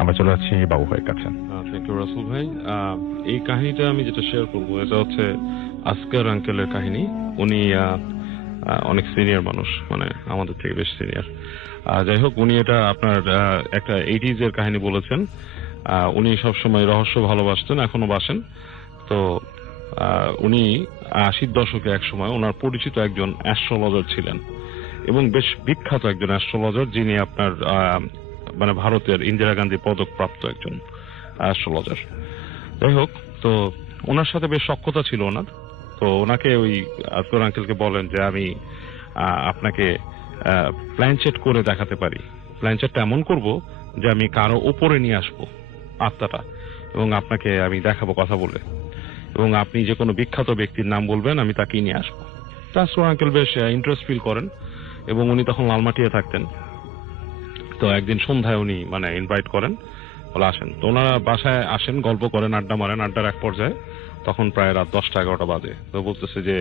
আমরা চলে যাচ্ছি বাবু ভাইয়ের কাছে। থ্যাংক ইউ রাসেল ভাই। এই কাহিনীটা আমি যেটা শেয়ার করবো এটা হচ্ছে আসকার আঙ্কেলের কাহিনী। উনি অনেক সিনিয়র মানুষ, মানে আমাদের থেকে বেশ সিনিয়র। যাই হোক, উনি এটা আপনার একটা 80s এর কাহিনী বলেছেন। উনি সবসময় রহস্য ভালোবাসতেন, এখনো বাসেন। তো উনি 80-র দশকে এক সময় ওনার পরিচিত একজন অ্যাস্ট্রোলজার ছিলেন, এবং বেশ বিখ্যাত একজন অ্যাস্ট্রোলজার, যিনি আপনার মানে ভারতের ইন্দিরা গান্ধী পদক প্রাপ্ত একজন অ্যাস্ট্রোলজার। যাই হোক, তো ওনার সাথে বেশ সখ্যতা ছিল ওনার। তো ওনাকে ওই আসগর আঙ্কেলকে বলেন যে আমি আপনাকে প্ল্যানচেট করে দেখাতে পারি। প্ল্যানচেটটা এমন করব যে আমি কারো ওপরে নিয়ে আসবো আত্মাটা, এবং আপনাকে আমি দেখাবো কথা বলে, এবং আপনি যে কোনো বিখ্যাত ব্যক্তির নাম বলবেন, আমি তাকেই নিয়ে আসবো। তা আসগর আঙ্কেল বেশ ইন্টারেস্ট ফিল করেন, এবং উনি তখন লালমাটিয়া থাকতেন। তো একদিন সন্ধ্যায় উনি মানে ইনভাইট করেন, বলে আসেন। তো ওনারা বাসায় আসেন, গল্প করেন, আড্ডা মারেন। আড্ডার এক পর্যায়ে তখন প্রায় রাত 10টা-11টা বাজে। তো বলতেছে যে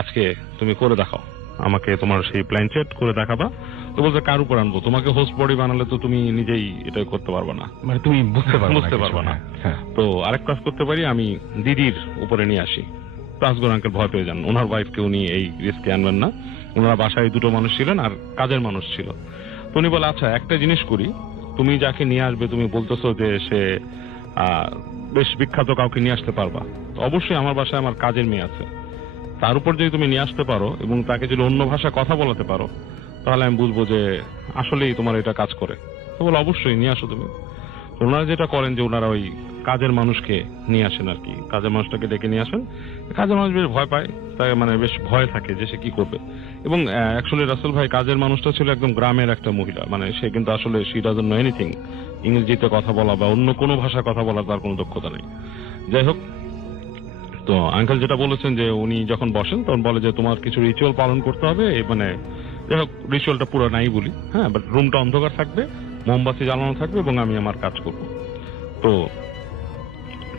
আজকে তুমি করে দেখাও আমাকে, তোমার সেই প্ল্যানচেট করে দেখাবা। তো বলছে কার উপর আনবো, তোমাকে হোস্ট বডি বানালে তো তুমি নিজেই এটা করতে পারবে না, মানে তুমি বুঝতে পারবে না। তো আরেক কাজ করতে পারি, আমি দিদির উপরে নিয়ে আসি। তো আসগর আঙ্কেল ভয় পেয়ে যান, ওনার ওয়াইফকে উনি এই রিস্কে আনবেন না। ওনারা বাসায় দুটো মানুষ ছিলেন আর কাজের মানুষ ছিল। তো উনি বলে আচ্ছা একটা জিনিস করি, তুমি যাকে নিয়ে আসবে তুমি বলতেছো যে সে বেশ বিখ্যাত কাউকে নিয়ে আসতে পারবা, তো অবশ্যই আমার বাসায় আমার কাজের মেয়ে আছে, তার উপর যদি তুমি নিয়ে আসতে পারো এবং তাকে যদি অন্য ভাষায় কথা বলাতে পারো, তাহলে আমি বুঝবো যে আসলেই তোমার এটা কাজ করে। তো বলে অবশ্যই নিয়ে আসো তুমি। ওনারা যেটা করেন যে ওনারা ওই কাজের মানুষকে নিয়ে আসেন আর কি, কাজের মানুষটাকে ডেকে নিয়ে আসেন। কাজের মানুষ বেশ ভয় পায়, তাই মানে বেশ ভয় থাকে যে সে কি করবে। এবং অ্যাকচুয়ালি রাসেল ভাই, কাজের মানুষটা ছিল একদম গ্রামের একটা মহিলা, মানে সে কিন্তু আসলে শি ডাজন্ট নো এনিথিং, ইংরেজিতে কথা বলা বা অন্য কোনো ভাষায় কথা বলার তার কোনো দক্ষতা নেই। যাই হোক, তো আঙ্কেল যেটা বলেছেন যে উনি যখন বসেন তখন বলে যে তোমার কিছু রিচুয়াল পালন করতে হবে, মানে যাই হোক রিচুয়ালটা পুরো নাই বলি, হ্যাঁ, বাট রুমটা অন্ধকার থাকবে, মোমবাতি জ্বালানো থাকবে, এবং আমি আমার কাজ করব। তো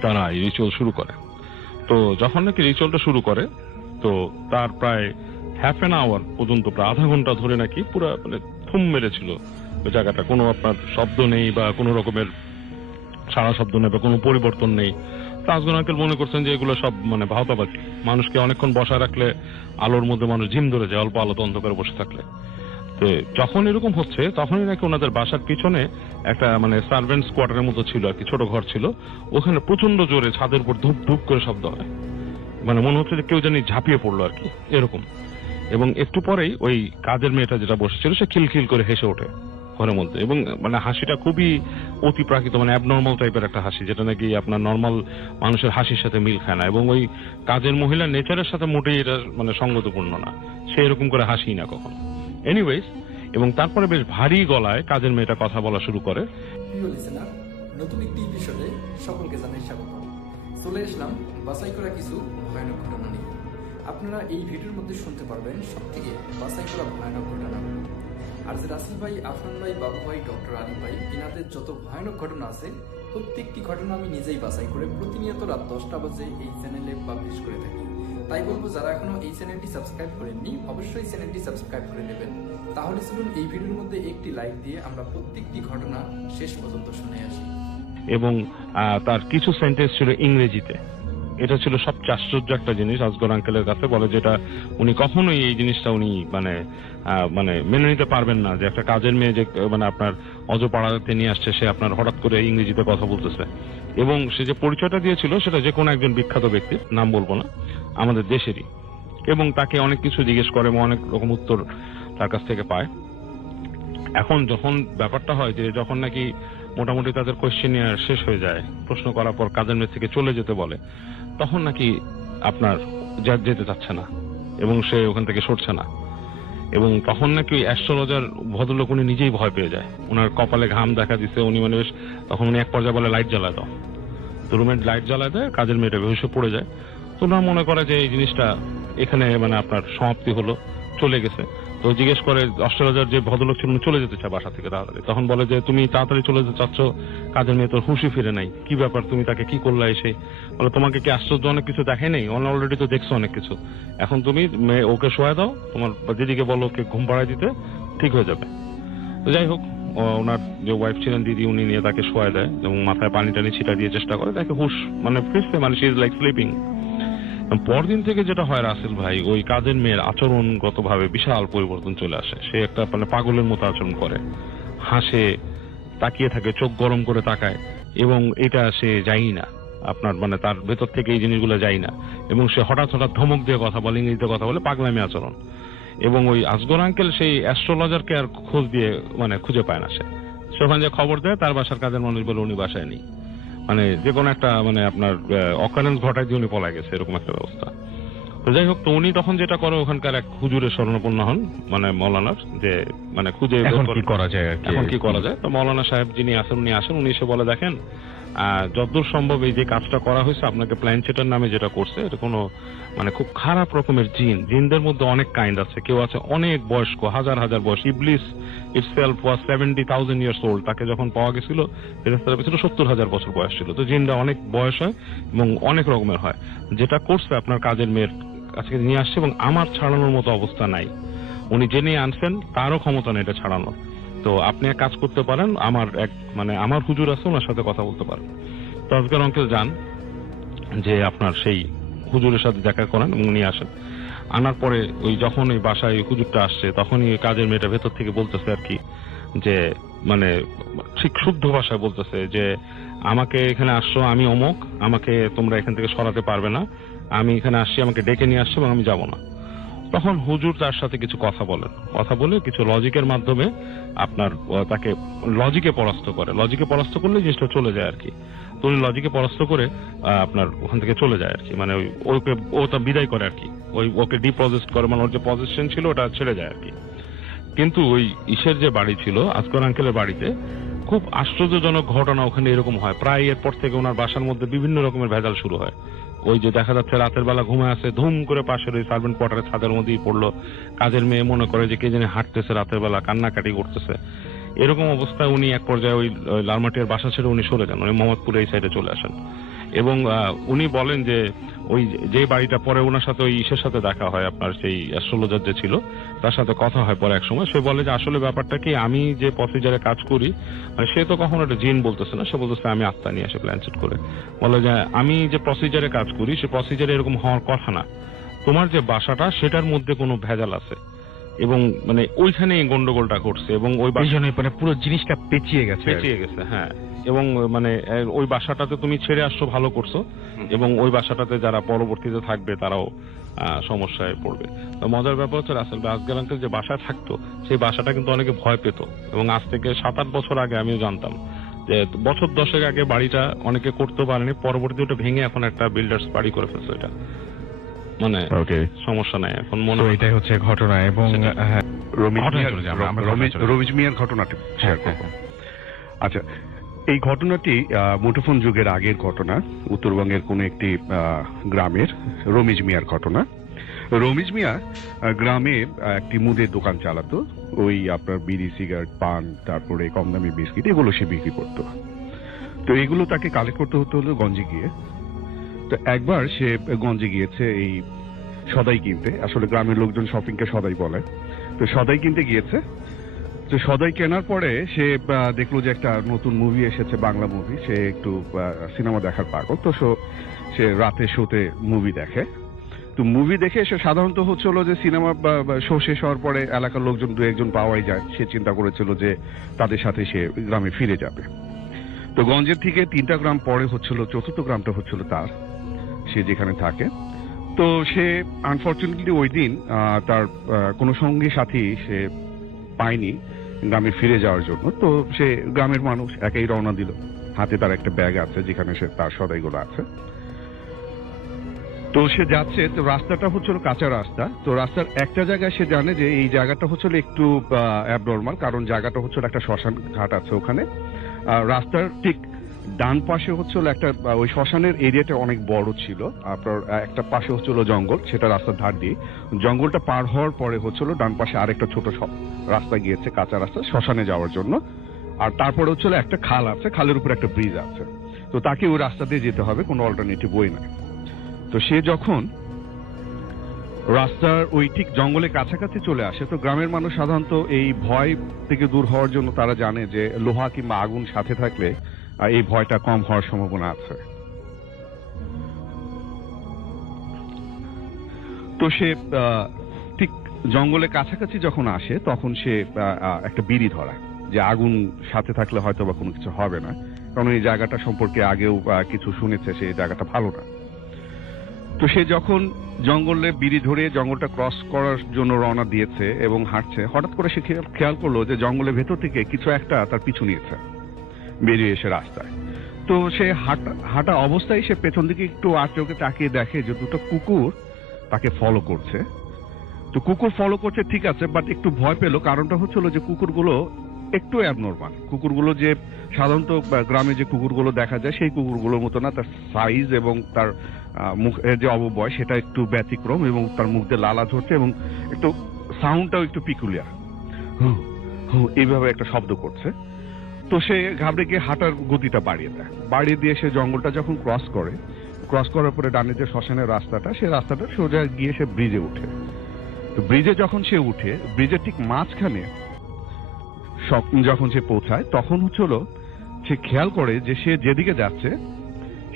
তারা এই রিচুয়াল শুরু করে। তো যখন নাকি রিচুয়ালটা শুরু করে, তো তার প্রায় হাফ অ্যান আওয়ার পর্যন্ত, প্রায় আধা ঘন্টা ধরে নাকি পুরো মানে থুম মেরেছিল ওই জায়গাটা, কোনো আপনার শব্দ নেই বা কোনো রকমের সারা শব্দ নেই বা কোনো পরিবর্তন নেই। আসগর আঙ্কেল মনে করছেন যে এগুলো সব মানে ভাওতাবাজি, মানুষকে অনেকক্ষণ বসায় রাখলে আলোর মধ্যে মানুষ ঝিম ধরে যায়, অল্প আলোতে অন্ধকারে বসে থাকলে। তো যখন এরকম হচ্ছে তখনই নাকি ওনাদের বাসার পিছনে একটা মানে সার্ভেন্টস কোয়ার্টারের মতো ছিল আর কি, ছোট ঘর ছিল, ওখানে প্রচন্ড জোরে ছাদের উপর ধূপ ধূপ করে শব্দ হয়, মানে মনে হচ্ছে যে কেউ জানি ঝাঁপিয়ে পড়লো আর কি, এরকম। এবং একটু পরেই ওই কাজের মেয়েটা যেটা বসেছিল সে খিলখিল করে হেসে ওঠে ঘরের মধ্যে, এবং মানে হাসিটা খুবই অতিপ্রাকৃত, মানে অ্যাবনর্মাল টাইপের একটা হাসি, যেটা নাকি আপনার নর্মাল মানুষের হাসির সাথে মিল খায় না, এবং ওই কাজের মহিলার নেচারের সাথে মোটেই এটা মানে সঙ্গতপূর্ণ না, সে এরকম করে হাসি না কখনো। এনিওয়েজ, এবং তারপরে বেশ ভারী গলায় কাজের মেয়েটা কথা বলা শুরু করে। প্রিয় লিসেনার, নতুন একটি এপিসোডে সকলকে জানাই স্বাগত। চলে আসলাম বাছাই করা কিছু ভয়ানক ঘটনা নিয়ে। আপনারা এই ভিডিওর মধ্যে শুনতে পারবেন সবথেকে বাছাই করা ভয়ানক ঘটনা। আর যে রাসেল ভাই, আফরান ভাই, বাবু ভাই, ডক্টর আলী ভাই, এনাদের যত ভয়ানক ঘটনা আছে প্রত্যেকটি ঘটনা আমি নিজেই বাছাই করে প্রতিনিয়ত রাত 10টা বাজে এই চ্যানেলে পাবলিশ করে থাকি। তাই বলবো যারা এখনো এই চ্যানেলটি সাবস্ক্রাইব করেননি অবশ্যই চ্যানেলটি সাবস্ক্রাইব করে নেবেন। তাহলে চলুন এই ভিডিওর মধ্যে একটি লাইক দিয়ে আমরা প্রত্যেকটি ঘটনা শেষ পর্যন্ত শুনে আসি। এবং তার কিছু সেন্টেন্স ছিল ইংরেজিতে। এটা ছিল সবচেয়ে আশ্চর্য একটা জিনিস আসগর আঙ্কেলের কাছে, বলে যেটা উনি কখনোই এই জিনিসটা উনি মানে মেনে নিতে পারবেন না, যে একটা কাজের মেয়ে যে মানে আপনার অজপাড়াতে নিয়ে আসছে, সে আপনার হঠাৎ করে ইংরেজিতে কথা বলতেছে। এবং সে যে পরিচয়টা দিয়েছিল সেটা যে কোনো একজন বিখ্যাত ব্যক্তির, নাম বলবো না, আমাদের দেশেরই, এবং তাকে অনেক কিছু জিজ্ঞেস করে এবং অনেক রকম উত্তর তার কাছ থেকে পায়। এখন যখন ব্যাপারটা হয় যে যখন নাকি মোটামুটি তাদের কোয়েশ্চেনিয়ার শেষ হয়ে যায়, প্রশ্ন করার পর কাজের মেয়ে থেকে চলে যেতে বলে, তখন নাকি আপনার যেতে চাচ্ছে না এবং সে ওখান থেকে সরছে না। এবং তখন নাকি অ্যাস্ট্রোলজার ভদ্রলোক উনি নিজেই ভয় পেয়ে যায়, ওনার কপালে ঘাম দেখা দিচ্ছে, উনি মানে তখন উনি এক পর্যায়ে বলে লাইট জ্বালায় দাও। তো রুমের লাইট জ্বালায় দেয়, কাজের মেয়েটা বেহুশে পড়ে যায়। তো ওনারা মনে করে যে এই জিনিসটা এখানে মানে আপনার সমাপ্তি হলো, চলে গেছে। তো জিজ্ঞেস করে অস্ট্রেলিয়ার যে ভদ্রলোক ছিল, চলে যেতে চায় বাসা থেকে তাড়াতাড়ি। তখন বলে যে তুমি তাড়াতাড়ি চলে যেতে চাচ্ছ, কাজের মেয়ে তোর হুঁশি ফিরে নাই, কি ব্যাপার, তুমি তাকে কি করলা এসে? বলে তোমাকে কি আশ্চর্য অনেক কিছু দেখে নেই? অলরেডি তো দেখছো অনেক কিছু, এখন তুমি ওকে শোয়া দাও, তোমার দিদিকে বলো ওকে ঘুম পাড়ায় দিতে, ঠিক হয়ে যাবে। তো যাই হোক, ওনার যে ওয়াইফ ছিলেন দিদি, উনি নিয়ে তাকে শোয়া দেয় এবং মাথায় পানি টানি ছিটা দিয়ে চেষ্টা করে, তাকে হুশ মানে ফিরছে, মানে শি ইজ লাইক স্লিপিং। পরদিন থেকে যেটা হয় রাসেল ভাই, ওই কাজের মেয়ের আচরণগত ভাবে বিশাল পরিবর্তন চলে আসে। সে একটা মানে পাগলের মতো আচরণ করে, হাসে, তাকিয়ে থাকে, চোখ গরম করে তাকায়, এবং এটা সে যায়ই না আপনার, মানে তার ভেতর থেকে এই জিনিসগুলো যায় না, এবং সে হঠাৎ হঠাৎ ধমক দিয়ে কথা বলে, ইংরেজিতে কথা বলে, পাগলামি আচরণ। এবং ওই আসগর আঙ্কেল সেই অ্যাস্ট্রোলজারকে আর খোঁজ দিয়ে মানে খুঁজে পায় না। সে ওখানে যে খবর দেয় তার বাসার কাজের মানুষ বলে উনি বাসায় নেই, মানে যে কোনো একটা মানে আপনার অকারেন্স ঘটায় দিয়ে উনি পলায় গেছে, এরকম একটা ব্যবস্থা। তো যাই হোক, তো উনি তখন যেটা করে, ওখানকার এক হুজুরের শরণাপন্ন হন, মানে মৌলানার, যে মানে খুঁজে এখন কি করা যায় আর কি, এখন কি করা যায়। তো মৌলানা সাহেব যিনি আসেন, উনি এসে বলে, দেখেন যতদূর সম্ভব এই যে কাজটা করা হয়েছে আপনাকে প্ল্যানচেটার নামে যেটা করছে, এটা কোনো মানে খুব খারাপ রকমের জিনদের মধ্যে অনেক কাইন্ড আছে। কেউ আছে অনেক বয়স্ক, হাজার হাজার বয়স, ইবলিস ইটসেলফ ওয়াজ 70,000 ইয়ার্স ওল্ড। তাকে যখন পাওয়া গেছিল ফেরেশতারা পেয়েছিল 70,000 বছর বয়স ছিল। তো জিনরা অনেক বয়স হয় এবং অনেক রকমের হয়। যেটা করছে আপনার কাজের মেয়ের কাছে নিয়ে আসছে, এবং আমার ছাড়ানোর মতো অবস্থা নাই। উনি জেনে আনছেন, তারও ক্ষমতা নেই এটা ছাড়ানোর। তো আপনি এক কাজ করতে পারেন, আমার হুজুর আছে, ওনার সাথে কথা বলতে পারেন। তো আসগর আঙ্কেল যান, যে আপনার সেই হুজুরের সাথে দেখা করেন এবং উনি আসেন। আনার পরে ওই যখন ওই বাসায় হুজুরটা আসছে, তখনই কাজের মেয়েটা ভেতর থেকে বলতেছে আর কি, যে মানে ঠিক শুদ্ধ ভাষায় বলতেছে যে আমাকে এখানে আসছো, আমি অমুক, আমাকে তোমরা এখান থেকে সরাতে পারবে না, আমি এখানে আসছি, আমাকে ডেকে নিয়ে আসছো এবং আমি যাব না। তখন হুজুর তার সাথে কিছু কথা বলে কিছু লজিকের মাধ্যমে আপনার তাকে লজিকে পরাস্ত করে। লজিকে পরাস্ত করলে জিনিসটা চলে যায় আর কি। তো উনি লজিকে পরাস্ত করে আপনার ওখান থেকে চলে যায় আর কি, মানে ওটা বিদায় করে আর কি, ওকে ডিপোজিট করে, মানে ওর যে পজিশন ছিল ওটা ছেড়ে যায় আর কি। কিন্তু ওই ইসের যে বাড়ি ছিল, আসগর আঙ্কেলের বাড়িতে খুব আশ্চর্যজনক ঘটনা ওখানে এরকম হয়। প্রায় এরপর থেকে ওনার বাসার মধ্যে বিভিন্ন রকমের ভেজাল শুরু হয়। ওই যে দেখা যাচ্ছে রাতের বেলা ঘুমে আছে, ধুম করে পাশের ওই সার্ভেন্ট কোয়ার্টারের ছাদের মধ্যেই পড়লো। কাজের মেয়ে মনে করে যে কে জানি হাঁটতেছে রাতের বেলা, কান্নাকাটি করতেছে। এরকম অবস্থায় উনি এক পর্যায়ে ওই লালমাটিয়ার বাসা ছেড়ে উনি সরে যান, উনি মোহাম্মদপুরে এই সাইডে চলে আসেন। এবং উনি বলেন যে ওই যে বাড়িটা পরে ওনার সাথে ওই ইসের সাথে দেখা হয়, আপনার সেই অ্যাস্ট্রোলজার যে ছিল তার সাথে কথা হয় পরে এক সময়। সে বলে যে আসলে ব্যাপারটা কি, আমি যে প্রসিজারে কাজ করি, মানে সে তো কখনো একটা জিন বলতেছে না, সে বলতেছে আমি আত্মা নিয়ে আসে প্ল্যান সেট করে। বলে যে আমি যে প্রসিজারে কাজ করি, সে প্রসিজারে এরকম হওয়ার কথা না, তোমার যে বাসাটা সেটার মধ্যে কোনো ভেজাল আছে, এবং মানে ওইখানে গন্ডগোলটা ঘটছে, এবং ওই জন্য মানে পুরো জিনিসটা পেঁচিয়ে গেছে। হ্যাঁ। এবং মানে ওই বাসাটাতে তুমি ছেড়ে আসছো, ভালো করছো, এবং ওই বাসাটাতে যারা পরবর্তীতে থাকবে তারাও সমস্যায় পড়বে। তো মজার ব্যাপার হচ্ছে রাসেল ভাই, আসগর আঙ্কেল যে বাসায় থাকতো সেই বাসাটা কিন্তু অনেকে ভয় পেত, এবং আজ থেকে 7-8 বছর আগে আমিও জানতাম যে বছর 10 আগে বাড়িটা অনেকে করতে পারেনি, পরবর্তী ওটা ভেঙে এখন একটা বিল্ডার্স বাড়ি করে ফেলছে। এটা মানে সমস্যা নাই এখন মনে হয়। এটাই হচ্ছে ঘটনা। এবং রমিজ মিয়ার ঘটনাটা শেয়ার করব। আচ্ছা, এই ঘটনাটি মুঠোফোন যুগের আগের ঘটনা, উত্তরবঙ্গের কোন একটি গ্রামের রমিজ মিয়ার ঘটনা। রমিজ মিয়া গ্রামে একটি মুদির দোকান চালাতো। ওই আপনার বিড়ি, সিগারেট, পান, তারপরে কম দামি বিস্কিট, এগুলো সে বিক্রি করতো। তো এগুলো তাকে কালেক্ট করতে হলো গঞ্জে গিয়ে। তো একবার সে গঞ্জে গিয়েছে এই সদাই কিনতে, আসলে গ্রামের লোকজন শপিংকে সদাই বলে। তো সদাই কিনতে গিয়েছে। তো সদাই কেনার পরে সে দেখলো যে একটা নতুন মুভি এসেছে, বাংলা মুভি। সে একটু সিনেমা দেখার পাগল, তো সে রাতে শোতে মুভি দেখে। তো মুভি দেখে সে সাধারণত হচ্ছিল যে সিনেমা শো শেষ হওয়ার পরে এলাকার লোকজন 2-1 পাওয়াই যায়। সে চিন্তা করেছিল যে তাদের সাথে সে গ্রামে ফিরে যাবে। তো গঞ্জের থেকে 3টা গ্রাম পরে হচ্ছিল 4র্থ গ্রামটা হচ্ছিল তার, সে যেখানে থাকে। তো সে আনফরচুনেটলি ওই দিন তার কোনো সঙ্গী সাথী সে পায়নি গ্রামে ফিরে যাওয়ার জন্য। তো সে গ্রামের মানুষ একাই রওনা দিল। হাতে তার একটা ব্যাগ আছে যেখানে সে তার সদাইগুলো আছে। তো সে যাচ্ছে, তো রাস্তাটা হচ্ছিল কাঁচা রাস্তা। তো রাস্তার একটা জায়গায় সে জানে যে এই জায়গাটা হচ্ছিল একটু অ্যাবনর্মাল, কারণ জায়গাটা হচ্ছিল একটা শ্মশান ঘাট আছে ওখানে। রাস্তার ঠিক ডান পাশে হচ্ছিল একটা, ওই শ্মশানের এরিয়াটা অনেক বড় ছিল। আপনার একটা পাশে হচ্ছিল জঙ্গল, সেটা রাস্তার ধার দিয়ে। জঙ্গলটা পার হওয়ার পরে হচ্ছিল ডান পাশে আরেকটা ছোট রাস্তা গিয়েছে, কাঁচা রাস্তা শ্মশানে যাওয়ার জন্য। আর তারপরে হচ্ছিল একটা খাল আছে, খালের উপর একটা ব্রিজ আছে। তো তাকে ওই রাস্তা দিয়ে যেতে হবে, কোনো অল্টারনেটিভ ওয়ে নাই। তো সে যখন রাস্তার ওই ঠিক জঙ্গলে কাছাকাছি চলে আসে, তো গ্রামের মানুষ সাধারণত এই ভয় থেকে দূর হওয়ার জন্য তারা জানে যে লোহা কিংবা আগুন সাথে থাকলে এই ভয়টা কম হওয়ার সম্ভাবনা আছে। তো সে ঠিক জঙ্গলে কাছাকাছি যখন আসে তখন সে একটা বিড়ি ধরায় যে আগুন সাথে থাকলে হয়তো বা কোনো কিছু হবে না, কারণ এই জায়গাটা সম্পর্কে আগেও কিছু শুনেছে, সেই জায়গাটা ভালো না। তো সে যখন জঙ্গলে বিড়ি ধরে জঙ্গলটা ক্রস করার জন্য রওনা দিয়েছে এবং হাঁটছে, হঠাৎ করে সে খেয়াল করলো যে জঙ্গলের ভেতর থেকে কিছু একটা তার পিছু নিয়েছে বেরিয়ে এসে রাস্তায়। তো সে হাঁটা অবস্থায় সে পেছন দিকে একটু আর চোখে তাকিয়ে দেখে যে দুটো কুকুর তাকে ফলো করছে। তো কুকুর ফলো করছে ঠিক আছে, বাট একটু ভয় পেল, কারণটা হচ্ছিল যে কুকুরগুলো একটু অ্যাবনর্মাল। কুকুরগুলো যে সাধারণত গ্রামে যে কুকুরগুলো দেখা যায় সেই কুকুরগুলোর মতো না, তার সাইজ এবং তার মুখের যে অববয় সেটা একটু ব্যতিক্রম, এবং তার মুখ দিয়ে লালা ঝরছে এবং একটু সাউন্ডটাও একটু পিকুলিয়ার, এইভাবে একটা শব্দ করছে। তো সে ঘাবড়ে গিয়ে হাঁটার গতিটা বাড়িয়ে দিয়ে সে জঙ্গলটা যখন ক্রস করার পরে ডানে যে শ্মশানের রাস্তাটা, সে রাস্তাটা সোজা গিয়ে সে ব্রিজে উঠে। তো ব্রিজে যখন সে উঠে, ব্রিজের ঠিক মাঝখানে যখন সে পৌঁছায়, তখন হচ্ছিল সে খেয়াল করে যে সে যেদিকে যাচ্ছে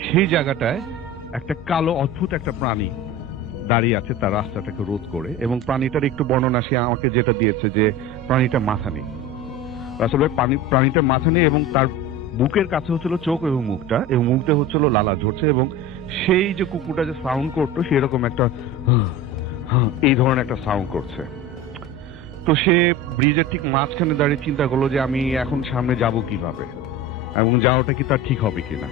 সেই জায়গাটায় একটা কালো অদ্ভুত একটা প্রাণী দাঁড়িয়ে আছে তার রাস্তাটাকে রোধ করে, এবং প্রাণীটার একটু বর্ণনা সে আমাকে যেটা দিয়েছে যে প্রাণীটা মাথা নেই। আসলে প্রাণীটার মাথা নেই এবং তার বুকের কাছে হচ্ছিল চোখ এবং মুখটা, এবং মুখ দিয়ে হচ্ছিল লালা ঝরছে, এবং সেই যে কুকুরটা যে সাউন্ড করতো সেরকম একটা এই ধরনের একটা সাউন্ড করছে। তো সে ব্রিজের ঠিক মাঝখানে দাঁড়িয়ে চিন্তা করলো যে আমি এখন সামনে যাব কিভাবে এবং যাওয়াটা কি তার ঠিক হবে কিনা।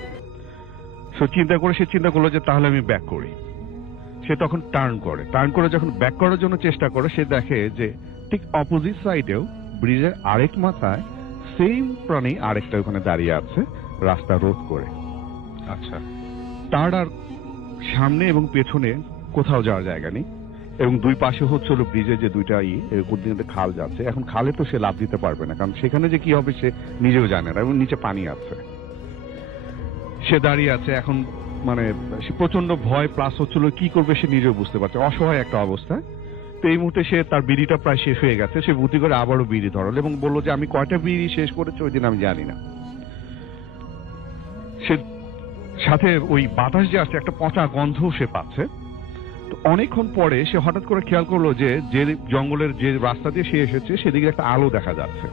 সে চিন্তা করলো যে তাহলে আমি ব্যাক করি। সে তখন টার্ন করে যখন ব্যাক করার জন্য চেষ্টা করে, সে দেখে যে ঠিক অপোজিট সাইডেও ব্রিজের আরেক মাথায় সেম প্রাণী আরেকটা ওখানে দাঁড়িয়ে আছে রাস্তা রোধ করে। আচ্ছা, তার আর সামনে এবং পেছনে কোথাও যাওয়ার জায়গা নেই, এবং দুই পাশে হচ্ছিল ব্রিজের যে দুইটা খাল যাচ্ছে। এখন খালে তো সে লাফ দিতে পারবে না, কারণ সেখানে যে কি হবে সে নিজেও জানে না, এবং নিচে পানি আছে। সে দাঁড়িয়ে আছে এখন, মানে সে প্রচন্ড ভয় প্লাস হচ্ছিল কি করবে সে নিজেও বুঝতে পারছে, অসহায় একটা অবস্থা। তো এই মুহূর্তে সে তার বিড়িটা প্রায় শেষ হয়ে গেছে, সে বুদ্ধি করে আবারও বিড়ি ধরালো এবং বললো যে আমি কয়টা বিড়ি শেষ করেছি ওই দিন আমি জানি না। সে সাথে ওই বাতাস যে আসছে একটা পচা গন্ধ সে পাচ্ছে। তো অনেকক্ষণ পরে সে হঠাৎ করে খেয়াল করলো যে জঙ্গলের যে রাস্তা দিয়ে সে এসেছে সেদিকে একটা আলো দেখা যাচ্ছে।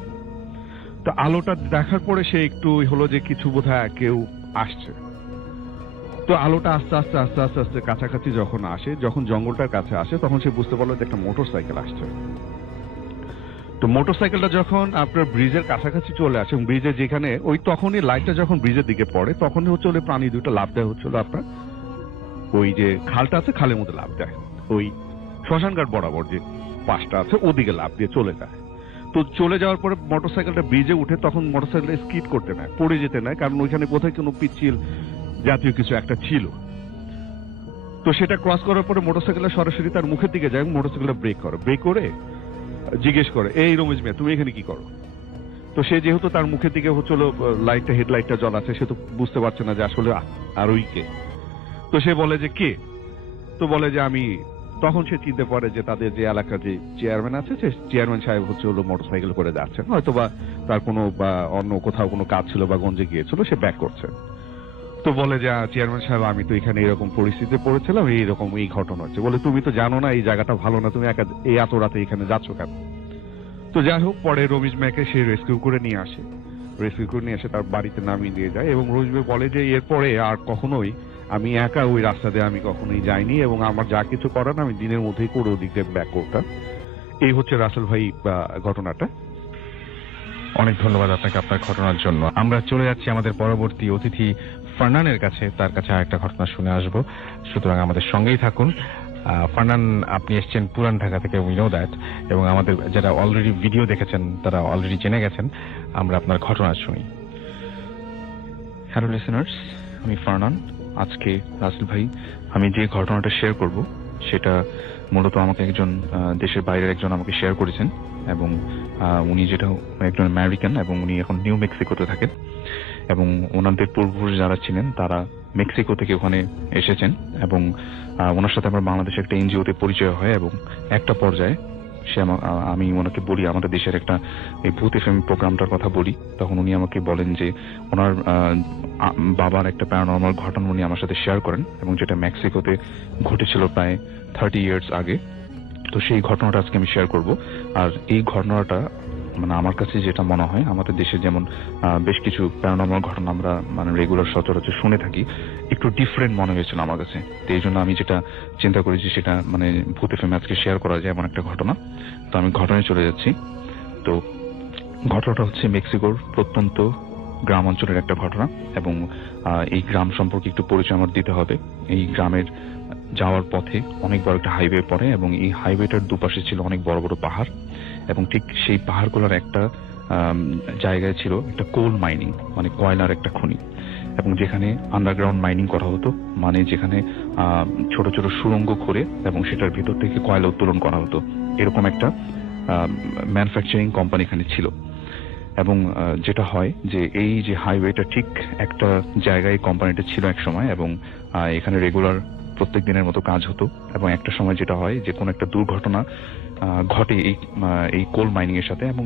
তো আলোটা দেখার পরে সে একটু হলো যে কিছু বোধহয় কেউ আসছে। তো আলোটা আস্তে আস্তে আস্তে আস্তে আস্তে কাছাকাছি যখন জঙ্গলটার কাছে আসে, তখন সে বুঝতে পারলো যে একটা মোটর সাইকেল আসছে। তো মোটর সাইকেলটা যখন আপনার ব্রিজের কাছাকাছি চলে আসে, এবং ব্রিজের যেখানে তখনই লাইটটা যখন ব্রিজের দিকে পড়ে, তখনই হচ্ছে প্রাণী দুটো লাফ দেয় হচ্ছিল আপনার ওই যে খালটা আছে, খালের মধ্যে লাফ দেয়, ওই শ্মশানঘাট বরাবর যে পাশটা আছে ওদিকে লাফ দিয়ে চলে যায়। তো চলে যাওয়ার পরে মোটরসাইকেলটা ব্রিজে উঠে, তখন মোটরসাইকেলটা স্কিড করতে নেয়, পড়ে যেতে নেয়, কারণ ওইখানে কোথায় কোনো পিচ্ছিল জাতীয় কিছু একটা ছিল। তো সেটা ক্রস করার পরে মোটরসাইকেলটা সরাসরি তার মুখের দিকে যায়, মোটরসাইকেলটা ব্রেক করে জিজ্ঞেস করে, এই রমেশ মিয়া তুমি এখানে কি করো? তো সে যেহেতু তার মুখের দিকে হচ্ছিল হেডলাইটটা জ্বলাচ্ছে, সে তো বুঝতে পারছে না যে আসলে আর ওই কে। তো সে বলে যে কে? তো বলে যে আমি। তখন সে চিনতে পারে যে তাদের যে এলাকার যে চেয়ারম্যান আছে, সে চেয়ারম্যান সাহেব হলো মোটরসাইকেল করে যাচ্ছেন, হয়তো বা তার কোনো বা অন্য কোথাও কোনো কাজ ছিল বা গঞ্জে গিয়েছিল, সে ব্যাক করছে। তো বলে যে চেয়ারম্যান সাহেব আমি তো এখানে এরকম পরিস্থিতিতে পড়েছিলাম, এইরকম এই ঘটনা হচ্ছে। বলে তুমি তো জানো না এই জায়গাটা ভালো না, তুমি এই এত রাতে এখানে যাচ্ছ কেন? তো যাই হোক, পরে রমেশ মিয়াকে সে রেস্কিউ করে নিয়ে আসে, তার বাড়িতে নামিয়ে দিয়ে যায়, এবং রমেশ মিয়া বলে যে এরপরে আর কখনোই আমি একা ওই রাস্তা দিয়ে আমি কখনোই যাইনি, এবং আমার যা কিছু করার আমি দিনের মধ্যেই করে ওদিক দিয়ে ব্যাক করতাম। এই হচ্ছে রাসেল ভাই ঘটনাটা। অনেক ধন্যবাদ আপনাকে আপনার ঘটনার জন্য। আমরা চলে যাচ্ছি আমাদের পরবর্তী অতিথি ফারনানের কাছে, তার কাছে আরেকটা ঘটনা শুনে আসবো, সুতরাং আমাদের সঙ্গেই থাকুন। ফারনান, আপনি এসেছেন পুরান ঢাকা থেকে, উই নো দ্যাট, এবং আমাদের যারা অলরেডি ভিডিও দেখেছেন তারা অলরেডি জেনে গেছেন। আমরা আপনার ঘটনা শুনি। হ্যালো লিসেনার্স, আমি ফারনান। আজকে রাসেল ভাই, আমি যে ঘটনাটা শেয়ার করব সেটা মূলত আমাকে একজন দেশের বাইরের একজন আমাকে শেয়ার করেছেন, এবং উনি যেটা একজন আমেরিকান, এবং উনি এখন নিউ মেক্সিকোতে থাকেন। এবং ওনাদের পূর্বপুরুষ যারা ছিলেন তারা মেক্সিকো থেকে ওখানে এসেছেন, এবং ওনার সাথে আমার বাংলাদেশে একটা এনজিওতে পরিচয় হয়, এবং একটা পর্যায়ে আমি ওনাকে বলি আমাদের দেশের একটা এই ভূত এফএম প্রোগ্রামটার কথা বলি, তখন উনি আমাকে বলেন যে ওনার বাবার একটা প্যারানরমাল ঘটনা উনি আমার সাথে শেয়ার করেন, এবং যেটা মেক্সিকোতে ঘটেছিল প্রায় 30 ইয়ার্স আগে। তো সেই ঘটনাটা আজকে আমি শেয়ার করব। আর এই ঘটনাটা মানে আমার কাছে যেটা মনে হয়, আমাদের দেশে যেমন বেশ কিছু প্যারানরমাল ঘটনা আমরা মানে রেগুলার সচরাচর শুনে থাকি, একটু ডিফারেন্ট মনে হয়েছিল আমার কাছে। তো এই জন্য আমি যেটা চিন্তা করেছি সেটা মানে ভূত এফএম আজকে শেয়ার করা যায় এমন একটা ঘটনা। তো আমি ঘটনায় চলে যাচ্ছি। তো ঘটনাটা হচ্ছে মেক্সিকোর প্রত্যন্ত গ্রাম অঞ্চলের একটা ঘটনা, এবং এই গ্রাম সম্পর্কে একটু পরিচয় আমার দিতে হবে। এই গ্রামের যাওয়ার পথে অনেক বড় একটা হাইওয়ে পড়ে, এবং এই হাইওয়েটার দুপাশে ছিল অনেক বড় বড় পাহাড়, এবং ঠিক সেই পাহাড়গুলোর একটা জায়গায় ছিল একটা কোল মাইনিং, মানে কয়লার একটা খনি, এবং যেখানে আন্ডারগ্রাউন্ড মাইনিং করা হতো, মানে যেখানে ছোট ছোট সুড়ঙ্গ করে এবং সেটার ভিতর থেকে কয়লা উত্তোলন করা হতো, এরকম একটা ম্যানুফ্যাকচারিং কোম্পানি এখানে ছিল। এবং যেটা হয় যে এই যে হাইওয়েটা ঠিক একটা জায়গায় কোম্পানিটা ছিল এক সময়, এবং এখানে রেগুলার প্রত্যেক দিনের মতো কাজ হতো, এবং একটা সময় যেটা হয় যে কোনো একটা দুর্ঘটনা ঘটে এই কোল মাইনিং এর সাথে, এবং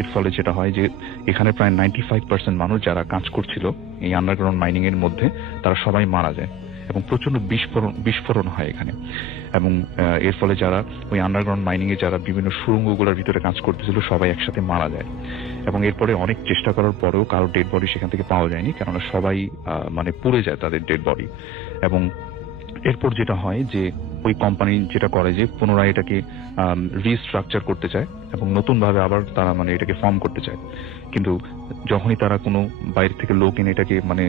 এর ফলে যেটা হয় যে এখানে প্রায় 95% মানুষ যারা কাজ করছিল এই আন্ডারগ্রাউন্ড মাইনিং এর মধ্যে, তারা সবাই মারা যায়, এবং প্রচন্ড বিস্ফোরণ হয় এখানে। এবং এর ফলে যারা ওই আন্ডারগ্রাউন্ড মাইনিং এ যারা বিভিন্ন সুড়ঙ্গগুলোর ভিতরে কাজ করতেছিল সবাই একসাথে মারা যায়, এবং এরপরে অনেক চেষ্টা করার পরেও কারো ডেড বডি সেখান থেকে পাওয়া যায়নি, কেননা সবাই মানে পুড়ে যায় তাদের ডেড বডি। এবং এরপর যেটা হয় যে ওই কোম্পানি যেটা করে যে পুনরায় এটাকে রিস্ট্রাকচার করতে চায়, এবং নতুন ভাবে আবার তারা মানে এটাকে ফর্ম করতে চায়। কিন্তু যখনই তারা কোনো বাইরে থেকে লোক এনে এটাকে মানে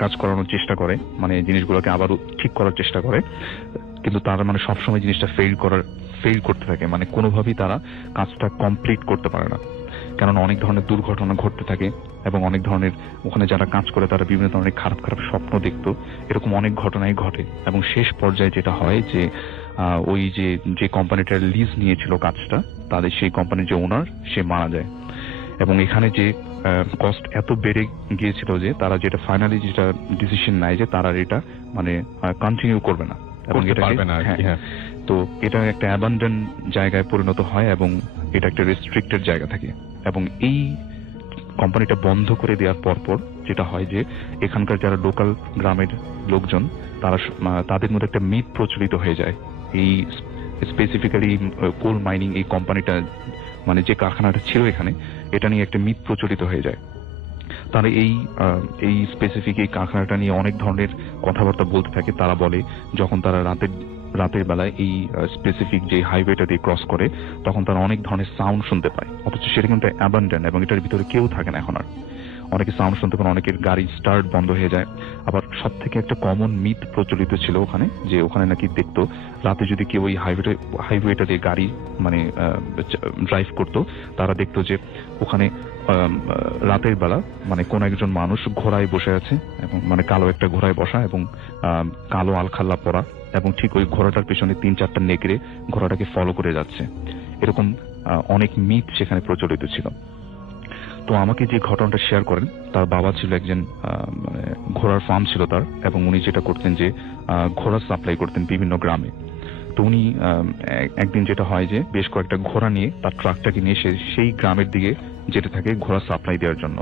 কাজ করানোর চেষ্টা করে, মানে জিনিসগুলোকে আবার ঠিক করার চেষ্টা করে, কিন্তু তারা মানে সবসময় জিনিসটা ফেল করতে থাকে, মানে কোনোভাবেই তারা কাজটা কমপ্লিট করতে পারে না, কেননা অনেক ধরনের দুর্ঘটনা ঘটতে থাকে, এবং অনেক ধরনের ওখানে যারা কাজ করে তারা বিভিন্ন ধরনের খারাপ খারাপ স্বপ্ন দেখতো, এরকম অনেক ঘটনাই ঘটে। এবং শেষ পর্যায়ে যেটা হয় যে ওই যে কোম্পানিটার লিজ নিয়েছিল কাজটা, তাদের সেই কোম্পানির যে ওনার সে মারা যায়, এবং এখানে যে কস্ট এত বেড়ে গিয়েছিল যে তারা যেটা ফাইনালি যেটা ডিসিশন নেয় যে তারা এটা মানে কন্টিনিউ করবে না, এবং তো এটা একটা অ্যাবান্ডন জায়গায় পরিণত হয়, এবং এটা একটা রেস্ট্রিক্টেড জায়গা থাকে। এবং এই কোম্পানিটা বন্ধ করে দেওয়ার পরপর যেটা হয় যে এখানকার যারা লোকাল গ্রামের লোকজন তাদের মধ্যে একটা মিথ প্রচলিত হয়ে যায়, এই স্পেসিফিক্যালি কোল মাইনিং এই কোম্পানিটা মানে যে কারখানাটা ছিল এখানে, এটা নিয়ে একটা মিথ প্রচলিত হয়ে যায়। তারা এই স্পেসিফিক এই কারখানাটা নিয়ে অনেক ধরনের কথাবার্তা বলতে থাকে। তারা বলে যখন তারা রাতের বেলায় এই স্পেসিফিক যে হাইওয়েটা দিয়ে ক্রস করে, তখন তারা অনেক ধরনের সাউন্ড শুনতে পায়, অথচ সেটা কিন্তু অ্যাবান্ডন, এবং এটার ভিতরে কেউ থাকে না এখন আর। অনেকে সাউন্ড শুনতে পান, অনেকের গাড়ি স্টার্ট বন্ধ হয়ে যায়। আবার সব থেকে একটা কমন মিথ প্রচলিত ছিল ওখানে, যে ওখানে নাকি দেখতো রাতে যদি কেউ ওই হাইওয়েটা দিয়ে গাড়ি মানে ড্রাইভ করতো, তারা দেখতো যে ওখানে রাতের বেলা মানে কোন একজন মানুষ ঘোড়ায় বসে আছে, এবং মানে কালো একটা ঘোড়ায় বসা, এবং কালো আলখাল্লা পরা, এবং ঠিক ওই ঘোড়াটার পেছনে 3-4টা নেকড়ে ঘোড়াটাকে ফলো করে যাচ্ছে। এরকম অনেক মিথ সেখানে প্রচলিত ছিল। তো আমাকে যে ঘটনাটা শেয়ার করেন, তার বাবা ছিল একজন মানে ঘোড়ার ফার্ম ছিল তার, এবং উনি যেটা করতেন যে ঘোড়া সাপ্লাই করতেন বিভিন্ন গ্রামে। তো উনি একদিন যেটা হয় যে বেশ কয়েকটা ঘোড়া নিয়ে তার ট্রাকটাকে নিয়ে সেই গ্রামের দিকে যেতে থাকে ঘোড়া সাপ্লাই দেওয়ার জন্য।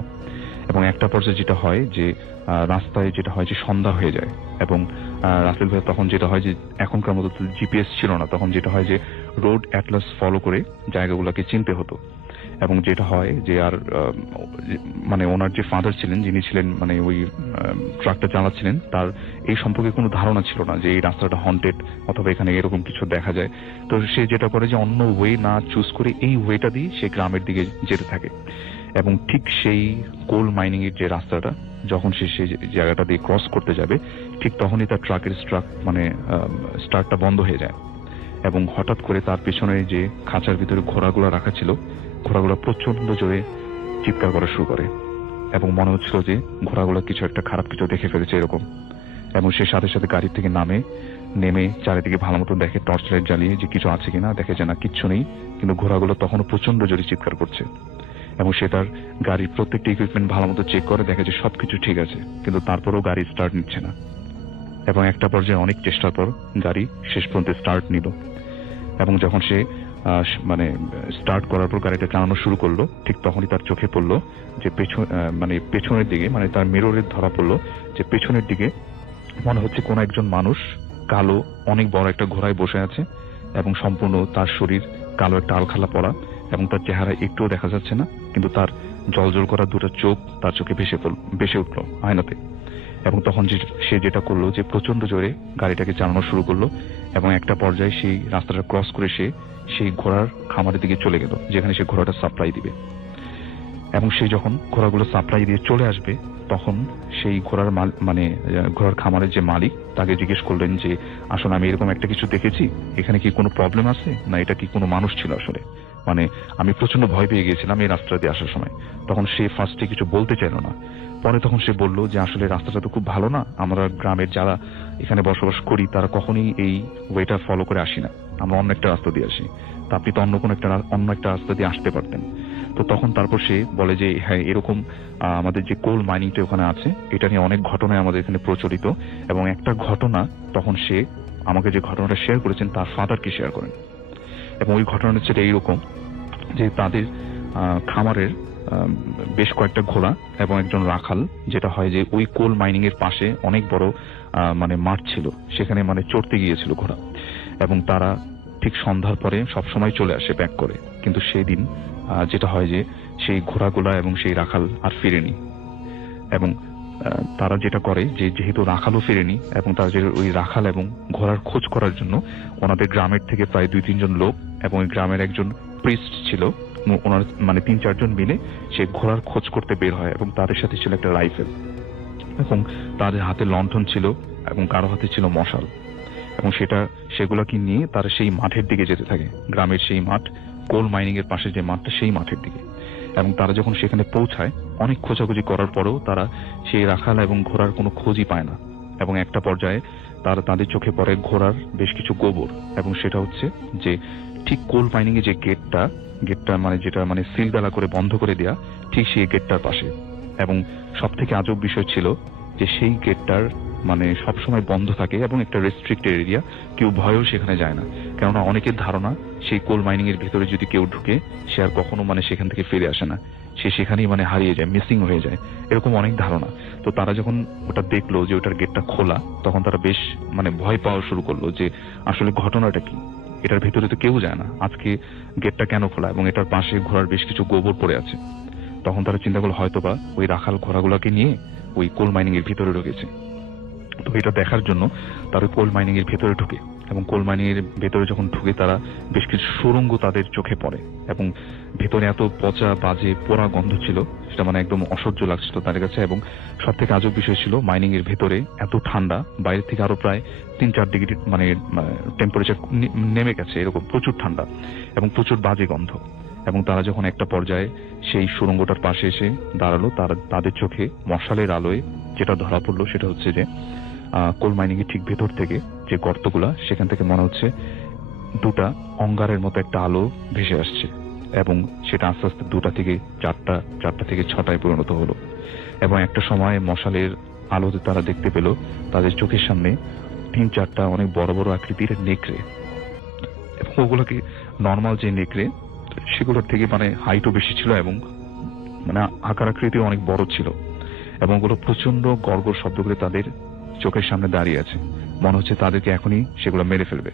এবং একটা পর্যায়ে যেটা হয় যে রাস্তায় যেটা হয় যে সন্ধ্যা হয়ে যায়, এবং রাসেল ভাই তখন যেটা হয় যে এখনকার মতো জিপিএস ছিল না, তখন যেটা হয় যে রোড অ্যাটলাস ফলো করে জায়গাগুলোকে চিনতে হতো। এবং যেটা হয় যে আর মানে ওনার যে ফাদার ছিলেন, যিনি ছিলেন মানে ওই ট্রাকটা চালাচ্ছিলেন, তার এই সম্পর্কে কোনো ধারণা ছিল না যে এই রাস্তাটা হন্টেড অথবা এখানে এরকম কিছু দেখা যায়। তো সে যেটা করে যে অন্য ওয়ে না চুজ করে এই ওয়েটা দিয়ে সে গ্রামের দিকে যেতে থাকে, এবং ঠিক সেই কোল মাইনিং এর যে রাস্তাটা যখন সে সেই জায়গাটা দিয়ে ক্রস করতে যাবে, ঠিক তখনই তার ট্রাকের স্টার্টটা বন্ধ হয়ে যায়, এবং হঠাৎ করে তার পেছনে যে খাঁচার ভিতরে ঘোড়াগুলো রাখা ছিল, ঘোড়াগুলো প্রচন্ড জোরে চিৎকার করা শুরু করে, এবং মনে হচ্ছিল যে ঘোড়াগুলো কিছু একটা খারাপ কিছু দেখে ফেলেছে এরকম। এবং সে সাথে সাথে গাড়ি থেকে নেমে চারিদিকে ভালো মতো দেখে, টর্চ লাইট জ্বালিয়ে যে কিছু আছে কিনা, দেখে যে না কিচ্ছু নেই, কিন্তু ঘোড়াগুলো তখনও প্রচন্ড জোরে চিৎকার করছে। এবং সে তার গাড়ির প্রত্যেকটা ইকুইপমেন্ট ভালো মতো চেক করে, দেখে যে সবকিছু ঠিক আছে, কিন্তু তারপরেও গাড়ি স্টার্ট নিচ্ছে না। এবং একটা পর্যায়ে অনেক চেষ্টার পর গাড়ি শেষ পর্যন্ত স্টার্ট নিল। এবং যখন সে মানে স্টার্ট করার পর গাড়িটা চালানো শুরু করলো, ঠিক তখনই তার চোখে পড়লো যে পেছনের দিকে, মানে তার মিররে ধরা পড়লো যে পেছনের দিকে মনে হচ্ছে কোনো একজন মানুষ কালো অনেক বড় একটা ঘোড়ায় বসে আছে, এবং সম্পূর্ণ তার শরীর কালো একটা আলখালা পড়া, এবং তার চেহারা একটুও দেখা যাচ্ছে না, কিন্তু তার জলজল করা দুটো চোখ তার চোখে ভেসে উঠলো আয়নাতে। এবং তখন সে যেটা করলো যে প্রচন্ড জোরে গাড়িটাকে চালানো শুরু করলো, এবং একটা পর্যায়ে সেই রাস্তাটা ক্রস করে সে সেই ঘোড়ার খামারের দিকে চলে গেল, যেখানে সে ঘোড়াটা সাপ্লাই দিবে। এবং সে যখন ঘোড়াগুলো সাপ্লাই দিয়ে চলে আসবে, তখন সেই ঘোড়ার ঘোড়ার খামারের যে মালিক তাকে জিজ্ঞেস করলেন যে আসলে আমি এরকম একটা কিছু দেখেছি, এখানে কি কোনো প্রবলেম আছে, না এটা কি কোনো মানুষ ছিল আসলে, মানে আমি প্রচন্ড ভয় পেয়ে গিয়েছিলাম এই রাস্তা দিয়ে আসার সময়। তখন সে ফার্স্টে কিছু বলতে চাইল না, পরে তখন সে বলল যে আসলে রাস্তাটা তো খুব ভালো না, আমরা গ্রামের যারা এখানে বসবাস করি তারা কখনোই এই ওয়েটা ফলো করে আসি না, আমরা অন্য একটা রাস্তা দিয়ে আসি, তা আপনি তো অন্য একটা রাস্তা দিয়ে আসতে পারতেন। তো তখন তারপর সে বলে যে হ্যাঁ, এরকম আমাদের যে কোল মাইনিংটা ওখানে আছে, এটা নিয়ে অনেক ঘটনায় আমাদের এখানে প্রচলিত, এবং একটা ঘটনা তখন সে আমাকে যে ঘটনাটা শেয়ার করেছেন তার ফাদারকে শেয়ার করেন। এবং ওই ঘটনাটা ছিল এইরকম যে তাদের খামারের বেশ কয়েকটা ঘোড়া এবং একজন রাখাল, যেটা হয় যে ওই কোল মাইনিং এর পাশে অনেক বড় মাঠ ছিল, সেখানে চড়তে গিয়েছিল ঘোড়া, এবং তারা ঠিক সন্ধ্যার পরে সবসময় চলে আসে ব্যাক করে। কিন্তু সেই দিন যেটা হয় যে সেই ঘোড়াগুলা এবং সেই রাখাল আর ফিরেনি, এবং তারা যেটা করে যে যেহেতু রাখালও ফিরেনি, এবং তারা যে ওই রাখাল এবং ঘোড়ার খোঁজ করার জন্য ওনাদের গ্রামের থেকে প্রায় 2-3 জন লোক এবং ওই গ্রামের একজন প্রিস্ট ছিল, ওনার 3-4 জন মিলে সে ঘোড়ার খোঁজ করতে বের হয়, এবং তাদের সাথে ছিল একটা রাইফেল, এবং তাদের হাতে লণ্ঠন ছিল, এবং কারো হাতে ছিল মশাল, এবং সেগুলোকে নিয়ে তারা সেই মাঠের দিকে যেতে থাকে, গ্রামের সেই মাঠ, কোল মাইনিং এর পাশে যে মাঠটা সেই মাঠের দিকে। এবং তারা যখন সেখানে পৌঁছায়, অনেক খোঁজাখুঁজি করার পরেও তারা সেই রাখাল এবং ঘোড়ার কোনো খোঁজই পায় না, এবং একটা পর্যায়ে তাদের চোখে পড়ে ঘোড়ার বেশ কিছু গোবর, এবং সেটা হচ্ছে যে ঠিক কোল মাইনিং এর যে গেটটা যেটা সিল ডালা করে বন্ধ করে দেয়া, ঠিক সেই গেটটার পাশে। এবং সব থেকে আজব বিষয় ছিল যে সেই গেটটার সবসময় বন্ধ থাকে, এবং একটা রেস্ট্রিক্টেড এরিয়া, কেউ ভয়েও সেখানে যায় না, কেননা অনেকের ধারণা সেই কোল মাইনিং এর ভিতরে যদি কেউ ঢুকে সে আর কখনো সেখান থেকে ফিরে আসে না, সে সেখানেই হারিয়ে যায়, মিসিং হয়ে যায়, এরকম অনেক ধারণা। তো তারা যখন ওটা দেখলো যে ওটার গেটটা খোলা, তখন তারা বেশ ভয় পাওয়া শুরু করলো যে আসলে ঘটনাটা কি, এটার ভিতরে তো কেউ যায় না, আজকে গেটটা কেন খোলা, এবং এটার পাশে ঘোড়ার বেশ কিছু গোবর পড়ে আছে। তখন তারা চিন্তা করলো হয়তোবা ওই রাখাল ঘোড়াগুলোকে নিয়ে ওই কোল মাইনিং এর ভিতরে ঢুকেছে। তো এটা দেখার জন্য তারা কোল মাইনিং এর ভেতরে ঢুকে, এবং কোল মাইনিং এর ভেতরে যখন ঢুকে তারা বেশ কিছু সুড়ঙ্গ তাদের চোখে পড়ে, এবং ভেতরে এত পচা বাজে পোড়া গন্ধ ছিল, সেটা একদম অসহ্য লাগছিল তাদের কাছে। এবং সব থেকে আজব বিষয় ছিল মাইনিং এর ভেতরে এত ঠান্ডা, বাইরে থেকে আরো প্রায় 3-4 ডিগ্রি টেম্পারেচার নেমে গেছে, এরকম প্রচুর ঠান্ডা এবং প্রচুর বাজে গন্ধ। এবং তারা যখন একটা পর্যায়ে সেই সুড়ঙ্গটার পাশে এসে দাঁড়ালো, তাদের চোখে মশালের আলোয় যেটা ধরা পড়লো সেটা হচ্ছে যে কোল মাইনিং এর ঠিক ভেতর থেকে যে গর্তগুলা, সেখান থেকে মনে হচ্ছে দুটা অঙ্গারের মতো একটা আলো ভেসে আসছে, এবং সেটা আস্তে আস্তে 2টা থেকে 4টা থেকে 6টায় পরিণত হলো। এবং একটা সময় মশালের আলোতে তারা দেখতে পেল তাদের চোখের সামনে 3-4টা অনেক বড় বড় আকৃতির নেকড়ে, এবং ওগুলোকে নর্মাল যে নেকড়ে সেগুলোর থেকে হাইটও বেশি ছিল, এবং আকার আকৃতি অনেক বড় ছিল, এবং ওগুলো প্রচন্ড গড়গড় শব্দ করে তাদের চোখের সামনে দাঁড়িয়ে আছে, মনে হচ্ছে তাদেরকে এখনই সেগুলো মেরে ফেলবে।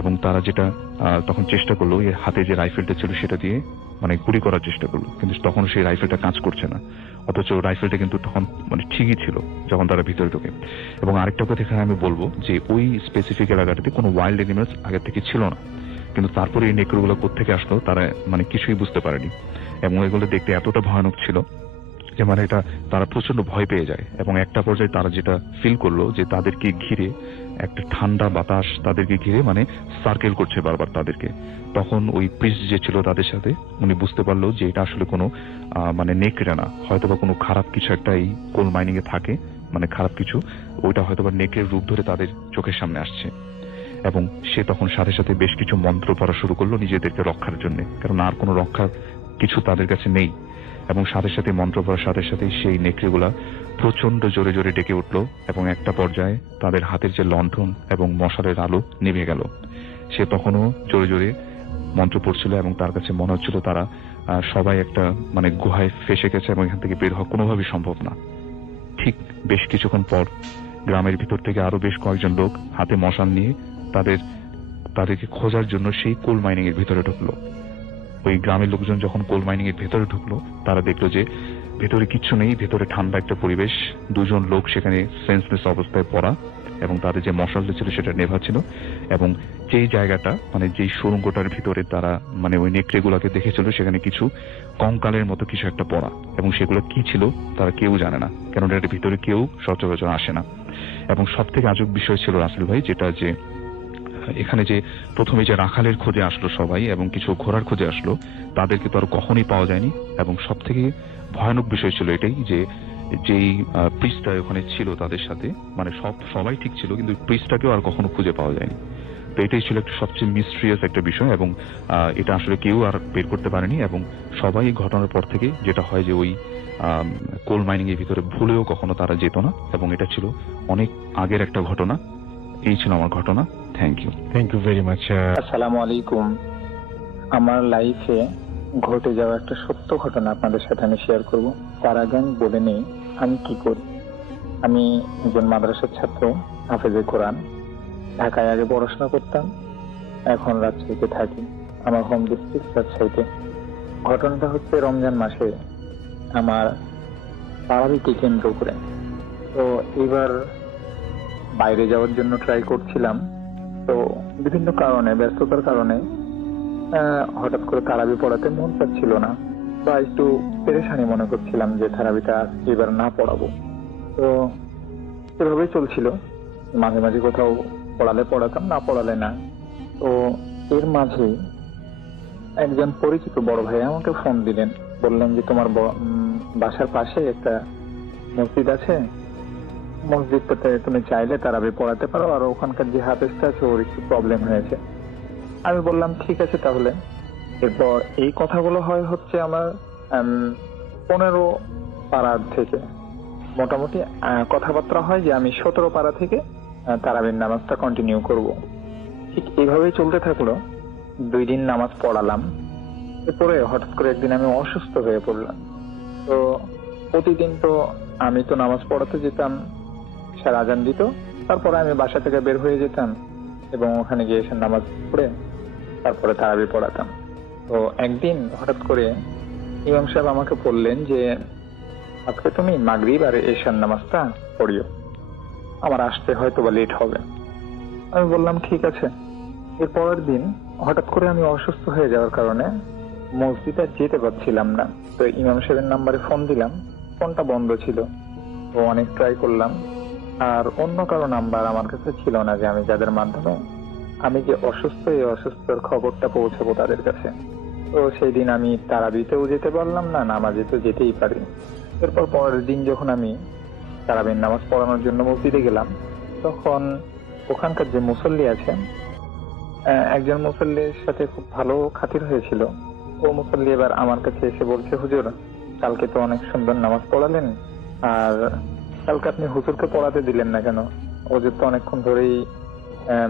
এবং তারা যেটা তখন চেষ্টা করলো, এর হাতে যে রাইফেলটা ছিল সেটা দিয়ে গুলি করার চেষ্টা করলো, কিন্তু তখন সেই রাইফেলটা কাজ করছে না, অথচ রাইফেলটা কিন্তু তখন ঠিকই ছিল যখন তারা ভিতরে ঢোকে। এবং আরেকটা কথা এখানে আমি বলবো যে ওই স্পেসিফিক এলাকাটাতে কোনো ওয়াইল্ড অ্যানিমেলস আগে থেকে ছিল না, কিন্তু তারপরে এই নেকড়েগুলো কোত্থেকে আসলো তারা কিছুই বুঝতে পারেনি, এবং এগুলো দেখতে এতটা ভয়ানক ছিল যে এটা তারা প্রচন্ড ভয় পেয়ে যায়। এবং একটা পর্যায়ে তারা যেটা ফিল করলো যে তাদেরকে ঘিরে একটা ঠান্ডা বাতাস তাদেরকে ঘিরে সার্কেল করছে বারবার তাদেরকে। তখন ওই প্রিস্ট যে ছিল তাদের সাথে, উনি বুঝতে পারলো যে এটা আসলে কোনো নেকড়ে না, হয়তোবা কোনো খারাপ কিছু একটা এই কোল মাইনিং এ থাকে, খারাপ কিছু, ওইটা হয়তোবা নেকড়ের রূপ ধরে তাদের চোখের সামনে আসছে। এবং সে তখন সাথে সাথে বেশ কিছু মন্ত্র পড়া শুরু করলো নিজেদেরকে রক্ষার জন্য, কারণ আর কোনো রক্ষার কিছু তাদের কাছে নেই। এবং সাথে সাথে মন্ত্র পড়ার সাথে সাথে সেই নেকড়েগুলা প্রচন্ড জোরে জোরে ডেকে উঠল এবং একটা পর্যায়ে তাদের হাতের যে লণ্ঠন এবং মশালের আলো নিভে গেল। সে তখনও জোরে জোরে মন্ত্র পড়ছিল এবং তার কাছে মনে হচ্ছিল তারা সবাই একটা মানে গুহায় ফেসে গেছে এবং এখান থেকে বের হওয়া কোনোভাবেই সম্ভব না। ঠিক বেশ কিছুক্ষণ পর গ্রামের ভিতর থেকে আরো বেশ কয়েকজন লোক হাতে মশাল নিয়ে তাদেরকে খোঁজার জন্য সেই কোল মাইনিং এর ভিতরে ঢুকলো। ওই গ্রামের লোকজন যখন কোল মাইনিং এর ভেতরে ঢুকলো তারা দেখলো যে ভেতরে কিচ্ছু নেই, ভেতরে ঠান্ডা একটা পরিবেশ, দুজন লোক সেখানে সেন্সলেস অবস্থায় পড়া এবং তাদের যে মশালটা ছিল সেটা নেভা ছিল এবং যেই জায়গাটা মানে যেই সুড়ঙ্গটার ভিতরে তারা মানে ওই নেকড়েগুলোকে দেখেছিল সেখানে কিছু কঙ্কালের মতো কিছু একটা পড়া এবং সেগুলো কি ছিল তারা কেউ জানে না, কেননা এটার ভিতরে কেউ সচরাচর আসে না। এবং সব থেকে আজব বিষয় ছিল রাসেল ভাই, যেটা যে এখানে যে প্রথমে যে রাখালের খোঁজে আসলো সবাই এবং কিছু ঘোড়ার খোঁজে আসলো, তাদেরকে তো আর কখনোই পাওয়া যায়নি। এবং সব থেকে ভয়ানক বিষয় ছিল এটাই যে যেই প্রিস্টটা ওখানে ছিল তাদের সাথে মানে সবাই ঠিক ছিল, কিন্তু প্রিস্টটাকেও আর কখনো খুঁজে পাওয়া যায়নি। তো এটাই ছিল একটা সবচেয়ে মিস্ট্রিয়াস একটা বিষয় এবং এটা আসলে কেউ আর বের করতে পারেনি। এবং সবাই ঘটনার পর থেকে যেটা হয় যে ওই কোল মাইনিং এর ভিতরে ভুলেও কখনো তারা যেত না এবং এটা ছিল অনেক আগের একটা ঘটনা। এই ছিল আমার ঘটনা। Thank you very much. আসসালামু আলাইকুম। আমার লাইফে ঘটে যাওয়া একটা সত্য ঘটনা আপনাদের সাথে আমি শেয়ার করব। তার আগে আমি বলে নেই আমি কি করি। আমি একজন মাদ্রাসার ছাত্র, হাফেজে কোরআন। ঢাকায় আগে পড়াশোনা করতাম, এখন রাজশাহীতে থাকি। আমার হোম ডিস্ট্রিক্ট রাজশাহীতে। ঘটনাটা হচ্ছে রমজান মাসে আমার তারাবিকে কেন্দ্র করে। তো এবার বাইরে যাওয়ার জন্য ট্রাই করছিলাম, তো বিভিন্ন কারণে ব্যস্ততার কারণে হঠাৎ করে তারাবি পড়াতে মন চাচ্ছিল না বা একটু পেরেশানি মনে করছিলাম যে তারাবিটা এবার না পড়াবো। তো এভাবেই চলছিল, মাঝে মাঝে কোথাও পড়ালে পড়াতাম, না পড়ালে না। তো এর মাঝে একজন পরিচিত বড় ভাই আমাকে ফোন দিলেন, বললেন যে তোমার বাসার পাশে একটা মসজিদ আছে, মসজিদটাতে তুমি চাইলে তারাবি পড়াতে পারো, আর ওখানকার যে হাফেজটা আছে ওর একটু প্রবলেম হয়েছে। আমি বললাম ঠিক আছে তাহলে। এরপর এই কথাগুলো হচ্ছে আমার 15 পাড়ার থেকে মোটামুটি কথাবার্তা হয় যে আমি 17 পাড়া থেকে তারাবির নামাজটা কন্টিনিউ করব। ঠিক এইভাবেই চলতে থাকলো। 2 দিন নামাজ পড়ালাম, এরপরে হঠাৎ করে একদিন আমি অসুস্থ হয়ে পড়লাম। তো প্রতিদিন তো আমি তো নামাজ পড়াতে যেতাম, স্যার আজান দিত, তারপরে আমি বাসা থেকে বের হয়ে যেতাম এবং ওখানে গিয়ে এসে নামাজ পড়ে তারপরে তারাবি পড়াতাম। তো একদিন হঠাৎ করে ইমাম সাহেব আমাকে বললেন যে আজকে তুমি মাগরিব আর এশার নামাজটা পড়িও, আমার আসতে হয়তো বা লেট হবে। আমি বললাম ঠিক আছে। এর পরের দিন হঠাৎ করে আমি অসুস্থ হয়ে যাওয়ার কারণে মসজিদে যেতে পারছিলাম না। তো ইমাম সাহেবের নাম্বারে ফোন দিলাম, ফোনটা বন্ধ ছিল। তো অনেক ট্রাই করলাম, আর অন্য কারো নাম্বার আমার কাছে ছিল না যে আমি যাদের মাধ্যমে আমি যে অসুস্থ, এই অসুস্থর খবরটা পৌঁছাবো তাদের কাছে। তো সেই দিন আমি তারাবিতেও যেতে পারলাম না, নামাজে তো যেতেই পারি। এরপর পরের দিন যখন আমি তারাবির নামাজ পড়ানোর জন্য মসজিদে গেলাম, তখন ওখানকার যে মুসল্লি আছে, একজন মুসল্লির সাথে খুব ভালো খাতির হয়েছিল। ও মুসল্লি এবার আমার কাছে এসে বলছে, হুজুর কালকে তো অনেক সুন্দর নামাজ পড়ালেন, আর কালকে আপনি হুজুরকে পড়াতে দিলেন না কেন? হুজুর তো অনেকক্ষণ ধরেই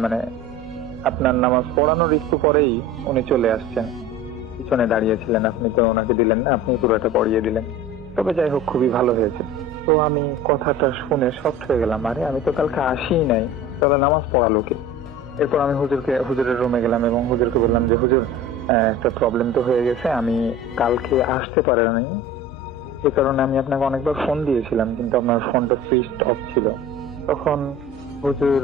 মানে আপনার নামাজ পড়ানোর একটু পরেই উনি চলে আসছেন, পিছনে দাঁড়িয়েছিলেন, আপনি তো ওনাকে দিলেন না, আপনি পুরোটা পড়িয়ে দিলেন। তবে যাই হোক, খুবই ভালো হয়েছে। তো আমি কথাটা শুনে শক্ট হয়ে গেলাম, আরে আমি তো কালকে আসিই নাই, তাহলে নামাজ পড়ালো কে? এরপর আমি হুজুরের রুমে গেলাম এবং হুজুরকে বললাম যে হুজুর একটা প্রবলেম তো হয়ে গেছে, আমি কালকে আসতে পারিনি, এই কারণে আমি আপনাকে অনেকবার ফোন দিয়েছিলাম কিন্তু আপনার ফোনটা সুইচ অফ ছিল। তখন হুজুর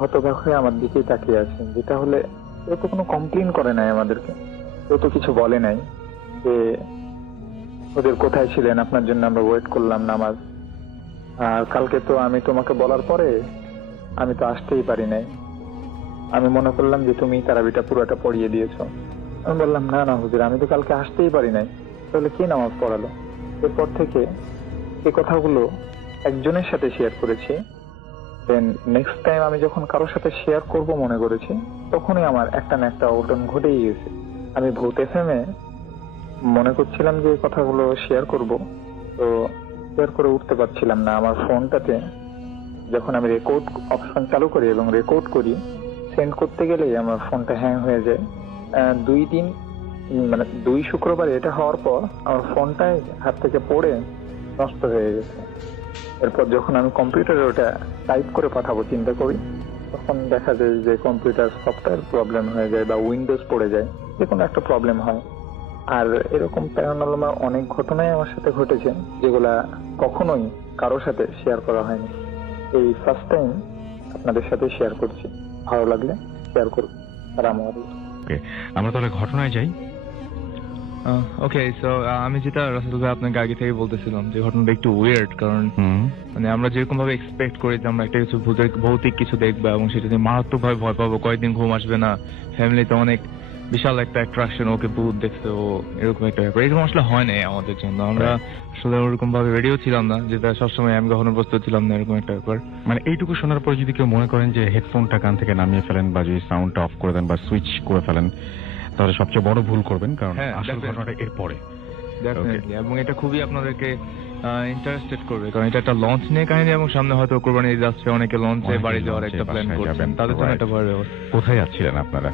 হতবাক হয়ে আমার দিকেই তাকিয়ে আছে, যেটা হলে কেউ তো কোনো কমপ্লেন করে নাই আমাদেরকে, কেউ তো কিছু বলে নাই যে হুজুর কোথায় ছিলেন, আপনার জন্য আমরা ওয়েট করলাম নামাজ, আর কালকে তো আমি তোমাকে বলার পরে আমি তো আসতেই পারি নাই, আমি মনে করলাম যে তুমি তারাবিটা পুরোটা পড়িয়ে দিয়েছো। আমি বললাম না না হুজুর, আমি তো কালকে আসতেই পারি নাই, তাহলে কে নামাজ পড়ালো? এরপর থেকে এই কথাগুলো একজনের সাথে শেয়ার করেছি, দেন নেক্সট টাইম আমি যখন কারোর সাথে শেয়ার করব মনে করেছি, তখনই আমার একটা না একটা অঘটন ঘটেই গেছে। আমি ভূত এফএমে মনে করছিলাম যে এই কথাগুলো শেয়ার করব, তো শেয়ার করে উঠতে পারছিলাম না। আমার ফোনটাতে যখন আমি রেকর্ড অপশন চালু করি এবং রেকর্ড করি, সেন্ড করতে গেলেই আমার ফোনটা হ্যাং হয়ে যায়। 2 দিন মানে 2 শুক্রবার এটা হওয়ার পর আমার ফোনটাই হাত থেকে পড়ে নষ্ট হয়ে গেছে। এরপর যখন আমি কম্পিউটারে ওটা টাইপ করে পাঠাবো চিন্তা করি, তখন দেখা যায় যে কম্পিউটার সফটওয়্যার প্রবলেম হয়ে যায় বা উইন্ডোজ পড়ে যায়, যে কোনো একটা প্রবলেম হয়। আর এরকম প্যারানর্মাল অনেক ঘটনাই আমার সাথে ঘটেছে, যেগুলা কখনোই কারোর সাথে শেয়ার করা হয়নি। এই ফার্স্ট টাইম আপনাদের সাথে শেয়ার করছি। ভালো লাগলে শেয়ার করুন। আসসালামু আলাইকুম। ওকে, আমরা তাহলে ঘটনায় যাই। ওকে, সো আমি যেটা রাসেল ভাই আপনাকে আগে থেকে বলতেছিলাম যে ঘটনাটা একটু উইয়ার্ড, কারণ মানে আমরা যেরকম ভাবে এক্সপেক্ট করি যে আমরা একটা কিছু ভৌতিক কিছু দেখবো এবং সেটা নিয়ে মারাত্মকভাবে ভয় পাবো, কয়েকদিন ঘুম আসবে না, ফ্যামিলিতে অনেক বিশাল একটা অ্যাট্রাকশন, ওকে ভূত দেখছে ও, এরকম একটা ব্যাপার। এরকম আসলে হয় না আমাদের জন্য। আমরা আসলে ওরকম ভাবে রেডিও ছিলাম না, যেটা সবসময় আমি কখনো প্রস্তুত ছিলাম না এরকম একটা ব্যাপার। মানে এইটুকু শোনার পর যদি কেউ মনে করেন যে হেডফোনটা কান থেকে নামিয়ে ফেলেন বা যদি সাউন্ডটা অফ করে দেন বা সুইচ করে ফেলেন, তাহলে সবচেয়ে বড় ভুল করবেন, কারণ হ্যাঁ, আসল definitely. ঘটনাটা এরপরে। ডেফিনেটলি, এবং এটা খুবই আপনাদেরকে ইন্টারেস্টেড করবে, কারণ এটা একটা লঞ্চ নিয়ে কাহিনী এবং সামনে হয়তো কোরবানি ঈদ আসছে, অনেকে লঞ্চে অনেকে বাড়ি যাওয়ার লঞ্চে একটা প্ল্যান বাসায় করছেন, যাবেন, তাদের জন্য right. একটা ভয়ের ব্যবস্থা। কোথায় যাচ্ছিলেন আপনারা?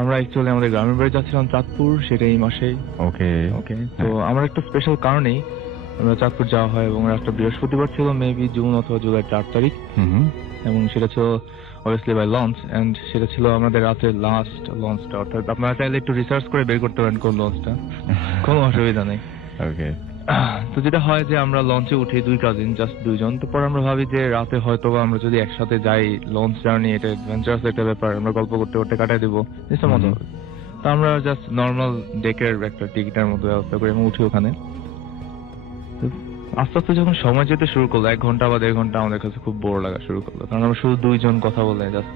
আমরা অ্যাকচুয়ালি আমাদের গ্রামের বাড়ি যাচ্ছিলাম চাঁদপুর, সেটা এই মাসেই। ওকে ওকে, তো আমার একটা স্পেশাল কারণেই আমরা চাঁদপুর যাওয়া হয়, এবং রাতটা বৃহস্পতিবার ছিল, মেবি জুন অথবা জুলাই 4 তারিখ, এবং সেটা ছিল অবভিয়াসলি বাই লঞ্চ, এন্ড সেটা ছিল আমাদের রাতের লাস্ট লঞ্চটা। অর্থাৎ আপনারা চাইলে একটু রিসার্চ করে বের করতে পারেন কোন লঞ্চটা, কোনো অসুবিধা নেই। ওকে, তো যেটা হয় যে আমরা লঞ্চে উঠি 2 কাজিন, জাস্ট 2 জন। তো পরে আমরা ভাবি যে রাতে হয়তো বা আমরা যদি একসাথে যাই, লঞ্চ জার্নি এটা অ্যাডভেঞ্চারাস একটা ব্যাপার, আমরা গল্প করতে করতে কাটাই দেবো, জিনিসটা মজা হবে। তো আমরা জাস্ট নর্মাল ডেকের একটা টিকিটের মতো ব্যবস্থা করি এবং উঠি ওখানে। তো আস্তে আস্তে যখন সময় যেতে শুরু করলো, 1 ঘন্টা বা 1.5 ঘন্টা আমাদের কাছে খুব বোর লাগা শুরু করলো, কারণ আমরা শুধু 2 জন কথা বলে জাস্ট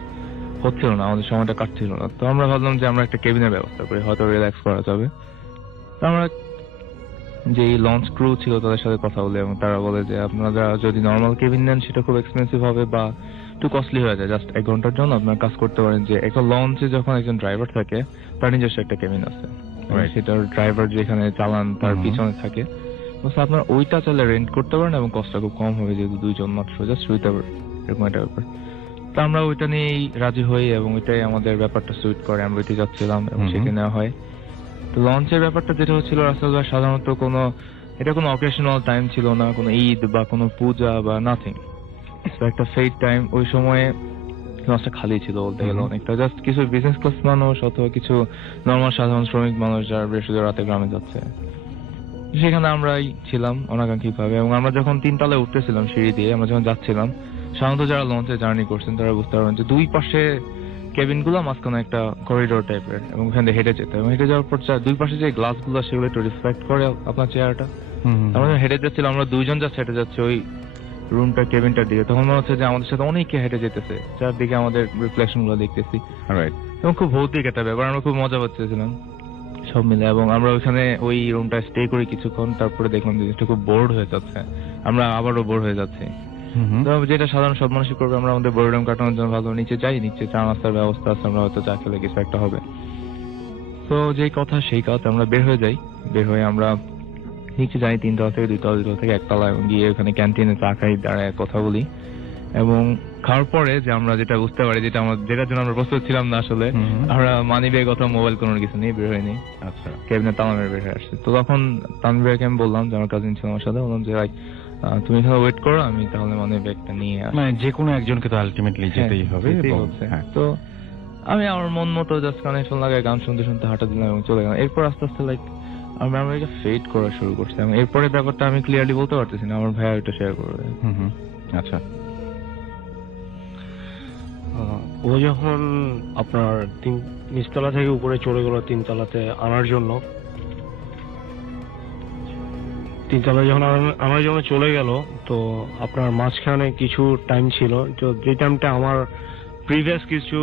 হচ্ছিল না, আমাদের সময়টা কাটছিল না। তো আমরা ভাবলাম যে আমরা একটা কেবিনের ব্যবস্থা করি, হয়তো রিল্যাক্স করা যাবে। তো আমরা যে লঞ্চ ক্রু ছিল তাদের সাথে কথা বলে, এবং তারা বলে যে আপনারা যদি নর্মাল কেবিন নেন সেটা খুব এক্সপেন্সিভ হবে বা একটু কস্টলি হয়ে যায়, জাস্ট 1 ঘন্টার জন্য আপনারা কাজ করতে পারেন যে একটা লঞ্চে যখন একজন ড্রাইভার থাকে তার নিজস্ব একটা কেবিন আছে, সেটার ড্রাইভার যেখানে চালান তার পিছনে থাকে, আপনার ওইটা চাইলে রেন্ট করতে পারেন এবং কস্টটা খুব কম হবে, যেহেতু 2 জন মাত্র জাস্ট শুইতে পারেন, এরকম একটা ব্যাপার। তো আমরা ওইটা নিয়েই রাজি হই এবং ওইটাই আমাদের ব্যাপারটা সুইট করে, আমরা ওইটাই যাচ্ছিলাম এবং সেখানে নেওয়া হয়। তো লঞ্চের ব্যাপারটা যেটা হচ্ছিল রাসেল ভাই, সাধারণত এটা কোনো অকেশনাল টাইম ছিল না, কোনো ঈদ বা কোনো পূজা বা নাথিং, তো একটা ফেড টাইম। ওই সময়ে লঞ্চটা খালি ছিল বলতে গেলে অনেকটা, জাস্ট কিছু বিজনেস ক্লাস মানুষ অথবা কিছু নর্মাল সাধারণ শ্রমিক মানুষ যারা বৃহস্পতিবার রাতে গ্রামে যাচ্ছে, সেখানে আমরাই ছিলাম অনাকাঙ্ক্ষিত ভাবে। এবং আমরা যখন 3 তলায় উঠতেছিলাম সিঁড়ি দিয়ে, আমরা যখন যাচ্ছিলাম, সাধারণত যারা লঞ্চে জার্নি করছেন তারা বুঝতে পারবেন যে 2 পাশে কেবিন গুলো, মাঝখানে একটা করিডোর টাইপের, এবং ওখান দিয়ে হেঁটে যেতে, এবং হেঁটে যাওয়ার পর 2 পাশে যে গ্লাস গুলো সেগুলো একটু রিফ্লেক্ট করে আপনার চেয়ারটা। আমরা হেঁটে যাচ্ছিলাম, আমরা 2 জন যাচ্ছে হেঁটে যাচ্ছে ওই রুমটা কেবিনটার দিকে, তখন মনে হচ্ছে যে আমাদের সাথে অনেকে হেঁটে যেতেছে, চারদিকে আমাদের রিফ্লেকশন গুলো দেখতেছি, এবং খুব ভৌতিক একটা ব্যাপার। আমরা খুব মজা পাচ্ছিলাম সব মিলে, এবং আমরা ওইখানে ওই রুমটা স্টে করি কিছুক্ষণ, তারপরে দেখলাম জিনিসটা খুব বোর্ড হয়ে যাচ্ছে, আমরা আবারও বোর হয়ে যাচ্ছি। তো যেটা সাধারণ সব মানুষই করবে, আমরা আমাদের বোরডম কাটানোর জন্য ভালো নিচে যাই, নিচে চা নাস্তার ব্যবস্থা আছে, আমরা হয়তো চা খেলে কিছু একটা হবে। তো যেই কথা সেই কাজ, আমরা বের হয়ে আমরা নিচে যাই, 3 তলা থেকে 2 তলা, 2 তলা থেকে 1 তলা, এবং গিয়ে ওখানে ক্যান্টিনে চা খাই, দাঁড়ায় কথা বলি। এবং খাওয়ার পরে যে আমরা যেটা বুঝতে পারি, যেটার জন্য আমরা প্রস্তুত ছিলাম না আসলে, আমরা মানি ব্যাগ অথবা মোবাইল কোনো কিছু নিয়ে বের হয়নি, আচ্ছা, কেবিনে তালা মেরে বের হয়ে আসছি। তো তখন তানভীর ভাইকে আমি বললাম, যে আমার কাজিন ছিল আমার সাথে, বললাম যে ভাই তুমি এখানে ওয়েট করো, আমি তাহলে মানে ব্যাগটা নিয়ে আসি। মানে যে কোনো একজনকে তো আলটিমেটলি যেতেই হবে। তো আমি আমার মন মতো জাস্ট কানেকশন লাগায় গান শুনতে শুনতে হাঁটা দিলাম এবং চলে গেলাম। এরপর আস্তে আস্তে আমরা এটা ফেড করা শুরু করছি, এবং এরপরে ব্যাপারটা আমি ক্লিয়ারলি বলতে পারতেছি না, আমার ভাইয়া ওইটা শেয়ার করবে। আচ্ছা, ও যখন আপনার নিচতলা থেকে উপরে চলে গেল 3 তলাতে আনার জন্য, 3 তলায় যখন আনার জন্য চলে গেল, তো আপনার মাঝখানে কিছু টাইম ছিল, তো যে টাইমটা আমার প্রিভিয়াস কিছু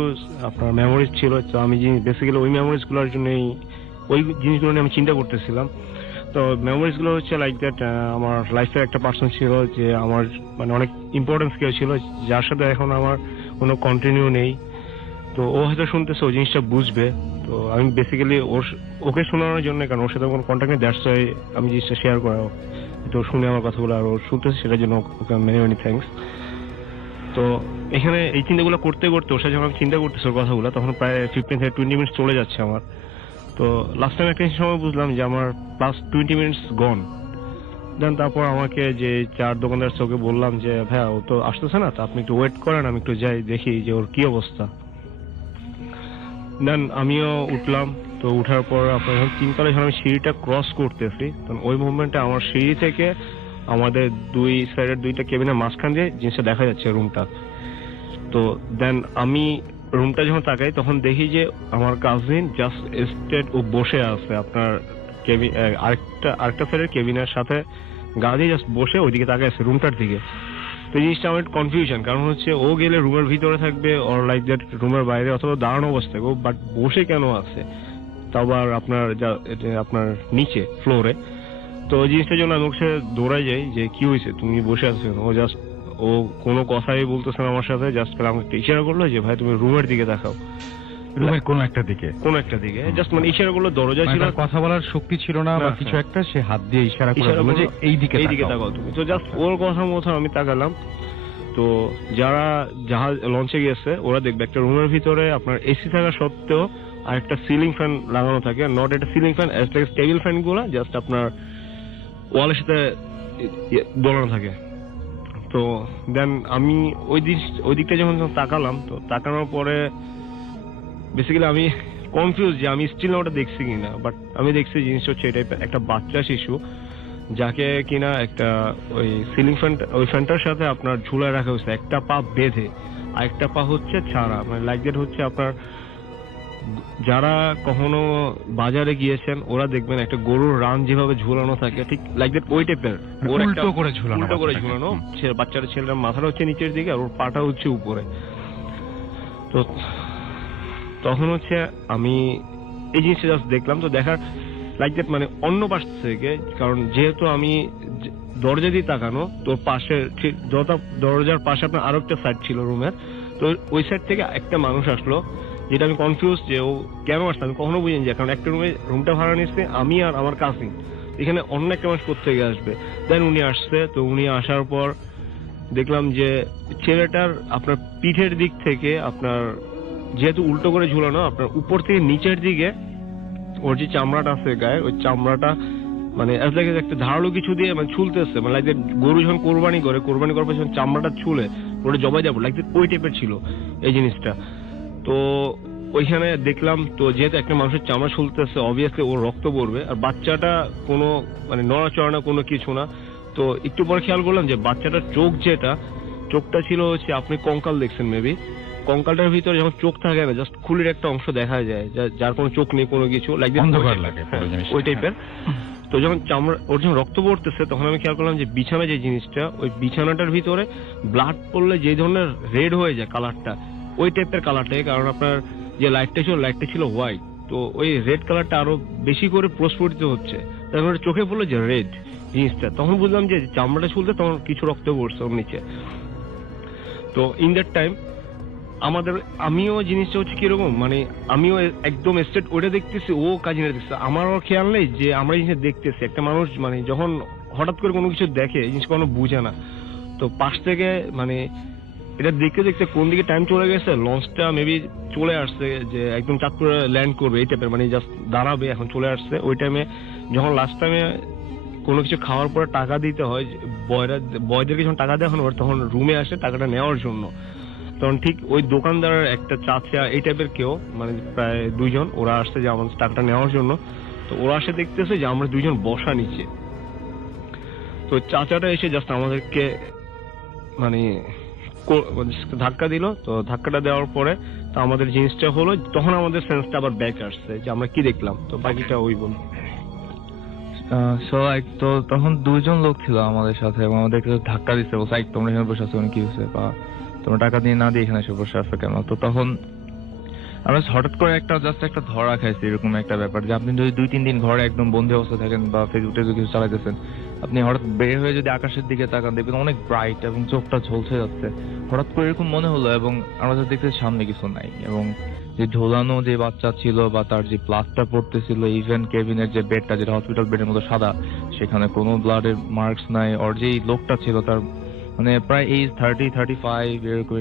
আপনার মেমোরিজ ছিল, তো আমি বেসিক্যালি ওই মেমোরিজ গুলোর জন্যই ওই জিনিসগুলো নিয়ে আমি চিন্তা করতেছিলাম। তো মেমোরিজ গুলো হচ্ছে লাইক দ্যাট, আমার লাইফের একটা পার্সন ছিল যে আমার মানে অনেক ইম্পর্টেন্স কেউ ছিল, যার সাথে এখন আমার কোনো কন্টিনিউ নেই। তো ও হয়তো শুনতেছে, ওই জিনিসটা বুঝবে। তো তো আমি বেসিক্যালি ওকে শোনানোর জন্য, কারণ ওর সাথে কোনো কন্ট্যাক্ট নেই, দ্যাটস ওয়াই আমি জিনিসটা শেয়ার করা, তো শুনে আমার কথাগুলো আর ও শুনতেছে, সেটার জন্য ওকে মেনি মেনি থ্যাঙ্কস। তো এখানে এই চিন্তাগুলো করতে করতে ওর সাথে যখন আমি চিন্তা করতেছি ওর কথাগুলো, তখন প্রায় 15-20 মিনিটস চলে যাচ্ছে আমার। তো লাস্ট টাইম একটা সময় বুঝলাম যে আমার প্লাস 20 মিনিটস গন। দেন তারপর আমাকে যে 4 দোকানদার ওকে বললাম যে ভাইয়া ও তো আসতেছে না, তো আপনি একটু ওয়েট করেন, আমি একটু যাই দেখি যে ওর কি অবস্থা। দেন আমিও উঠলাম। তো উঠার পর আপনার যখন 3 তলায় যখন আমি সিঁড়িটা ক্রস করতেছি, তখন ওই মুভমেন্টে আমার সিঁড়ি থেকে আমাদের 2 সাইডের 2টা কেবিনের মাঝখান দিয়ে জিনিসটা দেখা যাচ্ছে রুমটা। তো দেন আমি রুমটা যখন তাকাই তখন দেখি যে আমার কাজিন জাস্ট স্টেট ও বসে আছে আপনার কেবিন, আরেকটা সাইডের কেবিনের সাথে গা দিয়ে জাস্ট বসে ওইদিকে তাকাই আছে রুমটার দিকে। তো জিনিসটা আমার কনফিউশন, কারণ হচ্ছে ও গেলে রুমের ভিতরে থাকবে ওর লাইক দ্যাট রুমের বাইরে অথবা দাঁড়ানো অবস্থায়, ও বাট বসে কেন আছে, তাও আবার আপনার নিচে ফ্লোরে। তো ওই জিনিসটার জন্য আমি ওর সাথে দৌড়াই যাই যে কি হয়েছে, তুমি বসে আছো কেন। ও কোনো কথাই বলতেছে না আমার সাথে, জাস্ট আমাকে ইশারা করলো যে ভাই তুমি রুমের দিকে দেখাও, রুমের কোন একটা দিকে জাস্ট মানে ইশারা করলো, দরজা ছিল, কথা বলার শক্তি ছিল না বা কিছু একটা, সে হাত দিয়ে ইশারা করে বলল যে এই দিকে তাকাও তুমি। তো জাস্ট ওর কথা মতো আমি তাকালাম। তো যারা জাহাজ লঞ্চে গেছে ওরা দেখবে একটা রুমের ভিতরে আপনার এসি থাকা সত্ত্বেও আর একটা সিলিং ফ্যান লাগানো থাকে, নট একটা ceiling fan, as like table fan গুলো জাস্ট আপনার ওয়ালের সাথে দোলানো থাকে। তো দেন আমি ওই দিকটা যখন তাকালাম, তো তাকানোর পরে বেসিক্যালি আমি কনফিউজ যে আমি স্টিল ওটা দেখছি কিনা, বাট আমি দেখছি জিনিসটা হচ্ছে এটা একটা বাচ্চা শিশু যাকে কিনা একটা ওই সিলিং ফ্যান, ওই ফ্যানটার সাথে আপনার ঝুলায় রাখা হয়েছে, একটা পা বেঁধে আর একটা পা হচ্ছে ছাড়া, মানে লাইক দ্যাট হচ্ছে আপনার যারা কখনো বাজারে গিয়েছেন ওরা দেখবেন একটা গরুর রান যেভাবে ঝুলানো থাকে, ঠিক লাইক দ্যাট ওই টাইপের, উল্টো করে ঝুলানো, বাচ্চাটা ছেলেটার মাথাটা হচ্ছে নিচের দিকে আর ওর পাটা হচ্ছে উপরে। তো তখন হচ্ছে আমি এই জিনিসটা জাস্ট দেখলাম। তো দেখার লাইক দ্যাট মানে অন্য পাশ থেকে, কারণ যেহেতু আমি দরজা দিয়ে তাকানো, তো পাশে দরজার পাশে আপনার আরো একটা সাইড ছিল রুমের, তো ওই সাইড থেকে একটা মানুষ আসলো, যেটা আমি কনফিউজ যে ও কেন আসছে আমি কখনো বুঝিনি, যে কারণ একটা রুমটা ভাড়া নিচ্ছে আমি আর আমার কাজিন, এখানে অন্য একটা মানুষ কোত্থেকে আসবে। দেন উনি আসছে। তো উনি আসার পর দেখলাম যে ছেলেটার আপনার পিঠের দিক থেকে আপনার যেহেতু উল্টো করে ঝুলানো, আপনার উপর থেকে নিচের দিকে ওর যে চামড়াটা আছে গায়ে, ওই চামড়াটা মানে একটা ধারালো কিছু দিয়ে মানে ছুলতেছে, মানে লাইক গরু যখন কোরবানি করার পর যখন চামড়াটা ছুলে ওটা জবাই যাবো লাইক ওই টাইপের ছিল এই জিনিসটা। তো ওইখানে দেখলাম, তো যেহেতু একটা মানুষের চামড়া ছুলতেছে অবভিয়াসলি ওর রক্ত পড়বে, আর বাচ্চাটা কোনো মানে নড়াচড়া না, কোনো কিছু না। তো একটু পরে খেয়াল করলাম যে বাচ্চাটার চোখটা ছিল হচ্ছে, আপনি কঙ্কাল দেখছেন মেবি, কঙ্কালটার ভিতরে যখন চোখ থাকে না জাস্ট খুলির একটা অংশ দেখা যায়, যার কোনো চোখ নেই কোনো কিছু, লাইক ওই টাইপের। তো যখন ওর যখন রক্ত পড়তেছে তখন আমি খেয়াল করলাম যে বিছানা যে জিনিসটা, ওই বিছানাটার ভিতরে ব্লাড পড়লে যে ধরনের রেড হয়ে যায় কালারটা, ওই টাইপের কালারটাই, কারণ আপনার যে লাইটটা ছিল হোয়াইট, তো ওই রেড কালারটা আরো বেশি করে প্রস্ফুটিত হচ্ছে, তারপরে চোখে পড়লো যে রেড জিনিসটা। তখন বুঝলাম যে চামড়াটা ছুলতে তখন কিছু রক্ত পড়ছে ওর নিচে। তো ইন দ্যাট টাইম আমিও জিনিসটা হচ্ছে কিরকম, মানে আমিও একদম স্ট্রেট ওটা দেখতেছি, ও কাজিনে দেখতেছে, আমারও খেয়াল নেই যে আমরা জিনিসটা দেখতেছি। একটা মানুষ মানে যখন হঠাৎ করে কোনো কিছু দেখে জিনিস কোনো বুঝে না, তো পাশ থেকে মানে এটা দেখতে দেখতে কোন দিকে টাইম চলে গেছে, লঞ্চটা মেবি চলে আসছে যে একদম চাঁদপুরে ল্যান্ড করবে এই টাইপের, মানে জাস্ট দাঁড়াবে, এখন চলে আসছে। ওই টাইমে যখন লাস্ট টাইমে কোনো কিছু খাওয়ার পরে টাকা দিতে হয়, বয়দেরকে যখন টাকা দেওয়া হয় তখন রুমে আসে টাকাটা নেওয়ার জন্য, তখন ঠিক ওই দোকানদারের একটা চাচা এই টাইপের কেউ, মানে প্রায় 2 জন ওরা আসছে যে আমাদের টাকাটা নেওয়ার জন্য। তো ওরা আসে দেখতেছে যে আমরা 2 জন বসা নিচে। তো চাচাটা এসে জাস্ট আমাদেরকে মানে ধাক্কা দিল। তো ধাক্কাটা দেওয়ার পরে তো আমাদের জিনিসটা হলো, তখন আমাদের সেন্সটা আবার ব্যাক আসছে যে আমরা কি দেখলাম। তো বাকিটা ওই বল। তো তখন 2 জন লোক ছিল আমাদের সাথে এবং আমাদেরকে ধাক্কা দিচ্ছে, বলছে তোমরা এখানে বসে আছো কি হয়েছে, বা তোমরা টাকা দিয়ে না দিয়ে এখানে এসে বসে আছো কেন। তো তখন আমরা হঠাৎ করে একটা ধরা খাইছি এরকম একটা ব্যাপার, যে আপনি যদি 2-3 দিন ঘরে একদম বন্ধু অবস্থায় থাকেন বা ফেসবুকে কিছু চালাইতেছেন, আপনি হঠাৎ বের হয়ে যদি আকাশের দিকে তাকান দেখবেন অনেক ব্রাইট এবং চোখটা ঝলসে যাচ্ছে। হঠাৎ করে এরকম মনে হলো এবং আমরা দেখতে সামনে কিছু নাই এবং যে ঝোলানো যে বাচ্চা ছিল বা তার যে প্লাস্টার পড়তেছিল, ইভেন কেবিনের যে বেডটা যেটা হসপিটাল বেডের মতো সাদা, সেখানে কোনো ব্লাডের মার্কস নাই। ওর যে লোকটা ছিল তার মানে প্রায় এজ 30-35 এরকম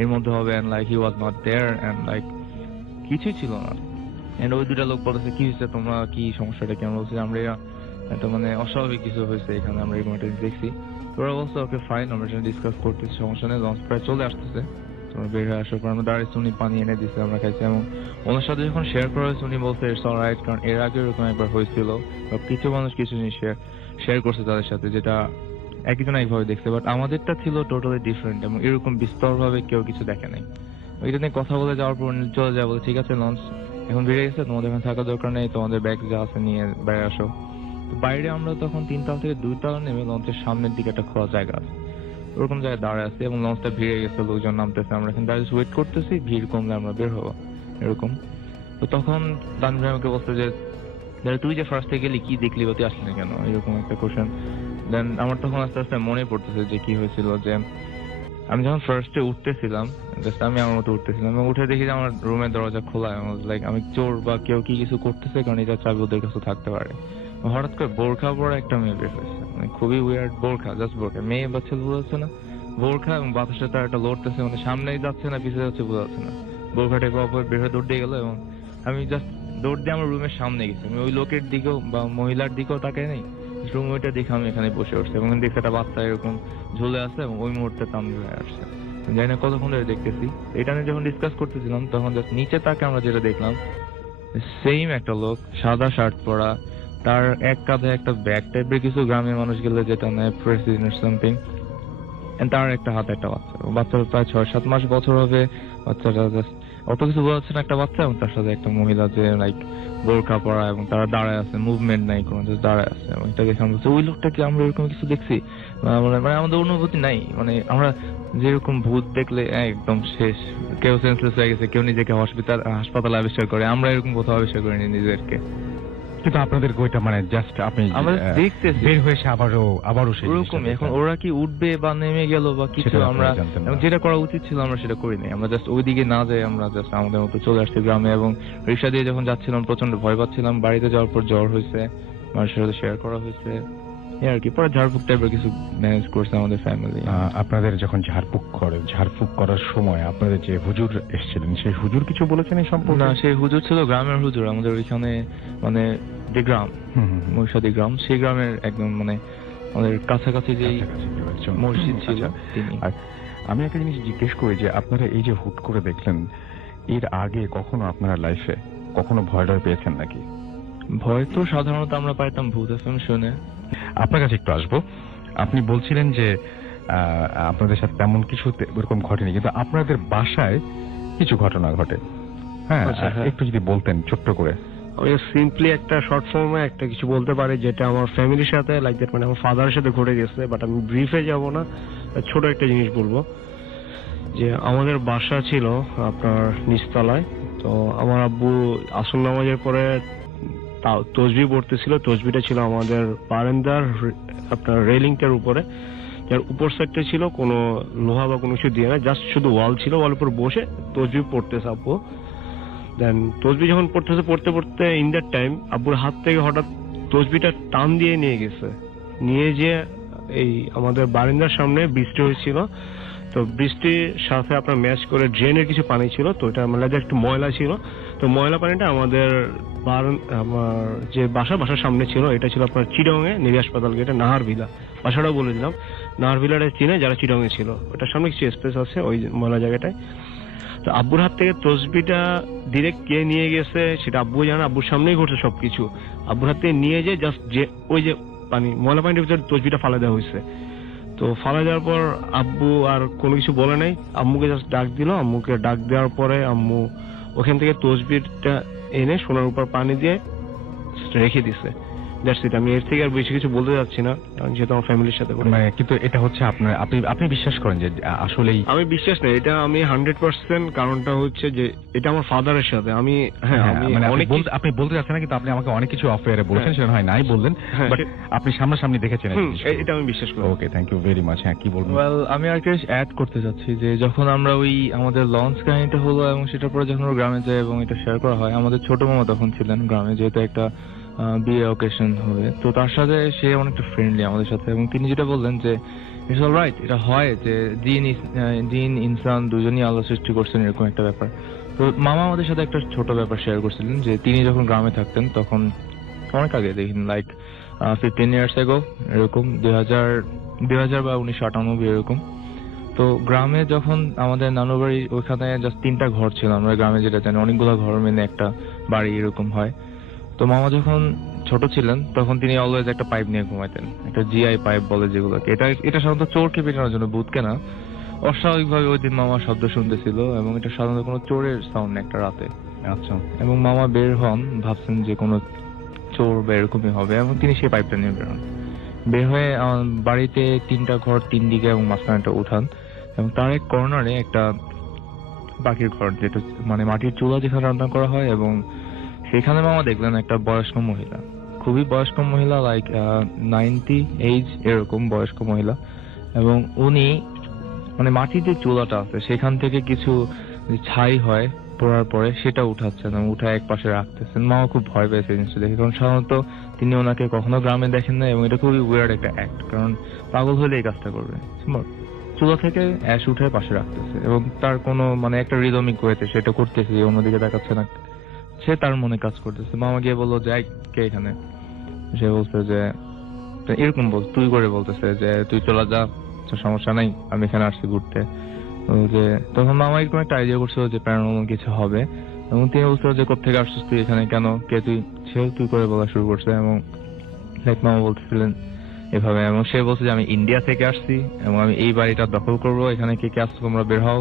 এর মধ্যে হবে, and like he was not there, and like কিছুই ছিল না। এন্ড ওই দুটা লোক বলতেছে কি হয়েছে, তোমরা কি সমস্যাটা কেমন? বলছে আমরা একটা মানে অস্বাভাবিক কিছু হয়েছে এখানে, আমরা এরকম একটা দেখছি। তোরা বলছে ওকে ফাইন, আমরা সেটা ডিসকাস করতেছি, সমস্যা নেই, লঞ্চ প্রায় চলে আসতেছে, তোমরা বের হয়ে আসার পর আমরা দাঁড়িয়েছি, উনি পানি এনে দিচ্ছে, আমরা খাইছি। এবং ওনার সাথে যখন শেয়ার করা হয়েছে উনি বলছে ইটস অলরাইট, কারণ এর আগে এরকম একবার হয়েছিল বা কিছু মানুষ কিছু জিনিস শেয়ার করছে তাদের সাথে, যেটা একজন একভাবে দেখছে, বাট আমাদেরটা ছিল টোটালি ডিফারেন্ট এবং এরকম বিস্তরভাবে কেউ কিছু দেখে নাই। ওইটা নিয়ে কথা বলে যাওয়ার পর চলে যায়, বলে ঠিক আছে লঞ্চ এখন বেড়ে গেছে, তোমাদের এখানে থাকার দরকার নেই, তোমাদের ব্যাগ যা আছে নিয়ে বাইরে আসো। তো বাইরে আমরা তখন 3 তলা থেকে 2 তলা নেমে লঞ্চের সামনের দিকে একটা খোলা জায়গা আছে, ওরকম জায়গায় দাঁড়ায় আছে এবং লঞ্চটা ভিড়ে গেছে, লোকজন নামতেছে, আমরা এখানে দাঁড়িয়ে ওয়েট করতেছি, ভিড় কমলে আমরা বের হবো এরকম। তো তখন তানভীর ভাই আমাকে বলছে যে তুই যে ফার্স্টে গেলি কি দেখলি বা তুই আসলি না কেন, এরকম একটা কোশ্চেন। দেন আমার তখন আস্তে আস্তে মনে পড়তেছে যে কি হয়েছিল, যে আমি যখন ফার্স্টে উঠতেছিলাম, জাস্ট আমি আমার মতো উঠতেছিলাম এবং উঠে দেখি যে আমার রুমের দরজা খোলা, লাইক আমি চোর বা কেউ কি কিছু করতেছে, কারণ এটা চাবি ওদের কাছে থাকতে পারে। হঠাৎ করে বোরখা পরা একটা মেয়ে বের হয়েছে, মানে খুবই উইয়ার্ড, বোরখা, জাস্ট বোরখা, মেয়ে বা ছেলে বোঝা যাচ্ছে না, বোরখা এবং বাতাসে তার একটা লড়তেছে, মানে সামনেই যাচ্ছে না পিছিয়ে যাচ্ছে বোঝা যাচ্ছে না, বোরখাটা অপর বের হয়ে দৌড় দিয়ে গেল এবং আমি জাস্ট দৌড় দিয়ে আমার রুমের সামনে গেছি, আমি ওই লোকের দিকেও বা মহিলার দিকেও তাকাই নেই, রুম ওইটা দেখে আমি এখানে বসে উঠছি এবং দেখছি একটা বাচ্চা এরকম ঝুলে আছে এবং ওই মুহূর্তে তানভীর হয়ে আসছে, জানি না কতক্ষণ ধরে দেখতেছি। এটা নিয়ে যখন ডিসকাস করতেছিলাম তখন জাস্ট নিচে তাকে আমরা যেটা দেখলাম, সেম একটা লোক, সাদা শার্ট পরা, তার এক কাঁধে একটা ব্যাগ টাইপের কিছু গ্রামের মানুষ গেলে যেটা নেয় প্রেসিডেন্ট সামথিং, তার একটা হাতে একটা বাচ্চা, বাচ্চাটা প্রায় 6-7 মাস বছর হবে, বাচ্চাটা জাস্ট অত কিছু বোঝা যাচ্ছে না, একটা বাচ্চা এবং তার সাথে একটা মহিলা যে লাইক বোরখা পরা এবং তারা দাঁড়ায় আছে, মুভমেন্ট নাই কোনো, জাস্ট দাঁড়ায় আছে। এবং এটা দেখে আমরা বলছি ওই লোকটা কি আমরা এরকম কিছু দেখছি, মানে আমাদের অনুভূতি নাই, মানে আমরা যেরকম ভূত দেখলে একদম শেষ, কেউ সেন্সলেস হয়ে গেছে, কেউ নিজেকে হাসপাতালে আবিষ্কার করে, আমরা এরকম কোথাও আবিষ্কার করিনি নিজেদেরকে। কিন্তু আপনাদের ওইটা মানে জাস্ট আপনি আমরা দেখতেছি বের হয়েছে আবারও সেই ওরকম। এখন ওরা কি উঠবে বা নেমে গেল বা কিছু আমরা যেটা করা উচিত ছিল আমরা সেটা করিনি, আমরা জাস্ট ওইদিকে না যাই, আমরা জাস্ট আমাদের মতো চলে আসছি গ্রামে। এবং রিক্সা দিয়ে যখন যাচ্ছিলাম প্রচন্ড ভয় পাচ্ছিলাম, বাড়িতে যাওয়ার পর জ্বর হয়েছে, মানুষের সাথে শেয়ার করা হয়েছে আর কি, পরে ঝাড়ফুঁক টাইপের কিছু ম্যানেজ করছে আমাদের ফ্যামিলি। আপনাদের যখন ঝাড়ফুঁক করার সময় আপনাদের যে হুজুর এসেছিলেন, সেই হুজুর কিছু বলেছেন এই সম্পর্কে? না, সেই হুজুর ছিল গ্রামের হুজুর, আমাদের ওইখানে মানে যে গ্রাম মহিষাদী গ্রাম, সেই গ্রামের একদম মানে আমাদের কাছাকাছি যে মসজিদ ছিল তিনি। আর আমি একটা জিনিস জিজ্ঞেস করি যে আপনারা এই যে হুট করে দেখলেন, এর আগে কখনো আপনারা লাইফে কখনো ভয় পেয়েছেন নাকি? ভয় তো সাধারণত আমরা পাইতাম ভূত এফএম শুনে। আপনার কাছে একটু আসবো, আপনি বলছিলেন যে আপনাদের সাথে তেমন কিছু এরকম ঘটেনি, কিন্তু আপনাদের বাসায় কিছু ঘটনা ঘটে, হ্যাঁ একটু যদি বলতেন ছোট্ট করে। আমি সিম্পলি একটা শর্ট ফর্মে একটা কিছু বলতে পারি যেটা আমার ফ্যামিলির সাথে লাইক দ্যাট, মানে আমার ফাদারের সাথে ঘটে গেছে, বাট আমি ব্রিফে যাব না, ছোট একটা জিনিস বলবো। যে আমাদের বাসা ছিল আপনার নিচতলায়, তো আমার আব্বু আসর নামাজের পরে তসবি পড়তেছিল, তসবিটা ছিল আমাদের বারান্দার আপনার রেলিংটার উপরে, যার উপর সাইডটা ছিল কোনো লোহা বা কোনো কিছু দিয়ে না, জাস্ট শুধু ওয়াল ছিল, ওয়াল উপর বসে তসবি পড়তেছে আব্বু। দেন তসবি যখন পড়তে পড়তে ইন দ্যাট টাইম আব্বুর হাত থেকে হঠাৎ তসবিটা টান দিয়ে নিয়ে গেছে, নিয়ে যে এই আমাদের বারান্দার সামনে বৃষ্টি হয়েছিল, তো বৃষ্টির সাথে আপনার ম্যাচ করে ড্রেনের কিছু পানি ছিল, তো এটা মানে একটু ময়লা ছিল, তো ময়লা পানিটা আমাদের আমার যে বাসার সামনে ছিল, এটা ছিল আপনার চিডংয়ে নেভি হাসপাতাল গেটে নাহারভিলা, বাসাটাও বলে দিলাম, নাহারভিলাটা চিনে যারা চিডংয়ে ছিল, ওটার সামনে কিছু স্পেস আছে ওই ময়লা জায়গাটায়। তো আব্বুর হাত থেকে তসবিটা ডিরেক্ট কে নিয়ে গেছে সেটা আব্বু জানে, আব্বুর সামনেই ঘটছে সবকিছু। আব্বুর হাত থেকে নিয়ে যে জাস্ট যে ওই যে ময়লা পানির ভিতরে তসবিটা ফালা দেওয়া হয়েছে, তো ফালা দেওয়ার পর আব্বু আর কোনো কিছু বলে নাই, আম্মুকে জাস্ট ডাক দিল, আম্মুকে ডাক দেওয়ার পরে আম্মু ওখান থেকে তসবিটা এনে সোনার উপর পানি দিয়ে রেখে দিছে। That's it. আমি এর থেকে আর বেশি কিছু বলতে যাচ্ছি না, কারণ যেহেতু আমার ফ্যামিলির সাথে করে। মানে কিন্তু এটা হচ্ছে আপনার, আপনি বিশ্বাস করেন যে আসলেই? আমি বিশ্বাস নেই এটা, আমি 100%। কারণটা হচ্ছে যে এটা আমার ফাদারের সাথে আমি, হ্যাঁ আমি মানে আপনি বলতে যাচ্ছেন না, কিন্তু আপনি আমাকে অনেক কিছু অফেয়ারে বলেছেন, সেটা হয় নাই বললেন, হ্যাঁ, বাট আপনি সামনাসামনি দেখেছেন। এটা আমি বিশ্বাস করি। ওকে, থ্যাংক ইউ ভেরি মাচ। হ্যাঁ, কি বলবেন? ওয়েল, আমি আরেকটা অ্যাড করতে চাচ্ছি যে যখন আমরা ওই আমাদের লঞ্চ কাহিনীটা হলো এবং সেটার পরে যখন আমরা গ্রামে যাই এবং এটা শেয়ার করা হয়, আমাদের ছোট মামা তখন ছিলেন গ্রামে, যেহেতু একটা বিয়ে অকেশন হবে, তো তার সাথে সে অনেকটা ফ্রেন্ডলি আমাদের সাথে, এবং তিনি যেটা বললেন যে ইটস অল রাইট, এটা হয় যে জিন ইনসান দুজনই আল্লাহ সৃষ্টি করছেন, এরকম একটা ব্যাপার। তো মামা আমাদের সাথে একটা ছোট ব্যাপার শেয়ার করছিলেন যে তিনি যখন গ্রামে থাকতেন তখন অনেক আগে, দেখেন লাইক 15 years ago, এরকম 2000 বা 1998 এরকম। তো গ্রামে যখন আমাদের নানু বাড়ি, ওইখানে জাস্ট 3টা ঘর ছিল, আমরা গ্রামে যেটা জানি অনেকগুলো ঘর মেনে একটা বাড়ি এরকম হয়। তো মামা যখন ছোট ছিলেন তখন তিনি অলওয়েজ একটা পাইপ নিয়ে ঘুমাইতেন, একটা জিআই পাইপ বলে যেগুলোকে। এটা সাধারণত চোরকে পেটানোর জন্য, ভূতকে না। অস্বাভাবিকভাবে ওই দিন মামা শব্দ শুনতেছিল, এবং এটা সাধারণত কোনো চোরের সাউন্ড একটা রাতে। আচ্ছা। এবং মামা বের হন, ভাবছেন যে কোনো চোর বা এরকমই হবে, এবং তিনি সেই পাইপটা নিয়ে বের হন। বের হয়ে বাড়িতে 3টা ঘর 3 দিকে এবং মাঝখানে একটা উঠান, এবং তার এক কর্নারে একটা পাখির ঘর, যেটা মানে মাটির চুলা যেখানে রান্না করা হয়, এবং সেখানে মামা দেখলেন একটা বয়স্ক মহিলা, খুবই বয়স্ক মহিলা, লাইক 90 এজ এরকম বয়স্ক মহিলা। এবং উনি মানে মাটির যে চুলাটা আছে সেখান থেকে কিছু ছাই হয় পড়ার পরে সেটা উঠাচ্ছেন এবং উঠে এক পাশে রাখতেছেন। মামা খুব ভয় পেয়েছে জিনিসটা দেখে, কারণ সাধারণত তিনি ওনাকে কখনো গ্রামে দেখেন না, এবং এটা খুবই উইয়ার্ড একটা অ্যাক্ট, কারণ পাগল হলে এই কাজটা করবে। চুলা থেকে অ্যাশ উঠে পাশে রাখতেছে, এবং তার কোনো মানে একটা রিদমিক ওয়েতে সেটা করতেছে, অন্যদিকে দেখাচ্ছে না, সে তার মনে কাজ করতেছে। মামা গিয়ে বললো যে কে এখানে? সে বলছে যে এরকম তুই করে বলতেছে যে তুই চলে যা, সমস্যা নাই, আমি এখানে আসছি ঘুরতে। যে তখন মামা এরকম একটা আইডিয়া করছিল যে প্যারানর্মাল কিছু হবে, এবং তিনি বলছিল যে কোত্থেকে আসছিস তুই এখানে, কেন, কে তুই? সেও তুই করে বলা শুরু করছে, এবং লাইক মামা বলতেছিলেন এভাবে, এবং সে বলছে যে আমি ইন্ডিয়া থেকে আসছি এবং আমি এই বাড়িটা দখল করবো, এখানে কে কে আসছো তোমরা বের হও,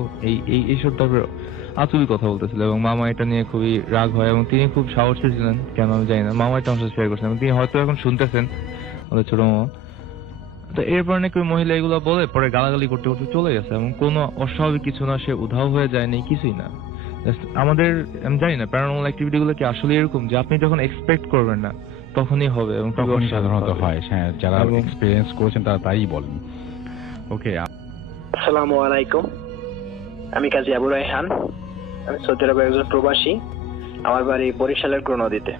এইসব টাইপের আতুবি কথা বলতেছিল। এবং মামা এটা নিয়ে খুবই রাগ হয়, এবং তিনি খুব সাহসী ছিলেন, কেন আমি জানি না। মামা এটা আমার সাথে শেয়ার করছেন, এবং তিনি হয়তো এখন শুনতেছেন আমাদের ছোট মামা। তো এরপর নাকি ওই মহিলা এগুলো বলে পরে গালাগালি করতে করতে চলে গেছে, এবং কোনো অস্বাভাবিক কিছু না, সে উধাও হয়ে যায়নি, কিছুই না। আমাদের আমি জানি না প্যারানর্মাল অ্যাক্টিভিটি গুলো কি আসলে এরকম যে আপনি যখন এক্সপেক্ট করবেন না তখনই হবে, এবং তখনই সাধারণত হয়। হ্যাঁ, যারা এক্সপেরিয়েন্স করেছেন তারা তাই বলেন। ওকে, আসসালামু আলাইকুম, আমি কাজী আবু রায়হান, আমি সৌদি আরবের একজন প্রবাসী, আমার বাড়ি বরিশালের নদীতে।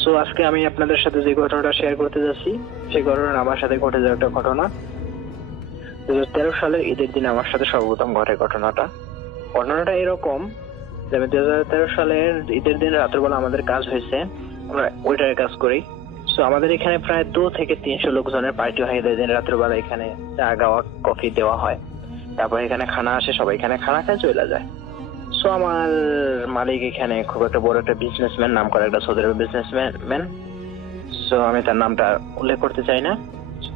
সো আজকে আমি আপনাদের সাথে যে ঘটনাটা শেয়ার করতে যাচ্ছি, সেই ঘটনা আমার সাথে ঘটে যাওয়া একটা ঘটনা। 2013 সালের ঈদের দিন আমার সাথে সর্বপ্রথম ঘটে ঘটনাটা এরকম যে আমি 2013 সালের ঈদের দিন রাত্রবেলা আমাদের কাজ হয়েছে, আমরা ওয়েটারের কাজ করি। সো আমাদের এখানে প্রায় 200 থেকে 300 লোকজনের পার্টি হয় ঈদের দিন রাত্রবেলা। এখানে চা গাওয়া, কফি দেওয়া হয়, তারপর এখানে খানা আসে, সবাই এখানে খানা খায়, চলে যায়। সো আমার মালিক এখানে খুব একটা বড় একটা বিজনেসম্যান, নাম করা একটা সৌদি আরবের বিজনেসম্যান। সো আমি তার নামটা উল্লেখ করতে চাই না,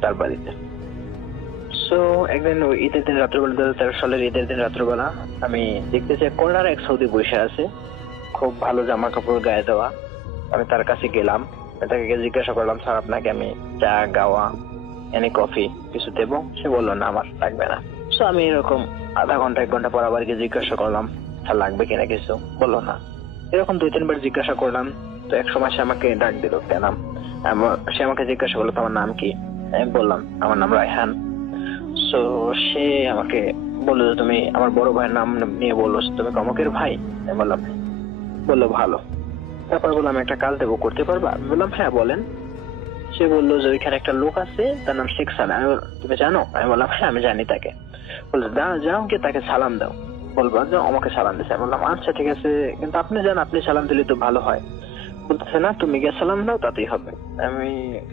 তার বাড়িতে। সো একদিন ঈদের দিন রাত্রবেলা, 2013 সালের ঈদের দিন রাত্রবেলা আমি দেখতেছি কর্নার এক সৌদি বসে আছে, খুব ভালো জামা কাপড় গায়ে দেওয়া। আমি তার কাছে গেলাম, তাকে জিজ্ঞাসা করলাম, স্যার আপনাকে আমি চা গাওয়া এনে কফি কিছু দেবো? সে বললো না, আমার লাগবে না। সো আমি এরকম আধা ঘন্টা 1 ঘন্টা পর আবার গিয়ে জিজ্ঞাসা করলাম, স্যার লাগবে কিনা কিছু? বললো না। এরকম 2-3 বার জিজ্ঞাসা করলাম। তো এক সময় সে আমাকে ডাক দিল, নাম, সে আমাকে জিজ্ঞাসা করলো তোমার নাম কি? আমি বললাম আমার নাম রায়হান। সো সে আমাকে বললো যে তুমি আমার বড় ভাইয়ের নাম নিয়ে বললো, তুমি কমকের ভাই? আমি বললাম। বললো ভালো। তারপর বললাম একটা কাজ দেবো, করতে পারবা? আমি বললাম হ্যাঁ বলেন। সে বললো যে ওইখানে একটা লোক আছে, তার নাম শেখ সালাম, তুমি জানো? আমি বললাম হ্যাঁ আমি জানি তাকে। বললো যাও গিয়ে তাকে সালাম দাও, বলবা যে আমাকে সালাম দিচ্ছে। আমি বললাম আচ্ছা ঠিক আছে, কিন্তু আপনি জান, আপনি সালাম দিলে তো ভালো হয়। বলতেছে না, তুমি গিয়ে সালাম দাও, তাতেই হবে। আমি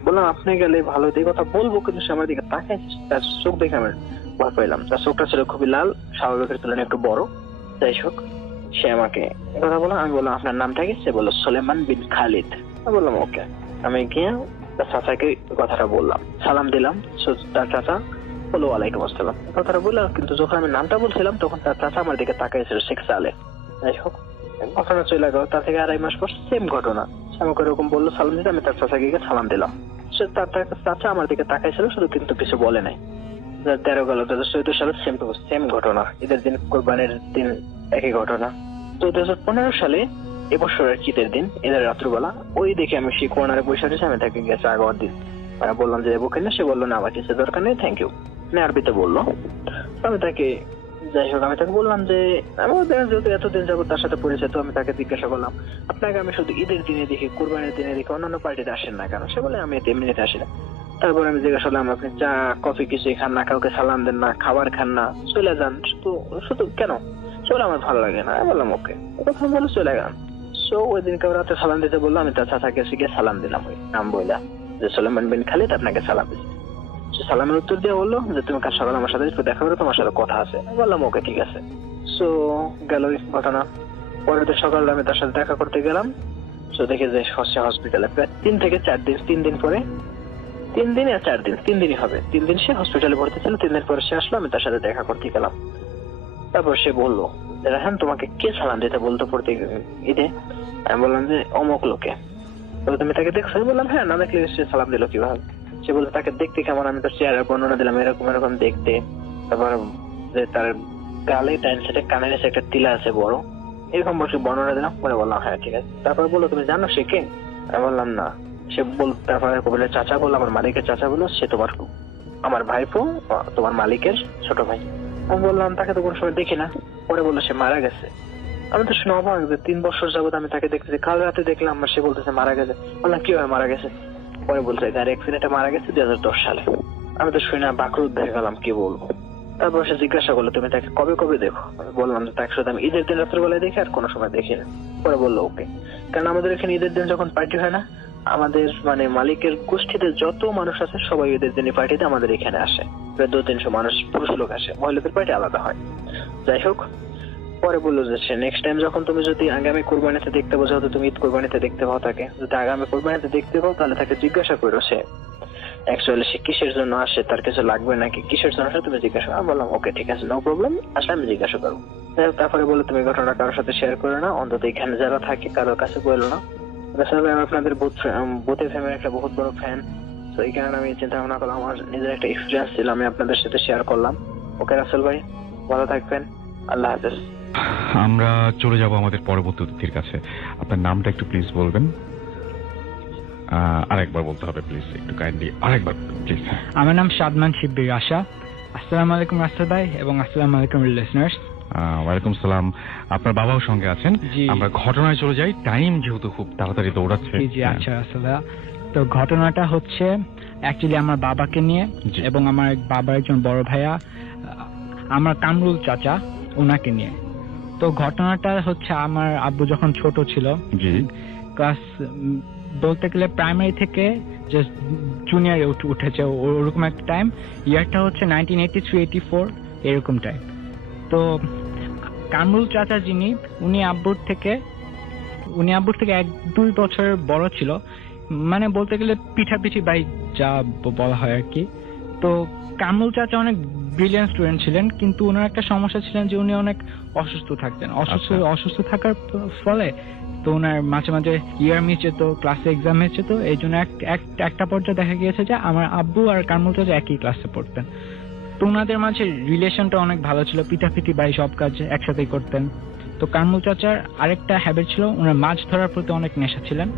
বললাম আপনি গেলে ভালো, এই কথা বলবো, কিন্তু সে আমার দিকে তাকায়, তার চোখ দেখে আমি ভয় পাইলাম। তার চোখটা ছিল খুবই লাল, স্বাভাবিকের তুলনায় একটু বড়। যাই হোক, সে আমাকে কথা বললাম। আমি বললাম আপনার নামটা কি? সে বললো সুলেমান বিন খালিদ। আমি বললাম ওকে। আমি গিয়ে তার চাচাকে কথাটা বললাম, সালাম দিলাম। তার চাচা বললো ওয়ালাইকুম আসসালাম, কথাটা বললাম। কিন্তু যখন আমি নামটা বলছিলাম তখন তার চাচা আমার দিকে তাকাইছিল, শেখ সালে। যাই হোক, ঘটনা চলে গেল। তার থেকে 2.5 মাস পর সেম ঘটনা, সে আমাকে এরকম বললো সালাম দিতে, আমি তার চাচাকে গিয়ে সালাম দিলাম। সে তার চাচা আমার দিকে তাকাইছিল শুধু, কিন্তু কিছু বলে নাই। 2013 সালে সেম ঘটনা, ঈদের দিন কোরবানির দিন একই ঘটনা। তো 2015 সালে এবছরের ঈদের দিন ঈদের রাত্রবেলা ওই দেখে আমি সেই কর্নারে বসে আছি, আমি তাকে গেছে আগর দিন বললাম যে এবুকে না, সে বললো না আমার কিছু দরকার নেই, থ্যাংক ইউ, মানে আরবিতে বললো। আমি তাকে যাই হোক আমি তাকে বললাম যে আমি যেহেতু এতদিন যাবো তার সাথে পরিচয়, তো আমি তাকে জিজ্ঞাসা করলাম আপনাকে আমি শুধু ঈদের দিনে দেখি, কোরবানির দিনে দেখি, অন্যান্য পার্টিতে আসেন না কেন? সে বলে আমি এমনিতে আসি না। তারপর আমি জিজ্ঞাসা করলাম আপনি চা কফি কিছুই খান না, কাউকে সালাম দেন না, খাবার খান না, চলে যান শুধু কেন? সে বলে আমার ভালো লাগে না। আমি বললাম ওকে, কথা বলে চলে গেলাম। সো ওই দিনকে রাতে সালাম দিতে বললো, আমি তার চাচাকে গিয়ে সালাম দিলাম, ওই নাম বললাম যে সুলাইমান বিন খালিদ আপনাকে সালাম দিচ্ছি। সে সালামের উত্তর দিয়ে বললো যে তুমি কাল সকালে আমার সাথে একটু দেখা করে, তোমার সাথে কথা আছে। আমি বললাম ওকে ঠিক আছে। সো গেল ঘটনা। পরের দিন সকালে আমি তার সাথে দেখা করতে গেলাম। সো দেখে যে সে হসপিটালে প্রায় 3 থেকে 4 দিন, 3 দিন পরে, 3 দিন আর 4 দিন, 3 দিনই হবে, 3 দিন সে হসপিটালে ভর্তি ছিল। 3 দিন পরে সে আসলো, আমি তার সাথে দেখা করতে গেলাম। তারপর সে বললো রাহান তোমাকে কে সালাম দিতে বলতো প্রতি ঈদে? আমি বললাম যে অমুক লোকে। তবে তুমি তাকে দেখছো? আমি বললাম হ্যাঁ, না দেখলে সে সালাম দিল কিভাবে? সে বলতো তাকে দেখতে কেমন? আমি তার চেহারার বর্ণনা দিলাম, এরকম এরকম দেখতে। তারপর যে তার গালে ডাইন সাইডে কানের কাছে একটা তিলা আছে বড়, এরকম বসে বর্ণনা দিলাম। পরে বললাম হ্যাঁ ঠিক আছে। তারপর বললো তুমি জানো সে কে? আমি বললাম না। সে তারপরে বলে চাচা বললো, আমার মালিকের চাচা বললো সে তোমার আমার ভাইপো, তোমার মালিকের ছোট ভাই। আমি বললাম তাকে তো কোনো সময় দেখি না। পরে বললো সে মারা গেছে। আমি তো শুনে অবাক যে 3 বছর যাবত আমি তাকে দেখতেছি, কাল রাতে দেখলাম সে বলতেছে মারা গেছে। বললাম কিভাবে মারা গেছে? পরে বলছে গাড়ি অ্যাক্সিডেন্টে মারা গেছে 2010 সালে। আমি তো শুনে বাকরুদ্ধ হয়ে গেলাম, কি বলবো। তারপর সে জিজ্ঞাসা করলো তুমি তাকে কবে কবে দেখো? আমি বললাম যে তাকে শুধু আমি ঈদের দিন রাত্রেবেলায় দেখি, আর কোনো সময় দেখি না। পরে বললো ওকে, কারণ আমাদের এখানে ঈদের দিন যখন পার্টি হয় না, আমাদের মানে মালিকের গোষ্ঠীতে যত মানুষ আছে সবাই ঈদের দিনই পার্টিতে আমাদের এখানে আসে। প্রায় 200-300 মানুষ পুরুষ লোক আসে, মহিলাদের পার্টি আলাদা হয়। যাই হোক, পরে বললো যে সে নেক্সট টাইম যখন তুমি যদি আগামী কোরবানিতে দেখতে পাও, যেহেতু তুমি ঈদ কোরবানিতে দেখতে পাও তাকে, যদি আগামী কোরবানিতে দেখতে পাও তাহলে তাকে জিজ্ঞাসা করো সে অ্যাকচুয়ালি সে কিসের জন্য আসে, তার কিছু লাগবে নাকি, কিসের জন্য আসে তুমি জিজ্ঞাসা করো। আমি বললাম ওকে ঠিক আছে, নো প্রবলেম, আসলে আমি জিজ্ঞাসা করবো। তারপরে বললো তুমি ঘটনা কারোর সাথে শেয়ার করো না, অন্তত এখানে যারা থাকে কারোর কাছে বললো না। আসলে আমি আপনাদের বুথের ফ্যামিলির একটা বহুত বড় ফ্যান, তো এই কারণে আমি চিন্তা ভাবনা করলাম, আমার নিজের একটা এক্সপিরিয়েন্স ছিল, আমি আপনাদের সাথে শেয়ার করলাম। ওকে রাসেল ভাই, ভালো থাকবেন, আল্লাহ হাফেজ। আমরা চলে যাব আমাদের পরবর্তী অতিথির কাছে। আপনার নামটা একটু প্লিজ বলবেন। আরেকবার বলতে হবে প্লিজ, একটু কাইন্ডলি আরেকবার প্লিজ। আমার নাম সাদমান শিব্বির আশা। আসসালামু আলাইকুম রাসেল ভাই এবং আসসালামু আলাইকুম লিসনার্স। ওয়ালাইকুম সালাম। আপনার বাবাও সঙ্গে আছেন। আমরা ঘটনায় চলে যাই, টাইম যেহেতু খুব তাড়াতাড়ি দৌড়াচ্ছে। জি আচ্ছা রাসেল ভাই, তো ঘটনাটা হচ্ছে অ্যাকচুয়ালি আমার বাবাকে নিয়ে এবং আমার বাবার একজন বড় ভাইয়া আমার কামরুল চাচা ওনাকে নিয়ে। তো ঘটনাটা হচ্ছে আমার আব্বু যখন ছোট ছিল, ক্লাস বলতে গেলে প্রাইমারি থেকে জাস্ট জুনিয়রে উঠেছে ওরকম একটা টাইম। ইয়ারটা হচ্ছে 1983-84 এরকম টাইম। তো কামরুল চাচা যিনি, উনি আব্বুর থেকে 1-2 বছর বড় ছিল, মানে বলতে গেলে পিঠাপিঠি ভাই যা বলা হয় আর কি। তো কামরুল চাচা অনেক ব্রিলিয়ান্ট স্টুডেন্ট ছিলেন, কিন্তু ওনার একটা সমস্যা ছিলেন যে উনি অনেক অসুস্থ থাকতেন। অসুস্থ থাকার ফলে তো ওনার মাঝে মাঝে ইয়ার মিস যেত, ক্লাসে এক্সাম মিস যেত। এই জন্য একটা পর্যায়ে দেখা গিয়েছে যে আমার আব্বু আর কামরুল চাচা একই ক্লাসে পড়তেন। তো ওনাদের মাঝে রিলেশনটা অনেক ভালো ছিল, পিঠাপিঠি ভাই সব কাজ একসাথেই করতেন। তো কামরুল চাচার আরেকটা হ্যাবিট ছিল, ওনার মাছ ধরার প্রতি অনেক নেশা ছিলেন।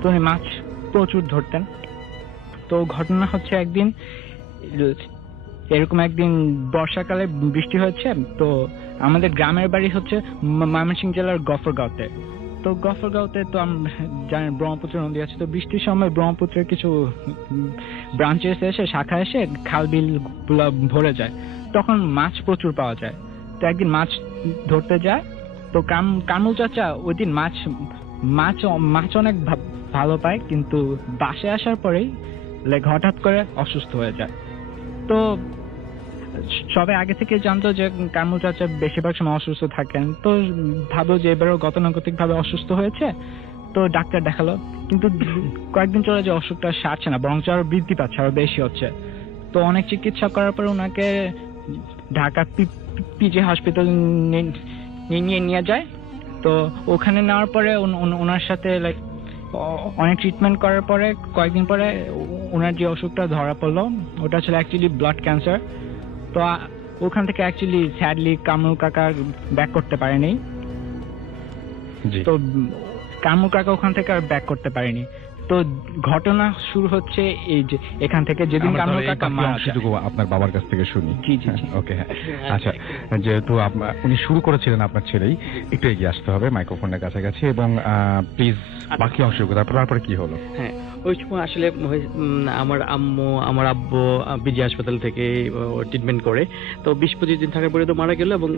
তো উনি মাছ প্রচুর ধরতেন। তো ঘটনা হচ্ছে একদিন এরকম, একদিন বর্ষাকালে বৃষ্টি হয়েছে। তো আমাদের গ্রামের বাড়ি হচ্ছে ময়মনসিংহ জেলার গফরগাঁওতে। তো গফরগাঁওতে তো জানেন ব্রহ্মপুত্র নদী আছে। তো বৃষ্টির সময় ব্রহ্মপুত্রের কিছু ব্রাঞ্চেস এসে, শাখা এসে খাল বিল গুলা ভরে যায়, তখন মাছ প্রচুর পাওয়া যায়। তো একদিন মাছ ধরতে যায়। তো কামরুল চাচা ওই দিন মাছ অনেক ভালো পায়, কিন্তু বাসায় আসার পরেই হঠাৎ করে অসুস্থ হয়ে যায়। তো সবাই আগে থেকে জানতো যে কামরুল চাচা বেশিরভাগ সময় অসুস্থ থাকেন। তো ভাবলো যে এবারও গতানুগতিক ভাবে অসুস্থ হয়েছে, তো ডাক্তার দেখালো। কিন্তু কয়েকদিন চলে যে অসুখটা সারছে না, বরঞ্চ আরো বৃদ্ধি পাচ্ছে, আরো বেশি হচ্ছে। তো অনেক চিকিৎসা করার পরে ওনাকে ঢাকা পিজি হসপিটাল নিয়ে যায়। তো ওখানে নেওয়ার পরে ওনার সাথে অনেক ট্রিটমেন্ট করার পরে কয়েকদিন পরে ওনার যে অসুখটা ধরা পড়লো ওটা ছিল অ্যাকচুয়ালি ব্লাড ক্যান্সার। তো ওখান থেকে অ্যাকচুয়ালি স্যাডলি কামরুল কাকা ব্যাক করতে পারেনি। জি। তো কামরুল কাকা ওখান থেকে আর ব্যাক করতে পারেনি। তো ঘটনা শুরু হচ্ছে এই যে এখান থেকে যেদিন আমরা কামরুল তাহলে এই কাকা বাকি মারা যায়। অংশটুকু আপনার বাবার কাছ থেকে শুনি। জি জি জি। ওকে, হ্যাঁ। আচ্ছা, যেহেতু উনি শুরু করেছিলেন আপনার ছেলেই, একটু এগিয়ে আসতে হবে মাইক্রোফোনের কাছাকাছি এবং প্লিজ বাকি অংশটুকু তারপরে কি হলো? হ্যাঁ, ওই সময় আসলে আমার আম্মু আমার আব্বু বিজি হাসপাতাল থেকে ট্রিটমেন্ট করে, তো 20-25 দিন থাকার পরে তো মারা গেল এবং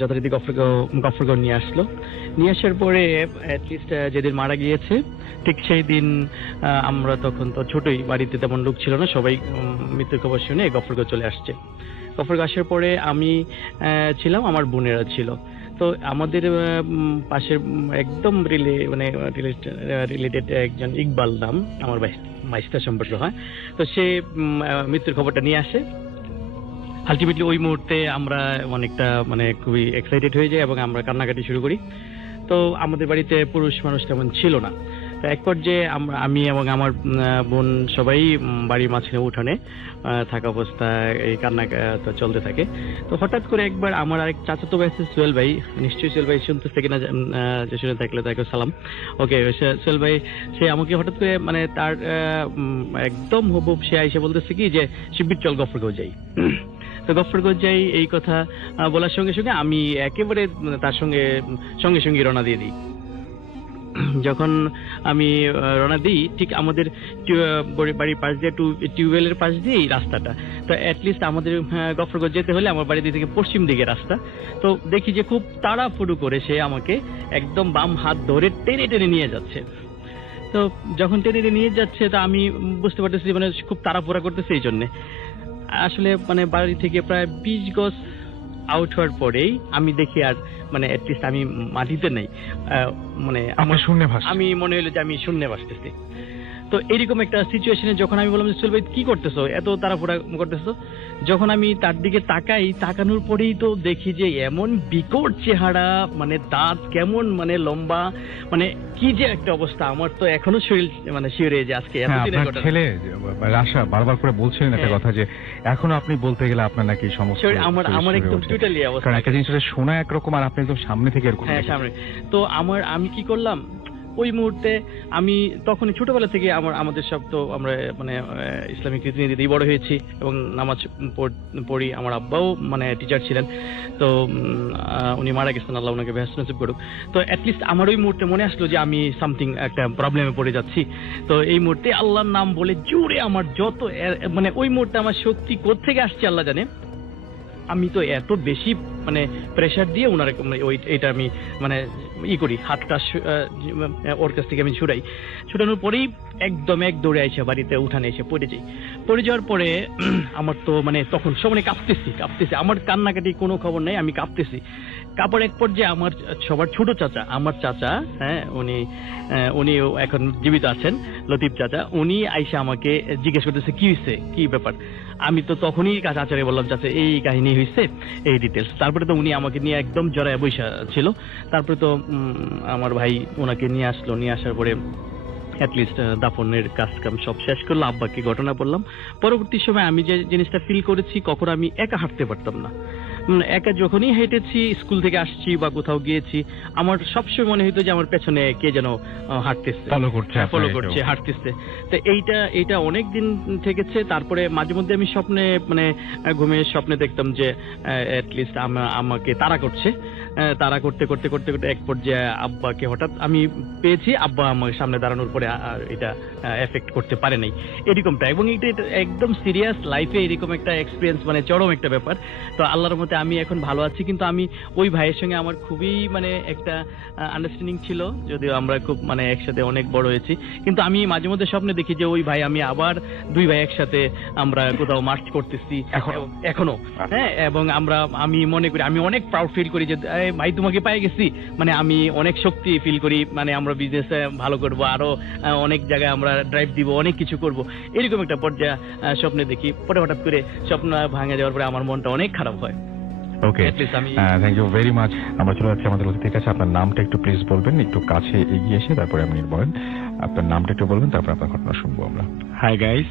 যথারীতি গফরগাঁও নিয়ে আসলো। নিয়ে আসার পরে অ্যাটলিস্ট যেদিন মারা গিয়েছে ঠিক সেই দিন আমরা তখন তো ছোটই, বাড়িতে তেমন লোক ছিল না, সবাই মৃত্যুর খবর শুনে গফরগাঁও চলে আসছে। গফরগাঁও আসার পরে আমি ছিলাম, আমার বোনেরা ছিল। তো আমাদের পাশের একদম রিলেটেড একজন ইকবাল নাম, আমার মাইস্টার সম্পর্ক হয়, তো সে মৃত্যুর খবরটা নিয়ে আসে। আলটিমেটলি ওই মুহূর্তে আমরা অনেকটা খুবই এক্সাইটেড হয়ে যাই এবং আমরা কান্নাকাটি শুরু করি। তো আমাদের বাড়িতে পুরুষ মানুষ তেমন ছিল না। তো এক পর্যায়ে আমি এবং আমার বোন সবাই বাড়ির মাঝখানে উঠানে থাকা অবস্থায় এই কান্না তো চলতে থাকে। তো হঠাৎ করে একবার আমার আরেক চাচাতো ভাই আছে সোহেল ভাই, নিশ্চয়ই সোহেল ভাই শুনতেছে কিনা, যে শুনে থাকলে তাকে সালাম। ওকে, সোহেল ভাই সে আমাকে হঠাৎ করে তার একদম হুবহুব সে আইসে বলতেছে কি যে শিবির চল গফরগাঁও যাই। তো গফরগাঁও যাই এই কথা বলার সঙ্গে সঙ্গে আমি একেবারে তার সঙ্গে সঙ্গে রওনা দিয়ে দিই। যখন আমি রওনা দিই ঠিক আমাদের বাড়ির পাশ দিয়ে টিউবওয়েলের পাশ দিয়ে রাস্তাটা, তো অ্যাটলিস্ট আমাদের গফরগাঁও যেতে হলে আমার বাড়ি থেকে পশ্চিম দিকে রাস্তা। তো দেখি যে খুব তাড়াহুড়ো করে সে আমাকে একদম বাম হাত ধরে টেনে টেনে নিয়ে যাচ্ছে। তো যখন টেনে নিয়ে যাচ্ছে তা আমি বুঝতে পারতেছি খুব তাড়াহুড়া করতেছে। এই জন্যে আসলে বাড়ি থেকে প্রায় 20 গজ আউট হওয়ার পরেই আমি দেখি আর অ্যাটলিস্ট আমি মাটিতে নেই, আমার শূন্যে ভাসছি, আমি মনে হলো যে আমি শূন্যে ভাসতেছি। তো এইরকম একটা সিচুয়েশনে যখন আমি বললাম যে সোহেল ভাই কি করতেছো, এত তাড়াহুড়া করতেছো, যখন আমি তার দিকে তাকানোর পরেই তো দেখি যে এমন বিকট চেহারা, দাঁত কেমন লম্বা, কি যে একটা অবস্থা। আমার তো এখনো শরীর শিউরে যে আজকে এতদিনের ঘটনা। ছেলে রাশা বারবার করে বলছিলেন একটা কথা যে এখনো আপনি বলতে গেলে আপনার নাকি সমস্যা, আমার একদম টোটালি অবস্থা, কারণ একটা জিনিস শোনা একরকম আর আপনি একদম সামনে থেকে এরকম। হ্যাঁ, সামনে। তো আমি কি করলাম ওই মুহূর্তে, আমি তখন ছোটবেলা থেকে আমাদের সব তো আমরা ইসলামিক রীতিনীতি বড় হয়েছি এবং নামাজ পড়ি। আমার আব্বাও টিচার ছিলেন, তো উনি মারা গেছেন, আল্লাহ ওনাকে বেহেশত নসিব করুক। তো অ্যাটলিস্ট আমার ওই মুহূর্তে মনে আসলো যে আমি সামথিং একটা প্রবলেমে পড়ে যাচ্ছি। তো এই মুহূর্তে আল্লাহর নাম বলে জোরে আমার যত ওই মুহূর্তে আমার শক্তি কোত্থেকে আসছে আল্লাহ জানে, আমি তো এত বেশি প্রেসার দিয়ে ওনার এইটা আমি করি, হাতটা ওর কাছ থেকে আমি ছুটানোর পরেই একদম এক দৌড়ে এসে বাড়িতে উঠানে এসে পড়ে যাই। পড়ে যাওয়ার পরে আমার তো তখন সব কাঁপতেছি, আমার কান্নাকাটি কোনো খবর নেই, আমি কাঁপতেছি। কাপড় এক পর্যায়ে আমার সবার ছোট চাচা, আমার চাচা, হ্যাঁ, উনি এখন জীবিত আছেন, লতিফ চাচা, উনি আইসা আমাকে জিজ্ঞেস করতেছে কি হয়েছে, কি ব্যাপার। আমি তো তখনই চাচারে বললাম চাচা এই কাহিনী হয়েছে, এই ডিটেলস। তারপরে তো উনি আমাকে নিয়ে একদম জড়ায় বৈশা ছিল। তারপরে তো আমার ভাই ওনাকে নিয়ে আসলো, নিয়ে আসার পরে অ্যাটলিস্ট দাফনের কাজকাম সব শেষ করলো, আব্বাকে ঘটনা বললাম। পরবর্তী সময় আমি যে জিনিসটা ফিল করেছি, কখনো আমি একা হাঁটতে পারতাম না। একা যখনই হেঁটেছি, স্কুল থেকে আসছি বা কোথাও গিয়েছি, আমার সবসময় মনে হইতো যে আমার পেছনে কে যেন হাঁটতেছে, ফলো করছে, হাঁটতেছে। তো এইটা অনেক দিন থেকেছে। তারপরে মাঝে মধ্যে আমি স্বপ্নে ঘুমের স্বপ্নে দেখতাম যে অ্যাটলিস্ট আমাকে তাড়া করছে। তাড়া করতে করতে করতে করতে এক পর্যায়ে আব্বাকে হঠাৎ আমি পেয়েছি, আব্বা আমার সামনে দাঁড়ানোর পরে আর এটা এফেক্ট করতে পারে নাই এরকমটা। এবং এটা একদম সিরিয়াস লাইফে এরকম একটা এক্সপিরিয়েন্স, চরম একটা ব্যাপার। তো আল্লাহর মতে আমি এখন ভালো আছি, কিন্তু আমি ওই ভাইয়ের সঙ্গে আমার খুবই একটা আন্ডারস্ট্যান্ডিং ছিল, যদিও আমরা খুব একসাথে অনেক বড় হয়েছি। কিন্তু আমি মাঝে মধ্যে স্বপ্নে দেখি যে ওই ভাই, আমি আবার দুই ভাই একসাথে আমরা কোথাও মার্চ করতেছি এখনো, হ্যাঁ। এবং আমি মনে করি, আমি অনেক প্রাউড ফিল করি যে ভাই তোমাকে পেয়ে গেছি, আমি অনেক শক্তি ফিল করি, আমরা বিজনেস ভালো করব, আরো অনেক জায়গায় আমরা ড্রাইভ দিব, অনেক কিছু করব, এরকম একটা পর্যায়ে স্বপ্নে দেখি। পরে হঠাৎ করে স্বপ্ন ভাঙে যাওয়ার পরে আমার মনটা অনেক খারাপ হয়। ওকে, At least আমি থ্যাংক ইউ ভেরি মাচ। আমরা চলে যাচ্ছি আমাদের অতিথির কাছে। আপনার নামটা একটু প্লিজ বলবেন, একটু কাছে এগিয়ে এসে তারপরে আপনি বলেন। আপনার নামটা একটু বলবেন, তারপর আপনার ঘটনা শুনবো আমরা। হাই গাইস,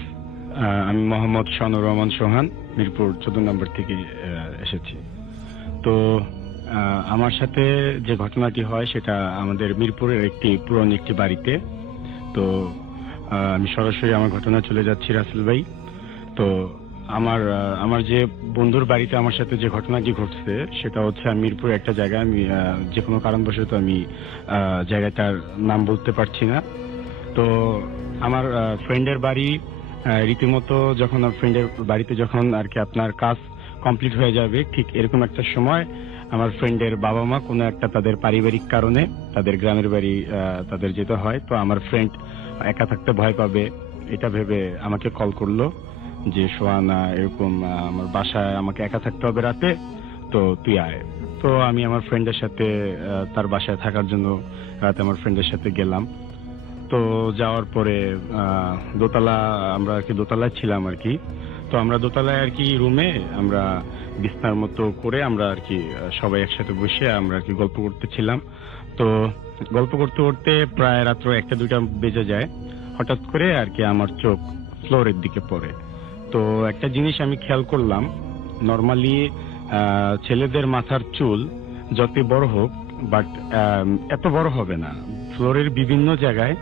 আমি মোহাম্মদ শানুর রহমান সোহান, মিরপুর 14 নম্বর থেকে এসেছি। তো আমার সাথে যে ঘটনাটি হয় সেটা আমাদের মিরপুরের একটি পুরনো একটি বাড়িতে। তো আমি সরাসরি আমার ঘটনা চলে যাচ্ছি রাসেল ভাই। তো আমার যে বন্ধুর বাড়িতে আমার সাথে যে ঘটনাটি ঘটছে সেটা হচ্ছে আমি মিরপুরে একটা জায়গায়, আমি যে কোনো কারণবশত আমি জায়গাটার নাম বলতে পারছি না। তো আমার ফ্রেন্ডের বাড়ি রীতিমতো যখন ফ্রেন্ডের বাড়িতে যখন আর কি আপনার কাজ কমপ্লিট হয়ে যাবে, ঠিক এরকম একটা সময় আমার ফ্রেন্ডের বাবা মা কোনো একটা তাদের পারিবারিক কারণে তাদের গ্রামের বাড়ি তাদের যেতে হয়। তো আমার ফ্রেন্ড একা থাকতে ভয় পাবে এটা ভেবে আমাকে কল করলো যে সোহানা এরকম আমার বাসায় আমাকে একা থাকতে হবে রাতে, তো তুই আয়। তো আমি আমার ফ্রেন্ডের সাথে তার বাসায় থাকার জন্য রাতে আমার ফ্রেন্ডের সাথে গেলাম। তো যাওয়ার পরে দোতলা, আমরা আর কি দোতলায় ছিলাম আর কি। তো আমরা দোতলায় আর কি রুমে আমরা বিছনার মতো করে আমরা আর কি সবাই একসাথে বসে আমরা আর কি গল্প করতেছিলাম। তো গল্প করতে করতে প্রায় রাত্র 1-2টা বেজে যায়। হঠাৎ করে আর কি আমার চোখ ফ্লোরের দিকে পড়ে। তো একটা জিনিস আমি খেয়াল করলাম, নর্মালি ছেলেদের মাথার চুল যত বড় হোক বাট এত বড় হবে না। ফ্লোরের বিভিন্ন জায়গায়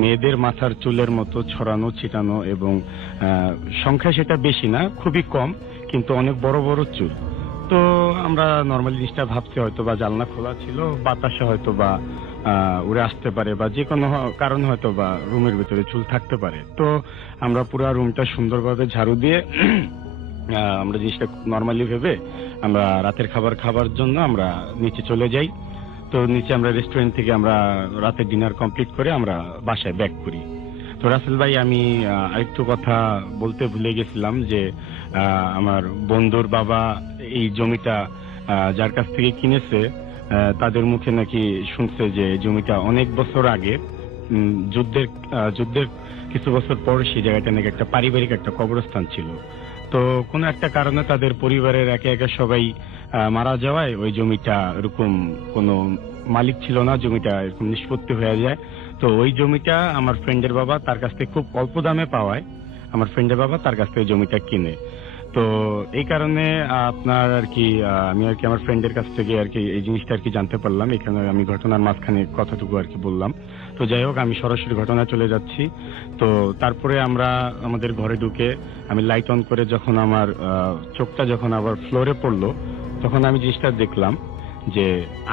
মেয়েদের মাথার চুলের মতো ছড়ানো ছিটানো এবং সংখ্যা সেটা বেশি না, খুবই কম, কিন্তু অনেক বড় বড় চুল। তো আমরা নর্মালি জিনিসটা ভাবছি হয়তো বা জানলা খোলা ছিল, বাতাসে হয়তো বা উড়ে আসতে পারে বা যে কোনো কারণে হয়তো বা রুমের ভিতরে চুল থাকতে পারে। তো আমরা পুরো রুমটা সুন্দরভাবে ঝাড়ু দিয়ে আমরা জিনিসটা নর্মালি ভেবে আমরা রাতের খাবার জন্য আমরা নিচে চলে যাই। তো নিচে আমরা রেস্টুরেন্ট থেকে আমরা রাতের ডিনার কমপ্লিট করে আমরা বাসায় ব্যাক করি। তো রাসেল ভাই, আমি আরেকটু কথা বলতে ভুলে গেছিলাম যে আমার বন্ধুর বাবা এই জমিটা যার কাছ থেকে কিনেছে তাদের মুখে নাকি শুনছে যে জমিটা অনেক বছর আগে যুদ্ধের কিছু বছর পর সেই জায়গাটা নাকি একটা পারিবারিক একটা কবরস্থান ছিল। তো কোনো একটা কারণে তাদের পরিবারের একে একে সবাই মারা যাওয়ায় ওই জমিটা এরকম কোনো মালিক ছিল না, জমিটা এরকম নিষ্পত্তি হয়ে যায়। তো ওই জমিটা আমার ফ্রেন্ডের বাবা তার কাছ থেকে খুব অল্প দামে পাওয়ায় আমার ফ্রেন্ডের বাবা তার কাছ থেকে জমিটা কিনে। তো এই কারণে আপনার আর কি আমি আর কি আমার ফ্রেন্ডের কাছ থেকে আর কি এই জিনিসটা আর কি জানতে পারলাম। এখানে আমি ঘটনার মাঝখানে কথাটুকু আর কি বললাম। তো যাই হোক, আমি সরাসরি ঘটনা চলে যাচ্ছি। তো তারপরে আমরা আমাদের ঘরে ঢুকে আমি লাইট অন করে যখন আমার চোখটা যখন আবার ফ্লোরে পড়লো, তখন আমি জিনিসটা দেখলাম যে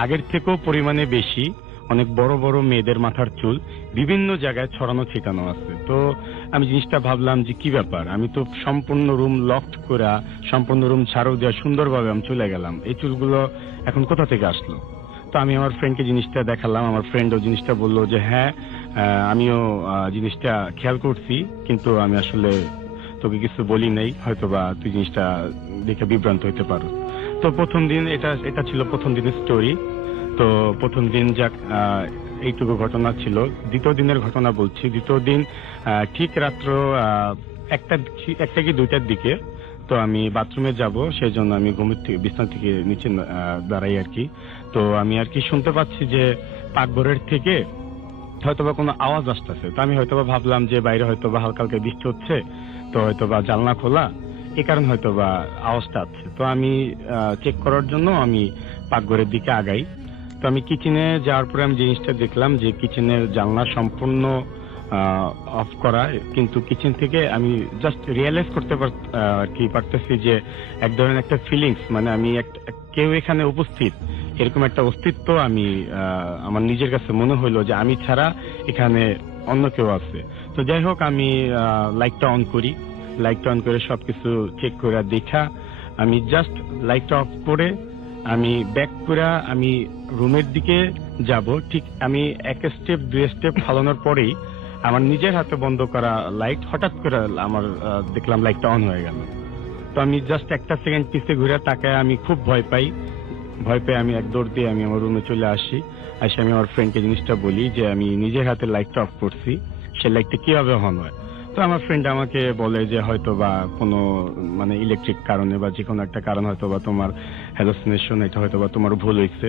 আগের থেকেও পরিমাণে বেশি অনেক বড় বড় মেয়েদের মাথার চুল বিভিন্ন জায়গায় ছড়ানো ছিটানো আছে। তো আমি জিনিসটা ভাবলাম যে কি ব্যাপার, আমি তো সম্পূর্ণ রুম লকড করে সম্পূর্ণ রুম ঝাড়ু দেওয়া সুন্দরভাবে আমি চলে গেলাম, এই চুলগুলো এখন কোথা থেকে আসলো? তো আমি আমার ফ্রেন্ডকে জিনিসটা দেখালাম। আমার ফ্রেন্ডও জিনিসটা বললো যে হ্যাঁ, আমিও জিনিসটা খেয়াল করছি, কিন্তু আমি আসলে তোকে কিছু বলি নাই, হয়তোবা তুই জিনিসটা দেখে বিভ্রান্ত হইতে পারো। তো প্রথম দিন এটা ছিল প্রথম দিনের স্টোরি। তো প্রথম দিন যাক এইটুকু ঘটনা ছিল। দ্বিতীয় দিনের ঘটনা বলছি। দ্বিতীয় দিন ঠিক রাত্র 1টা কি 2টার দিকে, তো আমি বাথরুমে যাব, সেই জন্য আমি ঘুমের থেকে বিছানা থেকে নিচে দাঁড়াই আর কি। তো আমি আর কি শুনতে পাচ্ছি যে পাকঘরের থেকে হয়তোবা কোনো আওয়াজ আসতেছে। তো আমি হয়তোবা ভাবলাম যে বাইরে হয়তোবা হালকা হালকা বৃষ্টি হচ্ছে, তো হয়তোবা জানলা খোলা, এই কারণে হয়তোবা আওয়াজটা আছে। তো আমি চেক করার জন্য আমি পাকঘরের দিকে আগাই। তো আমি কিচেনে যাওয়ার পরে আমি জিনিসটা দেখলাম যে কিচেনের জানলা সম্পূর্ণ অফ করা, কিন্তু কিচেন থেকে আমি জাস্ট রিয়েলাইজ করতে পারতেছি যে এক ধরনের একটা ফিলিংস, মানে আমি কেউ এখানে উপস্থিত এরকম একটা অস্তিত্ব আমি আমার নিজের কাছে মনে হইলো যে আমি ছাড়া এখানে অন্য কেউ আছে। তো যাই হোক, আমি লাইটটা অন করি। লাইটটা অন করে সবকিছু চেক করে দেখা আমি জাস্ট লাইটটা অফ করে আমি ব্যাক করে আমি রুমের দিকে যাব। ঠিক আমি 1 স্টেপ 2 স্টেপ ফালানোর পরেই আমার নিজের হাতে বন্ধ করা লাইট হঠাৎ করে আমার দেখলাম লাইটটা অন হয়ে গেল। তো আমি জাস্ট 1 সেকেন্ড পিছে ঘুরে তাকায় আমি খুব ভয় পেয়ে আমি এক দৌড় দিয়ে আমি আমার রুমে চলে আসি। আমি আমার ফ্রেন্ডকে জিনিসটা বলি যে আমি নিজের হাতে লাইটটা অফ করছি, সে লাইটটা কিভাবে অন হয়। তো আমার ফ্রেন্ড আমাকে বলে যে হয়তো বা কোনো মানে ইলেকট্রিক কারণে বা যে কোনো একটা কারণ হয়তো বা তোমার হ্যালোসিনেশন, এটা হয়তো বা তোমার ভুল হয়েছে।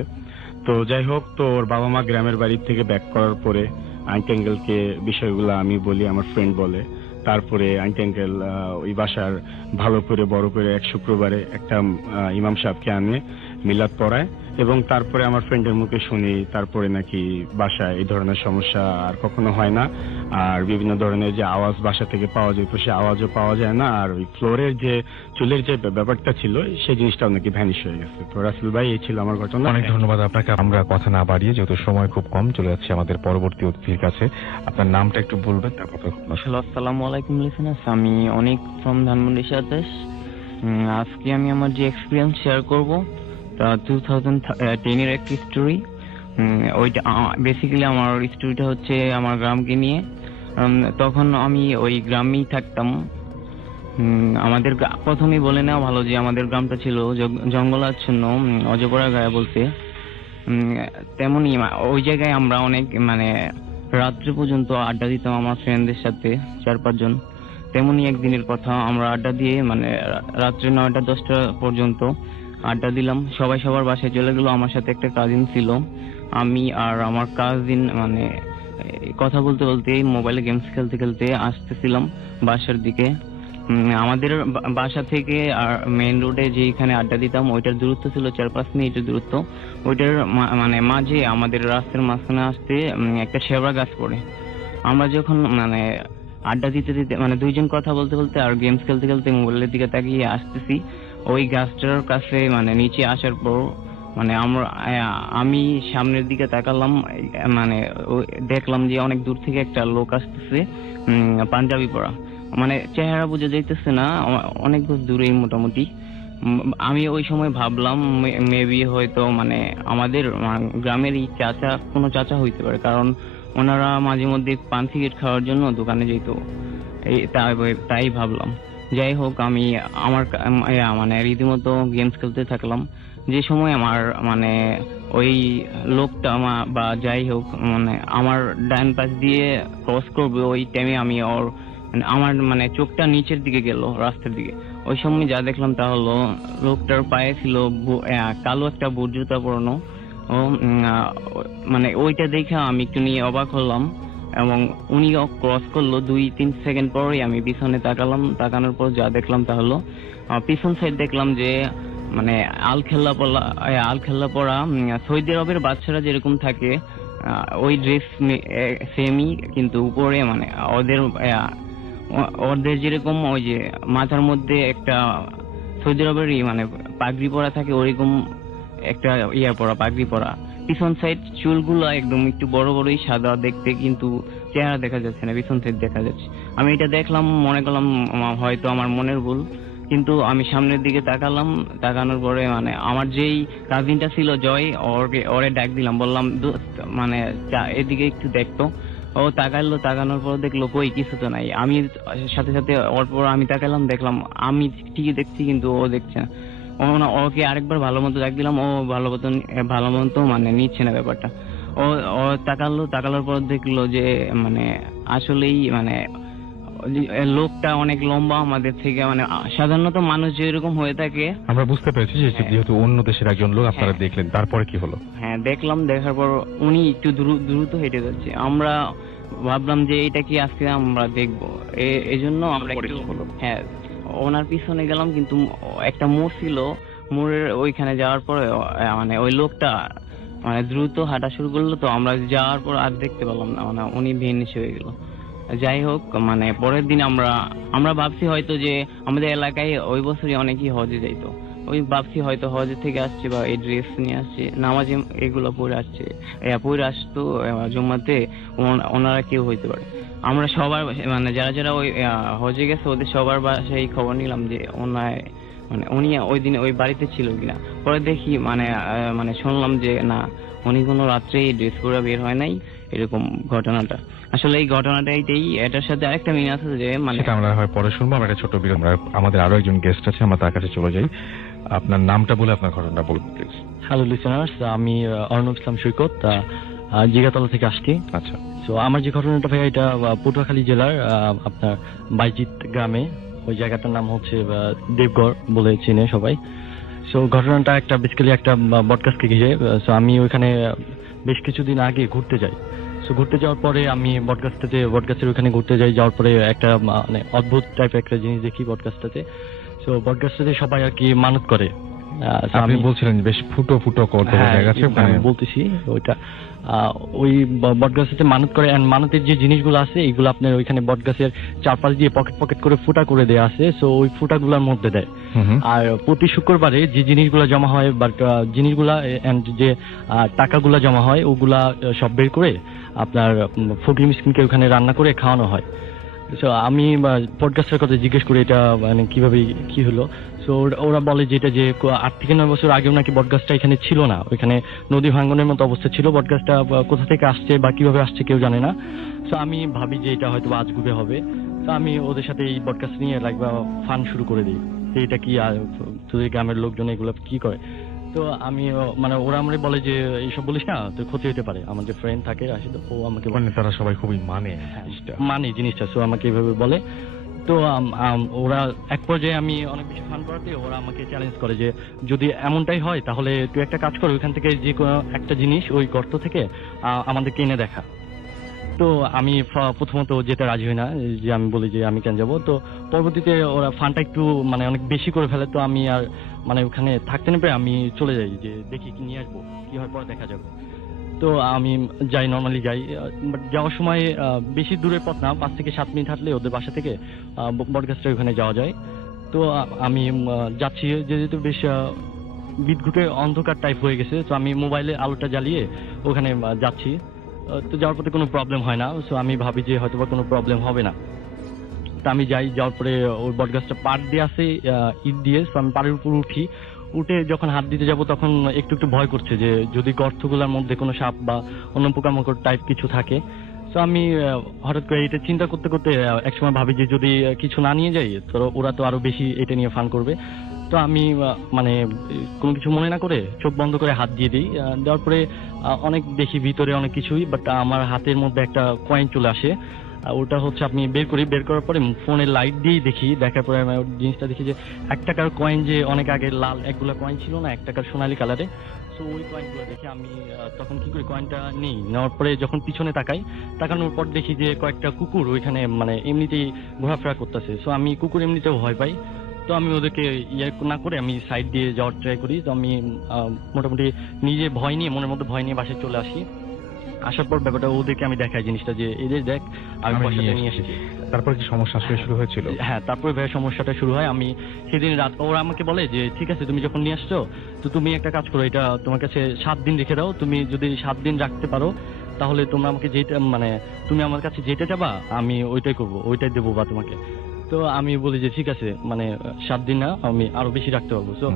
তো যাই হোক, তো ওর বাবা মা গ্রামের বাড়ি থেকে ব্যাক করার পরে আন্টি আঙ্কেলকে বিষয়গুলো আমি বলি, আমার ফ্রেন্ড বলে। তারপরে আন্টি আঙ্কেল ওই বাসার ভালো করে বড় করে এক শুক্রবারে একটা ইমাম সাহেবকে আনে, মিলাদ পড়ায়, এবং তারপরে আমার ফ্রেন্ডের মুখে শুনি তারপরে নাকি বাসায় এই ধরনের সমস্যা আর কখনো হয় না। আর বিভিন্ন ধরনের যে আওয়াজ বাসা থেকে পাওয়া যেত সে আওয়াজও পাওয়া যায় না। আর ওই ফ্লোরের যে চুলের যে ব্যাপারটা ছিল সেই জিনিসটাও নাকি ভ্যানিশ হয়ে গেছে। তো রাসেল ভাই, এই ছিল আমার ঘটনা। অনেক ধন্যবাদ আপনাকে। আমরা কথা না বাড়িয়ে, যেহেতু সময় খুব কম, চলে যাচ্ছে আমাদের পরবর্তী অতিথির কাছে। আপনার নামটা একটু বলবেন, তারপর হ্যালো, আসসালামু আলাইকুম লিসেনার্স, আমি অনেক ফ্রম ধানমন্ডি সাতাশ। আজকে আমি আমার যে এক্সপিরিয়েন্স শেয়ার করব 2010 এর একটি স্টোরি। ওইটা বেসিক্যালি আমার স্টোরিটা হচ্ছে আমার গ্রামকে নিয়ে। তখন আমি ওই গ্রামেই থাকতাম। আমাদের প্রথমেই বলে নেওয়া ভালো যে আমাদের গ্রামটা ছিল জঙ্গলাচ্ছন্ন, অজপরা গায়ে বলতে। তেমনি ওই জায়গায় আমরা অনেক মানে রাত্রে পর্যন্ত আড্ডা দিতাম আমার ফ্রেন্ডদের সাথে, 4-5 জন। তেমনি একদিনের কথা, আমরা আড্ডা দিয়ে মানে রাত্রে 9টা-10টা পর্যন্ত আড্ডা দিলাম। সবাই সবার বাসায় চলে গেল। আমার সাথে একটা কাজিন ছিল। আমি আর আমার কাজিন মানে কথা বলতে বলতে মোবাইলে গেমস খেলতে খেলতে আসতেছিলাম বাসার দিকে। আমাদের বাসা থেকে আর মেইন রোডে যেখানে আড্ডা দিতাম ওইটার দূরত্ব ছিল 4-5 মিনিটের দূরত্ব। ওইটার মানে মাঝে আমাদের রাস্তার মাঝখানে আসতে একটা শেওড়া গাছ পড়ে। আমরা যখন মানে আড্ডা দিতে দিতে মানে দুইজন কথা বলতে বলতে আর গেমস খেলতে খেলতে মোবাইলের দিকে তাকিয়ে আসতেছি, ওই গাছটার কাছে মানে নিচে আসার পর মানে আমি সামনের দিকে তাকালাম, মানে দেখলাম যে অনেক দূর থেকে একটা লোক আসতেছে, পাঞ্জাবি পরা। মানে চেহারা বোঝা যাইতেছে না, অনেক দূরেই মোটামুটি। আমি ওই সময় ভাবলাম মেবি হয়তো মানে আমাদের গ্রামেরই কোনো চাচা হইতে পারে, কারণ ওনারা মাঝে মধ্যে পান সিগারেট খাওয়ার জন্য দোকানে যেত, তাই ভাবলাম। যাই হোক, আমি আমার মানে রীতিমতো গেমস খেলতে থাকলাম। যে সময় আমার মানে ওই লোকটা বা যাই হোক মানে আমার ডান পাশ দিয়ে ক্রস করবে, ওই টাইমে আমি আমার মানে চোখটা নিচের দিকে গেল রাস্তার দিকে। ওই সময় যা দেখলাম তা হলো লোকটার পায়ে ছিল কালো একটা বুট জুতা পরানো। মানে ওইটা দেখে আমি একটু নিয়ে অবাক হলাম, এবং উনি ক্রস করলো 2-3 সেকেন্ড পরেই আমি পিছনে তাকালাম। তাকানোর পর যা দেখলাম তা হলো পিছন সাইড দেখলাম যে মানে আলখেল্লা পরা সৌদি আরবের বাচ্চারা যেরকম থাকে ওই ড্রেস সেমই, কিন্তু উপরে মানে ওদের যেরকম ওই যে মাথার মধ্যে একটা সৌদি আরবেরই মানে পাগড়ি পরা থাকে, ওইরকম একটা পরা পাগড়ি পরা। পিছন সাইড চুলগুলো একদম একটু বড় বড়ই, সাদা দেখতে, কিন্তু চেহারা দেখা যাচ্ছে না, পিছন সাইড দেখা যাচ্ছে। আমি এটা দেখলাম, মনে করলাম হয়তো আমার মনের ভুল, কিন্তু আমি সামনের দিকে তাকালাম। তাকানোর পরে মানে আমার যেই কাজিনটা ছিল জয়, ওরে ডাক দিলাম, বললাম মানে এদিকে একটু দেখতো। ও তাকালো, তাকানোর পর দেখলো কই কিছু তো নাই। আমি সাথে সাথে ওর পর আমি তাকালাম, দেখলাম আমি ঠিকই দেখছি কিন্তু ও দেখছে না। ওকে আরেকবার ভালো মতো ডাক দিলাম, ও ভালো মতো মানে নিচ্ছে না ব্যাপারটা। ও তাকালোর পর দেখলো যে মানে আসলেই মানে লোকটা অনেক লম্বা আমাদের থেকে, মানে সাধারণত মানুষ যেরকম হয়ে থাকে। আমরা বুঝতে পেরেছি যে যেহেতু অন্য দেশের একজন লোক আপনারা দেখলেন, তারপরে কি হলো? হ্যাঁ, দেখলাম, দেখার পর উনি একটু দ্রুত হেঁটে যাচ্ছে। আমরা ভাবলাম যে এটা কি আজকে আমরা দেখবো, এজন্য আমরা একটু ওনার পিছনে গেলাম। কিন্তু একটা মোড় ছিল, মোড়ের ওইখানে যাওয়ার পরে মানে ওই লোকটা মানে দ্রুত হাঁটা শুরু করলো। তো আমরা যাওয়ার পর আর দেখতে পেলাম না, মানে উনি ভেনিশ হয়ে গেল। যাই হোক, মানে পরের দিন আমরা ভাবছি হয়তো যে আমাদের এলাকায় ওই বছরই অনেকেই হজে যাইতো, ওই ভাবছি হয়তো হজে থেকে আসছে বা এই ড্রেস নিয়ে আসছে, নামাজে এগুলো পরে আসতো জুম্মাতে, ওনারা কেউ হইতে পারে। আমরা সবার মানে যারা ওই হজে গেছে ওদের সবার বাসায় খবর নিলাম যে উনি ওই দিনে ওই বাড়িতে ছিল কিনা। পরে দেখি মানে শুনলাম যে না, উনি কোনো রাত্রে ড্রেস পরে বের হয় নাই, এরকম ঘটনাটা। আসলে এই ঘটনাটা এটার সাথে আরেকটা মিন আছে যে মানে আমরা হয় পরে শুনবো। আমরা একটা ছোট বিরতি, আমাদের আরো একজন গেস্ট আছে, আমরা তার কাছে চলে যাই। আপনার নামটা বলে আপনার ঘটনাটা বলুন প্লিজ। হ্যালো লিসেনার্স, আমি অর্ণব ইসলাম সৈকত। জিগাতলা থেকে আসছি। আচ্ছা। তো আমার যে ঘটনাটা ভাইয়া, এটা পটুয়াখালী জেলার আপনার বাইজিত গ্রামে, ওই জায়গাটার নাম হচ্ছে দেবগড় বলে চিনে সবাই। সো ঘটনাটা একটা বেসিক্যালি একটা বটগাছকে ঘিরে। সো আমি ওইখানে বেশ কিছুদিন আগে ঘুরতে যাই। সো ঘুরতে যাওয়ার পরে আমি বটগাছের ওখানে ঘুরতে যাই। যাওয়ার পরে একটা মানে অদ্ভুত টাইপের একটা জিনিস দেখি বটগাছটাতে। সো বটগাছটাতে সবাই আর কি মানত করে। আপনি বলছিলেন বেশ ফুটো জায়গা আছে, আমি বলতেছি ওইটা ওই বটগাছটাতে মানত করে। এন্ড মানতের যে জিনিসগুলো আছে এগুলো আপনার ওইখানে বটগাছের চারপাশ দিয়ে পকেট করে ফুটা করে দেয়া আছে। সো ওই ফুটাগুলোর মধ্যে দেয়। আর প্রতি শুক্রবারে যে জিনিসগুলো জমা হয়, বাট জিনিসগুলা এন্ড যে টাকাগুলা জমা হয় ওগুলা সব বের করে আপনার ফকির মিসকিনকে ওখানে রান্না করে খাওয়ানো হয়। সো আমি পডকাস্টের কথা জিজ্ঞেস করি এটা মানে কিভাবে কি হলো। সো ওরা বলে যে এটা যে 8 থেকে 9 বছর আগেও নাকি বটগাছটা এখানে ছিল না, ওইখানে নদী ভাঙ্গনের মতো অবস্থা ছিল। বটগাছটা কোথা থেকে আসছে বা কিভাবে আসছে কেউ জানে না। সো আমি ভাবি যে এটা হয়তো আজগুবি হবে। তো আমি ওদের সাথে এই বটগাছ নিয়ে ফান শুরু করে দিই যে এটা কি, তোদের গ্রামের লোকজন এগুলো কি করে। তো আমি মানে ওরা আমারে বলে যে এইসব বলিস না, তোর ক্ষতি হতে পারে। আমার যে ফ্রেন্ড থাকে রাশিদ, ও আমাকে তারা সবাই খুবই মানে জিনিসটা। সো আমাকে এইভাবে বলে। তো ওরা এক পর্যায়ে আমি অনেক বেশি ফান করাতে ওরা আমাকে চ্যালেঞ্জ করে যে যদি এমনটাই হয় তাহলে তুই একটা কাজ কর, ওইখান থেকে যে কোনো একটা জিনিস ওই গর্ত থেকে আমাদেরকে এনে দেখা। তো আমি প্রথমত যেতে রাজি হই না, যে আমি বলি যে আমি কেন যাবো। তো পরবর্তীতে ওরা ফানটা একটু মানে অনেক বেশি করে ফেলে। তো আমি আর মানে ওখানে থাকতে না পেরে আমি চলে যাই যে দেখি কি নিয়ে আসবো, কি হয় পরে দেখা যাবে। তো আমি যাই, নর্মালি যাই। বাট যাওয়ার সময় বেশি দূরের পথ না, 5 থেকে 7 মিনিট হাঁটলে ওদের বাসা থেকে বটগাছটা ওখানে যাওয়া যায়। তো আমি যাচ্ছি, যেহেতু বেশ বিদ্যুতের অন্ধকার টাইপ হয়ে গেছে। তো আমি মোবাইলে আলোটা জ্বালিয়ে ওখানে যাচ্ছি। তো যাওয়ার পথে কোনো প্রবলেম হয় না। সো আমি ভাবি যে হয়তো বা কোনো প্রবলেম হবে না। তো আমি যাই, যাওয়ার পরে ওই বটগাছটা পাড় দিয়ে আছে ইট দিয়ে। সো আমি পাড়ের উপর উঠে যখন হাত দিতে যাব তখন একটু ভয় করছে যে যদি গর্তগুলোর মধ্যে কোনো সাপ বা অন্য পোকামাকড় টাইপ কিছু থাকে। তো আমি হঠাৎ করে এটা চিন্তা করতে করতে একসময় ভাবি যে যদি কিছু না নিয়ে যাই তো ওরা তো আরো বেশি এটা নিয়ে ফান করবে। তো আমি মানে কোনো কিছু মনে না করে চোখ বন্ধ করে হাত দিয়ে দিই। দেওয়ার পরে অনেক দেখি ভিতরে অনেক কিছুই, বাট আমার হাতের মধ্যে একটা কয়েন চলে আসে। ওটা হচ্ছে আপনি বের করার পরে ফোনের লাইট দিয়েই দেখি। দেখার পরে আমি জিনিসটা দেখি যে 1 টাকার কয়েন, যে অনেক আগে লাল একগুলা কয়েন ছিল না 1 টাকার সোনালী কালারে। সো ওই কয়েনগুলো দেখে আমি তখন কি করি, কয়েনটা নেওয়ার পরে যখন পিছনে তাকানোর পর দেখি যে কয়েকটা কুকুর ওইখানে মানে এমনিতেই ঘোরাফেরা করতেছে। সো আমি কুকুর এমনিতেও ভয় পাই। তো আমি ওদেরকে না করে আমি সাইড দিয়ে যাওয়ার ট্রাই করি। তো আমি মোটামুটি নিজে মনের মধ্যে ভয় নিয়ে বাসায় চলে আসি। আসার পর ব্যাপারটা ওদেরকে আমি দেখাই জিনিসটা যে এদের দেখ আমি পয়সাটা নিয়ে এসেছি। তারপর কি সমস্যা শুরু হয়েছিল? হ্যাঁ, তারপরে ভাই সমস্যাটা শুরু হয়। আমি সেদিন রাত ওরা আমাকে বলে যে ঠিক আছে তুমি যখন নিয়ে আসছো তো তুমি একটা কাজ করো, এটা তোমার কাছে 7 দিন রেখে দাও। তুমি যদি 7 দিন রাখতে পারো তাহলে তোমরা আমাকে যেটা মানে তুমি আমার কাছে যেটা চাবা আমি ওইটাই করবো, ওইটাই দেবো বা তোমাকে। তো আমি বলি যে ঠিক আছে, মানে 7 দিন না, আমি আরো বেশি রাখতে পারবো। তো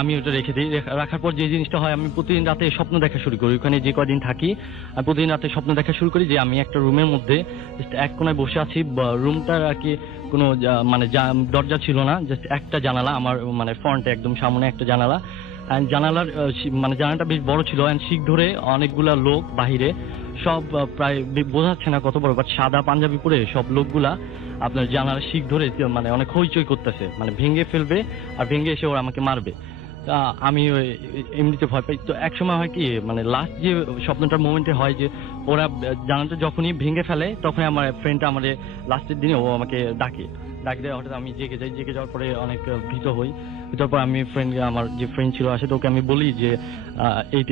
আমি ওটা রেখে দিই। রাখার পর যে জিনিসটা হয়, আমি প্রতিদিন রাতে স্বপ্ন দেখা শুরু করি। ওখানে যে কদিন থাকি আমি প্রতিদিন রাতে স্বপ্ন দেখা শুরু করি যে আমি একটা রুমের মধ্যে এক কোনায় বসে আছি। রুমটার আর কি কোনো মানে দরজা ছিল না, জাস্ট একটা জানালা, আমার মানে ফ্রন্টে একদম সামনে একটা জানালা। অ্যান্ড জানালার মানে জানালাটা বেশ বড় ছিল। অ্যান্ড শিক ধরে অনেকগুলা লোক বাহিরে, সব প্রায় বোঝাচ্ছে না কত বড়, বাট সাদা পাঞ্জাবি পরে সব লোকগুলা আপনার জানালার শিক ধরে মানে অনেক হইচই করতেছে, মানে ভেঙে ফেলবে আর ভেঙে এসে ওরা আমাকে মারবে। আমি এমনিতে ভয় পাই। তো এক সময় হয় কি, মানে লাস্ট যে স্বপ্নটার মোমেন্টে হয় যে ওরা জানালাটা যখনই ভেঙে ফেলে তখনই আমার ফ্রেন্ডটা আমার লাস্টের দিনে ও আমাকে ডাকে দেয়। হঠাৎ আমি জেগে যাই। জেগে যাওয়ার পরে অনেক ভীত হই। তারপর আমি আমার যে ফ্রেন্ড ছিল আসে, তো ওকে আমি বলি যে এই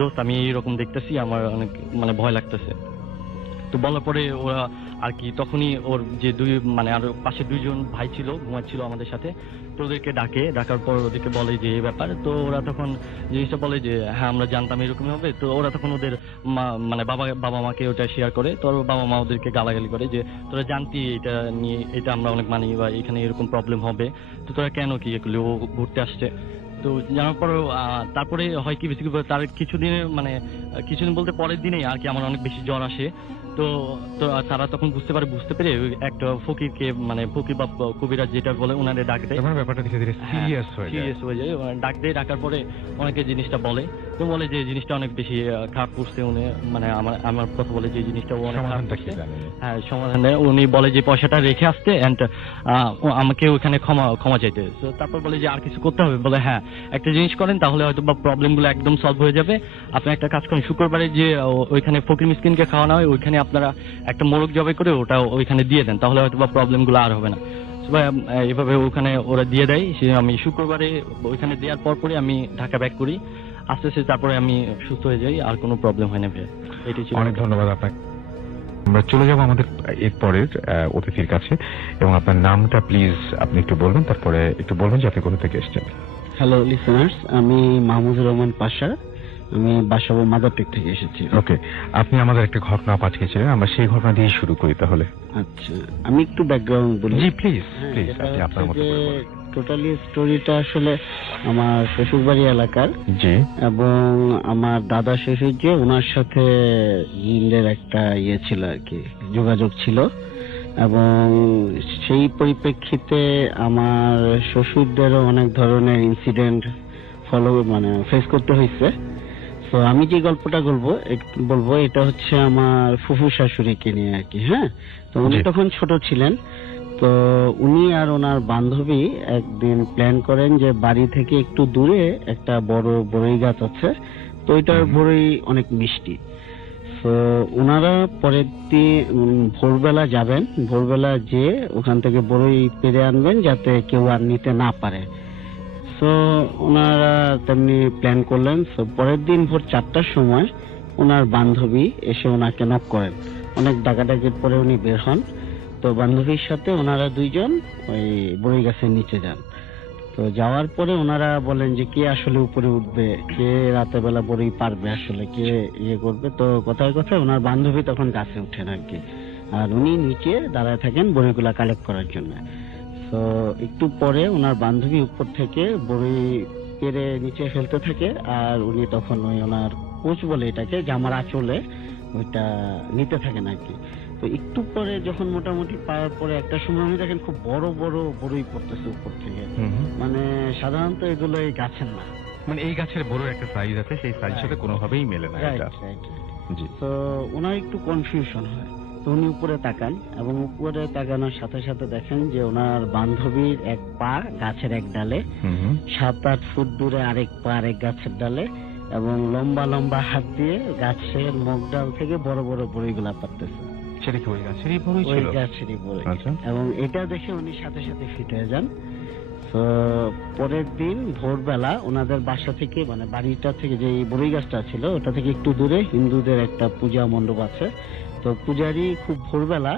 দোস্ত আমি এইরকম দেখতেছি, আমার অনেক মানে ভয় লাগতেছে। তো বলার পরে ওরা আর কি তখনই ওর যে মানে আর পাশে 2 জন ভাই ছিল, ঘুমাচ্ছিল আমাদের সাথে। তো ওদেরকে ডাকার পর ওদেরকে বলে যে এই ব্যাপার। তো ওরা তখন জিনিসটা বলে যে হ্যাঁ আমরা জানতাম এরকমই হবে। তো ওরা তখন ওদের মানে বাবা মাকে ওটা শেয়ার করে। তো বাবা মা ওদেরকে গালাগালি করে যে তোরা জানতি এটা নিয়ে, এটা আমরা অনেক মানি বা এখানে এরকম প্রবলেম হবে, তো তোরা কেন কি এগুলো, ও ঘুরতে আসছে। তো জানার পর তারপরে হয় কি বেশি তার কিছুদিন বলতে পরের দিনেই আর কি আমার অনেক বেশি জ্বর আসে। তো তারা তখন বুঝতে পেরে একটা ফকিরকে, মানে ফকির বা কবিরাজ যেটা বলে ওনাদের ডাকতে, ব্যাপারটা ধীরে ধীরে সিরিয়াস হয়ে যায়। সিরিয়াস হয়ে যায়, ডাক দিয়ে ডাকার পরে অনেকে জিনিসটা বলে, তো বলে যে জিনিসটা অনেক বেশি খারাপ করছে উনি, মানে আমার কথা বলে যে জিনিসটা ও অনেক খারাপ করছে। হ্যাঁ, সমাধানে উনি বলে যে পয়সাটা রেখে আসতে এন্ড আমাকে ওখানে ক্ষমা চাইতে। তো তারপর বলে যে আর কিছু করতে হবে, বলে হ্যাঁ একটা জিনিস করেন তাহলে হয়তো বা প্রবলেমগুলো একদম সলভ হয়ে যাবে। আপনি একটা কাজ করেন, শুক্রবারে যে ওইখানে ফকির মিসকিনকে খাওয়ানো হয় ওইখানে আপনারা একটা মোরগ জবাই করে ওটা ওইখানে দিয়ে দেন, তাহলে হয়তো বা প্রবলেমগুলো আর হবে না। এভাবে ওখানে ওরা দিয়ে দেয়। আমি শুক্রবারে ওইখানে দেওয়ার পরই আমি ঢাকা ব্যাক করি, আস্তে আস্তে তারপরে আমি সুস্থ হয়ে যাই, আর কোনো প্রবলেম হয় না ভাই। এটাই ছিল। অনেক ধন্যবাদ আপনাকে। আমরা চলে যাব আমাদের এরপরের অতিথির কাছে, এবং আপনার নামটা প্লিজ আপনি একটু বলবেন, তারপরে একটু বলবেন যে আপনি কোথা থেকে এসেছেন। হ্যালো লিসেনার্স, আমি মাহমুদুর রহমান পাশা, আমি বাসাবো মাদারটেক থেকে এসেছি। ওকে, আপনি আমাদের একটা ঘটনা পাঠিয়েছিলেন, আমরা সেই ঘটনা দিয়ে শুরু করি তাহলে। আচ্ছা, আমি একটু ব্যাকগ্রাউন্ড বলি। জি প্লিজ প্লিজ, আপনি আপনার মতো করে বলুন। টোটালি স্টোরিটা আসলে আমার শ্বশুরবাড়ি এলাকার। জি। এবং আমার দাদা শ্বশুর যে ওনার সাথে জিনের একটা ইয়ে ছিল আর কি, যোগাযোগ ছিল, এবং সেই পরিপ্রেক্ষিতে আমার শ্বশুরদেরও অনেক ধরনের ইনসিডেন্ট ফেস করতে হয়েছে। তো আমি যে গল্পটা বলবো এটা হচ্ছে আমার ফুফু শাশুড়িকে নিয়ে আর কি। হ্যাঁ, তো উনি তখন ছোট ছিলেন, তো উনি আর ওনার বান্ধবী একদিন প্ল্যান করেন যে বাড়ি থেকে একটু দূরে একটা বড় বড়ই গাছ আছে, তো ওইটার বড়ই অনেক মিষ্টি। তো ওনারা পরের দিন ভোরবেলা যাবেন, ভোরবেলা যেয়ে ওখান থেকে বড়ই পেরে আনবেন যাতে কেউ আর নিতে না পারে। তো ওনারা তেমনি প্ল্যান করলেন। তো পরের দিন ভোর 4টার সময় ওনার বান্ধবী এসে ওনাকে নক করেন। অনেক ডাকাডাকির পরে উনি বের হন। তো বান্ধবীর সাথে ওনারা দুইজন ওই বড়ই গাছের নিচে যান। তো যাওয়ার পরে ওনারা বলেন যে কে আসলে উপরে উঠবে, কে রাতের বেলা বড়ই পারবে, আসলে কে ইয়ে করবে। তো কথায় কথায় ওনার বান্ধবী তখন গাছে উঠেন আর কি, আর উনি নিচে দাঁড়ায় থাকেন বড়ইগুলা কালেক্ট করার জন্য। তো একটু পরে ওনার বান্ধবী উপর থেকে বড়ই পেরে নিচে ফেলতে থাকে, আর উনি তখন ওই ওনার কোচ বলে এটাকে, জামার আঁচলে ওইটা নিতে থাকেন আর কি। তো একটু পরে যখন মোটামুটি পাওয়ার পরে একটা সময় উনি দেখেন খুব বড় বড় বড়ই পড়তেছে উপর থেকে, মানে সাধারণত এগুলো এই গাছের না, মানে এই গাছের বড় একটা সাইজ আছে, সেই সাইজের সাথে কোনোভাবেই মেলে না এটা। জি। তো ওনার একটু কনফিউশন হয়। তো উনি উপরে তাকান, এবং উপরে তাকানোর সাথে সাথে দেখেন যে ওনার বান্ধবীর এক পা গাছের এক ডালে, 7-8 ফুট দূরে আরেক পা আরেক গাছের ডালে, এবং লম্বা লম্বা হাত দিয়ে গাছের মুখ ডাল থেকে বড় বড় বড়িগুলা পারতেছে। সেটা কি ওই গাছেরই বড়ই ছিল? ওই গাছেরই বড়ই। এবং এটা দেখে উনি সাথে সাথে ফিরে যান। তো পরের দিন ভোরবেলা ওনাদের বাসা থেকে, মানে বাড়িটা থেকে যে বড়ই গাছটা ছিল ওটা থেকে একটু দূরে হিন্দুদের একটা পূজা মণ্ডপ আছে। তো পূজারি খুব ভোরবেলা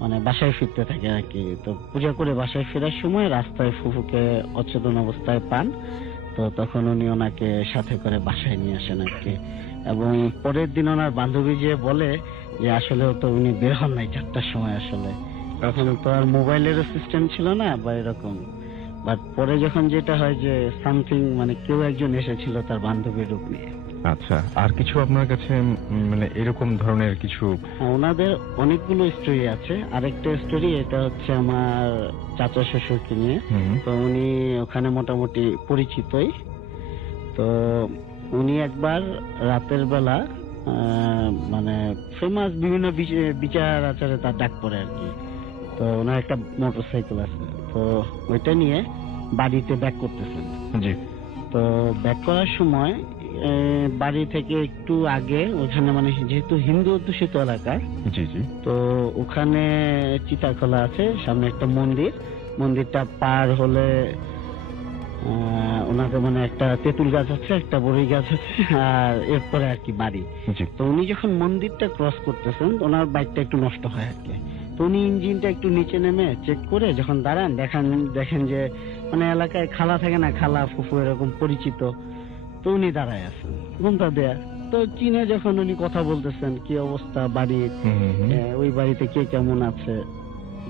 মানে বাসায় ফিরতে থাকে আর কি। তো পূজা করে বাসায় ফেরার সময় রাস্তায় ফুফুকে অচেতন অবস্থায় পান। তো তখন উনি ওনাকে সাথে করে বাসায় নিয়ে আসেন আর কি। এবং পরের দিন ওনার বান্ধবী যে বলে যে আসলে তো উনি বের হন নাই 4টার সময়, আসলে তখন তো আর মোবাইলেরও সিস্টেম ছিল না বা এরকম। বাট পরে যখন যেটা হয় যে সামথিং, মানে কেউ একজন এসেছিল তার বান্ধবীর রূপ নিয়ে। আচ্ছা, আর কিছু আপনার কাছে মানে এরকম ধরনের কিছু? ওনাদের অনেকগুলো স্টোরি আছে। আরেকটা স্টোরি এটা হচ্ছে আমার চাচা শ্বশুরকে নিয়ে। তো উনি ওখানে মোটামুটি পরিচিতই। তো উনি একবার রাতের বেলা মানে ফেমাস বিভিন্ন বিচার আচারে তার ডাক পড়ে আর কি। তো ওনার একটা মোটরসাইকেল আছে, তো ওইটা নিয়ে বাড়িতে ব্যাক করতেছেন। জি। তো ব্যাক করার সময় বাড়ি থেকে একটু আগে ওখানে, মানে যেহেতু হিন্দু অধ্যুষিত এলাকা, জি জি, তো ওখানে চিতাখোলা আছে, সামনে একটা মন্দির, মন্দিরটা পার হলে ওনাকে মানে একটা তেঁতুল গাছ আছে, একটা বড়ই গাছ আছে, আর এরপরে আর কি বাড়ি। তো উনি যখন মন্দিরটা ক্রস করতেছেন ওনার বাইকটা একটু নষ্ট হয় আর কি। তো উনি ইঞ্জিনটা একটু নিচে নেমে চেক করে যখন দাঁড়ান দেখেন যে মানে এলাকায় খালা থাকে না, খালা ফুফু এরকম পরিচিত, তো উনি দাঁড়ায় আছেন ঘুমটা দেয়া। তো চীনে যখন উনি কথা বলতেছেন কি অবস্থা বাড়ির, ওই বাড়িতে কে কেমন আছে,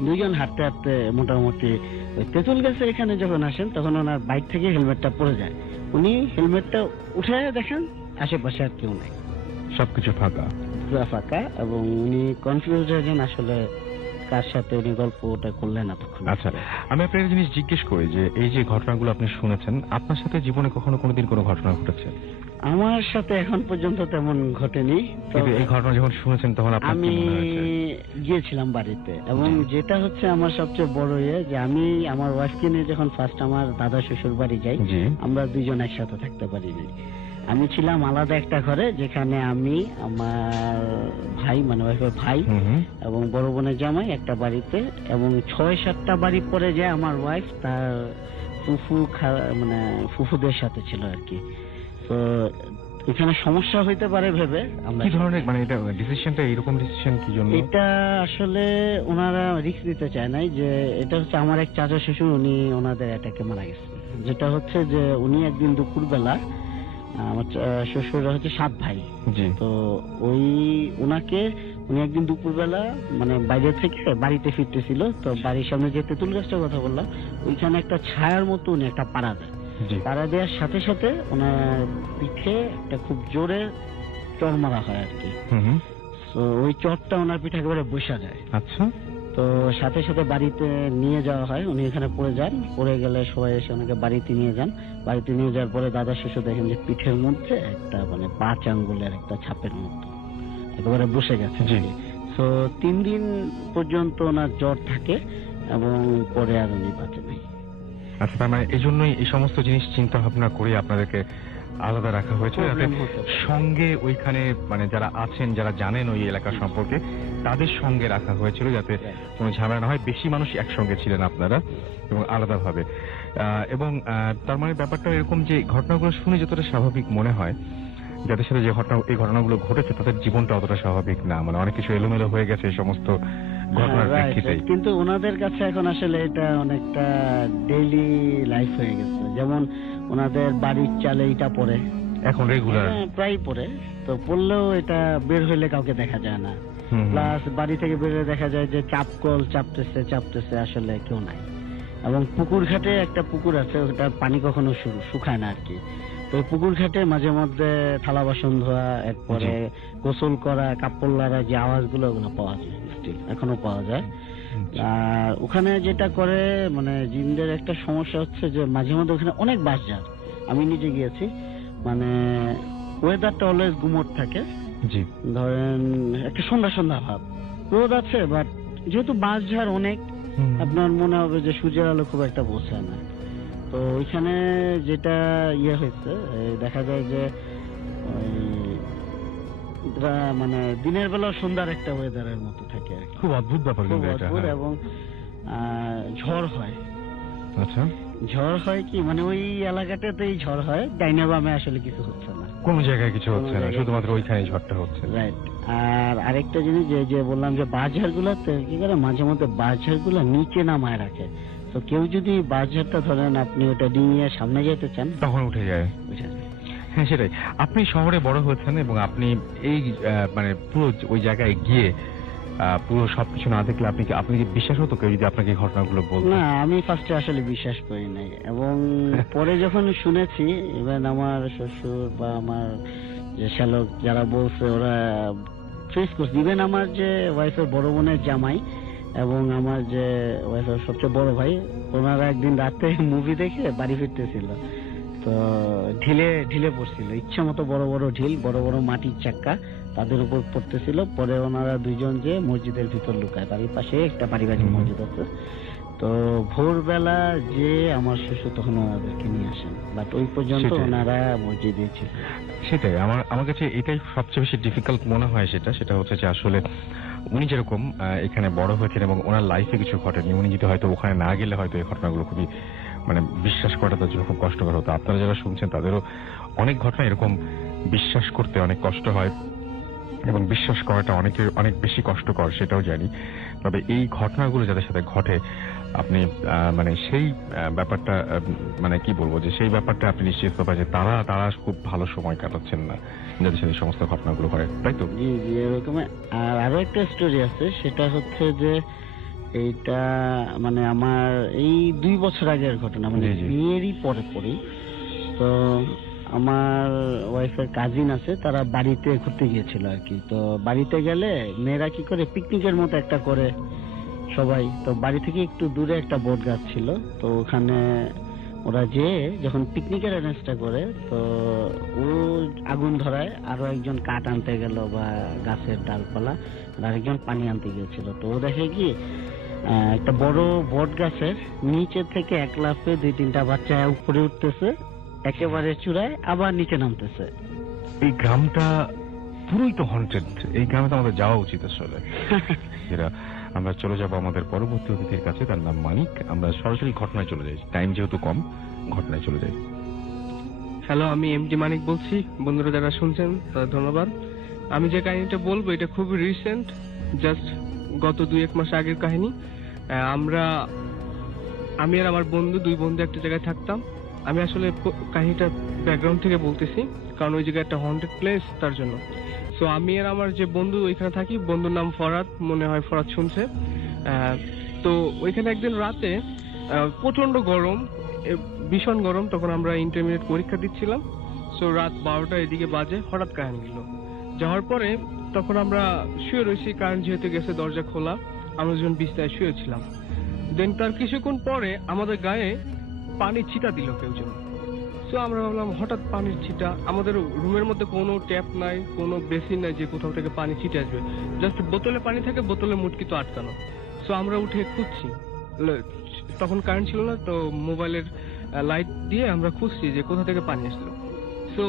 দুইজন হাঁটতে হাঁটতে মোটামুটি ওই তেঁতুল গাছের এখানে যখন আসেন তখন ওনার বাইক থেকে হেলমেটটা পড়ে যায়। উনি হেলমেটটা উঠে দেখেন আশেপাশে আর কেউ নাই, সবকিছু ফাঁকা, পুরো ফাঁকা। এবং উনি কনফিউজ হয়ে যান আসলে কার সাথে উনি গল্পটা করলেন এতক্ষণ। আচ্ছা, আমি আপনার একটা জিনিস জিজ্ঞেস করি যে এই যে ঘটনাগুলো আপনি শুনেছেন, আপনার সাথে জীবনে কখনো কোনোদিন কোনো ঘটনা ঘটেছে? আমার সাথে এখন পর্যন্ত তেমন ঘটেনি। কিন্তু এই ঘটনা যখন শুনেছেন তখন আপনার কি আমি মনে হয়েছে? গিয়েছিলাম বাড়িতে, এবং যেটা হচ্ছে আমার সবচেয়ে বড় যে আমি আমার ওয়াইফকে নিয়ে যখন ফার্স্ট আমার দাদা শ্বশুর বাড়ি যাই, আমরা দুইজন একসাথে থাকতে পারিনি। আমি ছিলাম আলাদা একটা ঘরে, যেখানে আমি, আমার ভাই মানে ওয়াইফের ভাই এবং বড় বোনের জামাই একটা বাড়িতে, এবং 6-7টা বাড়ি পরে যায় আমার ওয়াইফ তার মানে ফুফুদের সাথে ছিল আর কি। তো এখানে সমস্যা হইতে পারে ভেবে আমরা, কি ধরনের মানে এটা ডিসিশনটা এরকম ডিসিশন কি জন্য? এটা আসলে ওনারা রিস্ক দিতে চায় নাই, যে এটা হচ্ছে আমার এক চাচা শ্বশুর, উনি ওনাদের অ্যাটাকে মারা গেছে। যেটা হচ্ছে যে উনি একদিন দুপুরবেলা, আমার শ্বশুর হচ্ছে 7 ভাই, তো উনি একদিন দুপুরবেলা মানে বাইরে থেকে বাড়িতে ফিরতেছিল, তো বাড়ির সামনে যে তেঁতুল গাছটার কথা বললাম, ওইখানে একটা ছায়ার মতো উনি একটা পাড়া দেয়। পাড়া দেওয়ার সাথে সাথে ওনার পিঠে একটা খুব জোরে চড় মারা হয় আর কি। তো ওই চড়টা ওনার পিঠে একেবারে বসা যায়। আচ্ছা, তো সাথে সাথে বাড়িতে নিয়ে যাওয়া হয়, উনি এখানে পড়ে যান, পড়ে গেলে সবাই এসে ওনাকে বাড়িতে নিয়ে যান। বাড়িতে নিয়ে যাওয়ার পরে দাদা শ্বশুর দেখেন যে পিঠের মধ্যে একটা মানে 5 আঙ্গুলের একটা ছাপের মতো একেবারে বসে গেছে। তো 3 দিন পর্যন্ত ওনার জ্বর থাকে এবং পরে আর উনি বাঁচে নাই। আচ্ছা, তার মানে এই জন্যই এই সমস্ত জিনিস চিন্তা ভাবনা করে আপনাদেরকে আলাদা রাখা হয়েছে, যাতে সঙ্গে ওইখানে মানে যারা আছেন, যারা জানেন ওই এলাকা সম্পর্কে, তাদের সঙ্গে রাখা হয়েছিল, যাতে কোনো ঝামেলা না হয়। বেশি মানুষ একসঙ্গে ছিলেন আপনারা এবং আলাদাভাবে। এবং তার মানে ব্যাপারটা এরকম যে ঘটনাগুলো শুনে যতটা স্বাভাবিক মনে হয়, যাদের সাথে যে এই ঘটনাগুলো ঘটেছে তাদের জীবনটা অতটা স্বাভাবিক না, মানে অনেক কিছু এলোমেলো হয়ে গেছে এই সমস্ত ঘটনার প্রেক্ষিতে। কিন্তু ওনাদের কাছে এখন আসলে এটা অনেকটা ডেইলি লাইফ হয়ে গেছে। যেমন ওনাদের বাড়ির চালে এটা পড়ে, এখন রেগুলার প্রায় পড়ে, তো পড়লেও এটা বের হইলে কাউকে দেখা যায় না। প্লাস বাড়ি থেকে বের হয়ে দেখা যায় যে চাপকল চাপতেছে আসলে কেউ নাই। এবং পুকুর ঘাটে একটা পুকুর আছে, ওটার পানি কখনো শুকায় না আর কি। তো পুকুর ঘাটে মাঝে মধ্যে থালা বাসন ধোয়া, এরপরে গোসল করা, কাপড় লাড়া যে আওয়াজগুলো, ওগুলো পাওয়া যায়, এখনো পাওয়া যায়। আর ওখানে যেটা করে মানে জিনদের একটা সমস্যা হচ্ছে যে মাঝে মধ্যে ওখানে অনেক বাঁশঝাড়, আমি নিজে গিয়েছি, মানে ওয়েদারটা অলওয়েজ গুমোট থাকে। ধরেন একটা সন্ধ্যা ভাব, রোদ আছে, বাট যেহেতু বাঁশঝাড় অনেক, আপনার মনে হবে যে সূর্যের আলো খুব একটা পৌঁছায় না। তো ওইখানে যেটা হয়েছে, দেখা যায় যে মানে দিনের বেলা সন্ধ্যার একটা ওয়েদারের মতো থাকে আর কি। খুব অদ্ভুত ব্যাপার কিন্তু এটা। এবং ঝড় হয়। আচ্ছা, ঝড় হয় কি মানে ওই এলাকাটাতেই ঝড় হয়, ডাইনাবামে আসলে কিছু হচ্ছে না, কোন জায়গায় কিছু হচ্ছে না, শুধুমাত্র ওইখানে ঝড়টা হচ্ছে। রাইট। আর আরেকটা জিনিস যে বললাম যে বাঁশঝাড় গুলাতে কি করে মাঝে মধ্যে বাঁশঝাড় গুলা নিচে নামায় রাখে। তো কেউ যদি বাঁশঝাড়টা ধরেন আপনি ওটা ডিঙিয়ে সামনে যেতে চান, তখন উঠে যায়। হ্যাঁ, সেটাই। আপনি শহরে বড় হয়েছেন এবং আপনি এই মানে পুরো ওই জায়গায় গিয়ে পুরো সবকিছু না দেখলে আপনি কি বিশ্বাস হতো কেউ যদি আপনাকে ঘটনাগুলো বলতো? না, আমি ফার্স্টে আসলে বিশ্বাস করি নাই, এবং পরে যখন শুনেছি, ইভেন আমার শ্বশুর বা আমার যে শ্যালক যারা বলছে, ওরা ফেস করছে। ইভেন আমার যে ওয়াইফের বড় বোনের জামাই এবং আমার যে ওয়াইফের সবচেয়ে বড় ভাই, ওনারা একদিন রাতে মুভি দেখে বাড়ি ফিরতেছিল, তো ঢিলে পড়ছিল, ইচ্ছা মতো বড় বড় ঢিল, বড় বড় মাটির চাক্কা তাদের উপর পড়তেছিল। পরে ওনারা দুইজন যে মসজিদের ভিতর লুকায়, বাড়ির পাশে একটা পারিবারিক মসজিদ আছে। তো ভোরবেলা যে আমার শ্বশুর তখন ওনাদেরকে নিয়ে আসেন, বাট ওই পর্যন্ত ওনারা মসজিদে ছিল। সেটাই আমার কাছে এটাই সবচেয়ে বেশি ডিফিকাল্ট মনে হয়। সেটা হচ্ছে যে আসলে উনি যেরকম এখানে বড় হয়েছেন এবং ওনার লাইফে কিছু ঘটেনি, উনি যদি হয়তো ওখানে না গেলে হয়তো এই ঘটনাগুলো খুবই মানে বিশ্বাস করাটা তার জন্য খুব কষ্টকর হতো। আপনারা যারা শুনছেন তাদেরও অনেক ঘটনা এরকম বিশ্বাস করতে অনেক কষ্ট হয়, এবং বিশ্বাস করাটা অনেক বেশি কষ্টকর, সেটাও জানি। তবে এই ঘটনাগুলো যাদের সাথে ঘটে, আপনি মানে সেই ব্যাপারটা মানে কি বলবো, যে সেই ব্যাপারটা আপনি নিশ্চিত পাবেন যে তারা খুব ভালো সময় কাটাচ্ছেন না যাদের সাথে সমস্ত ঘটনাগুলো ঘটে, তাই তো? জি জি, এরকম। আর আরো একটা স্টোরি আছে, সেটা হচ্ছে যে এইটা মানে আমার এই 2 বছর আগের ঘটনা, মানে বিয়েরই পরেই। তো আমার ওয়াইফের কাজিন আছে, তারা বাড়িতে ঘুরতে গিয়েছিল আর কি। তো বাড়িতে গেলে মেয়েরা কি করে পিকনিকের মতো একটা করে, সবাই। তো বাড়ি থেকে একটু দূরে একটা বট গাছ ছিল, তো ওখানে ওরা যে যখন পিকনিকের অ্যারেঞ্জটা করে, তো ও আগুন ধরায়, আরো একজন কাঠ আনতে গেল বা গাছের ডালপালা, আর আরেকজন পানি আনতে গিয়েছিল। তো ও দেখে কি একটা বড় বট গাছের নিচে থেকে এক লাফে 2-3টা বাচ্চা উপরে উঠতেছে, একেবারে চূড়ায়, আবার নিচে নামতেছে। এই গ্রামটা পুরোই তো হন্টেড, এই গ্রামে তো আমাদের যাওয়া উচিত আসলে। যেটা আমরা চলে যাব আমাদের পরবর্তী অতিথির কাছে, তার নাম মানিক। আমরা সরাসরি ঘটনায় চলে যাই, টাইম যেহেতু কম, ঘটনায় চলে যাই। হ্যালো, আমি এমডি মানিক বলছি। বন্ধুরা যারা শুনছেন তাদের ধন্যবাদ। আমি যে কাহিনীটা বলবো এটা খুবই রিসেন্ট, জাস্ট গত 2-1 মাস আগের কাহিনী। আমি আর আমার বন্ধু, 2 বন্ধু একটা জায়গায় থাকতাম। আমি আসলে কাহিনীটা ব্যাকগ্রাউন্ড থেকে বলতেছি, কারণ ওই জায়গায় একটা হন্টেড প্লেস, তার জন্য। সো আমি আর আমার যে বন্ধু ওইখানে থাকি, বন্ধুর নাম ফরাদ, মনে হয় ফরাদ শুনছে। তো ওইখানে একদিন রাতে প্রচন্ড গরম, ভীষণ গরম, তখন আমরা ইন্টারমিডিয়েট পরীক্ষা দিচ্ছিলাম। সো রাত 12টা এদিকে বাজে, হঠাৎ কারেন্ট গেল। যাওয়ার পরে তখন আমরা শুয়ে রয়েছি, কারেন্ট যেহেতু গেছে, দরজা খোলা, আমরা যখন বিছানায় শুয়েছিলাম। দেন তার কিছুক্ষণ পরে আমাদের গায়ে পানির ছিটা দিল কেউ যেন। সো আমরা ভাবলাম হঠাৎ পানির ছিটা, আমাদের রুমের মধ্যে কোনো ট্যাপ নাই, কোনো বেসিন নাই যে কোথাও থেকে পানি ছিটে আসবে, জাস্ট বোতলে পানি থাকে, বোতলে মুটকি তো আটকানো। সো আমরা উঠে খুঁজছি, তখন কারেন্ট ছিল না, তো মোবাইলের লাইট দিয়ে আমরা খুঁজছি যে কোথা থেকে পানি আসলো। সো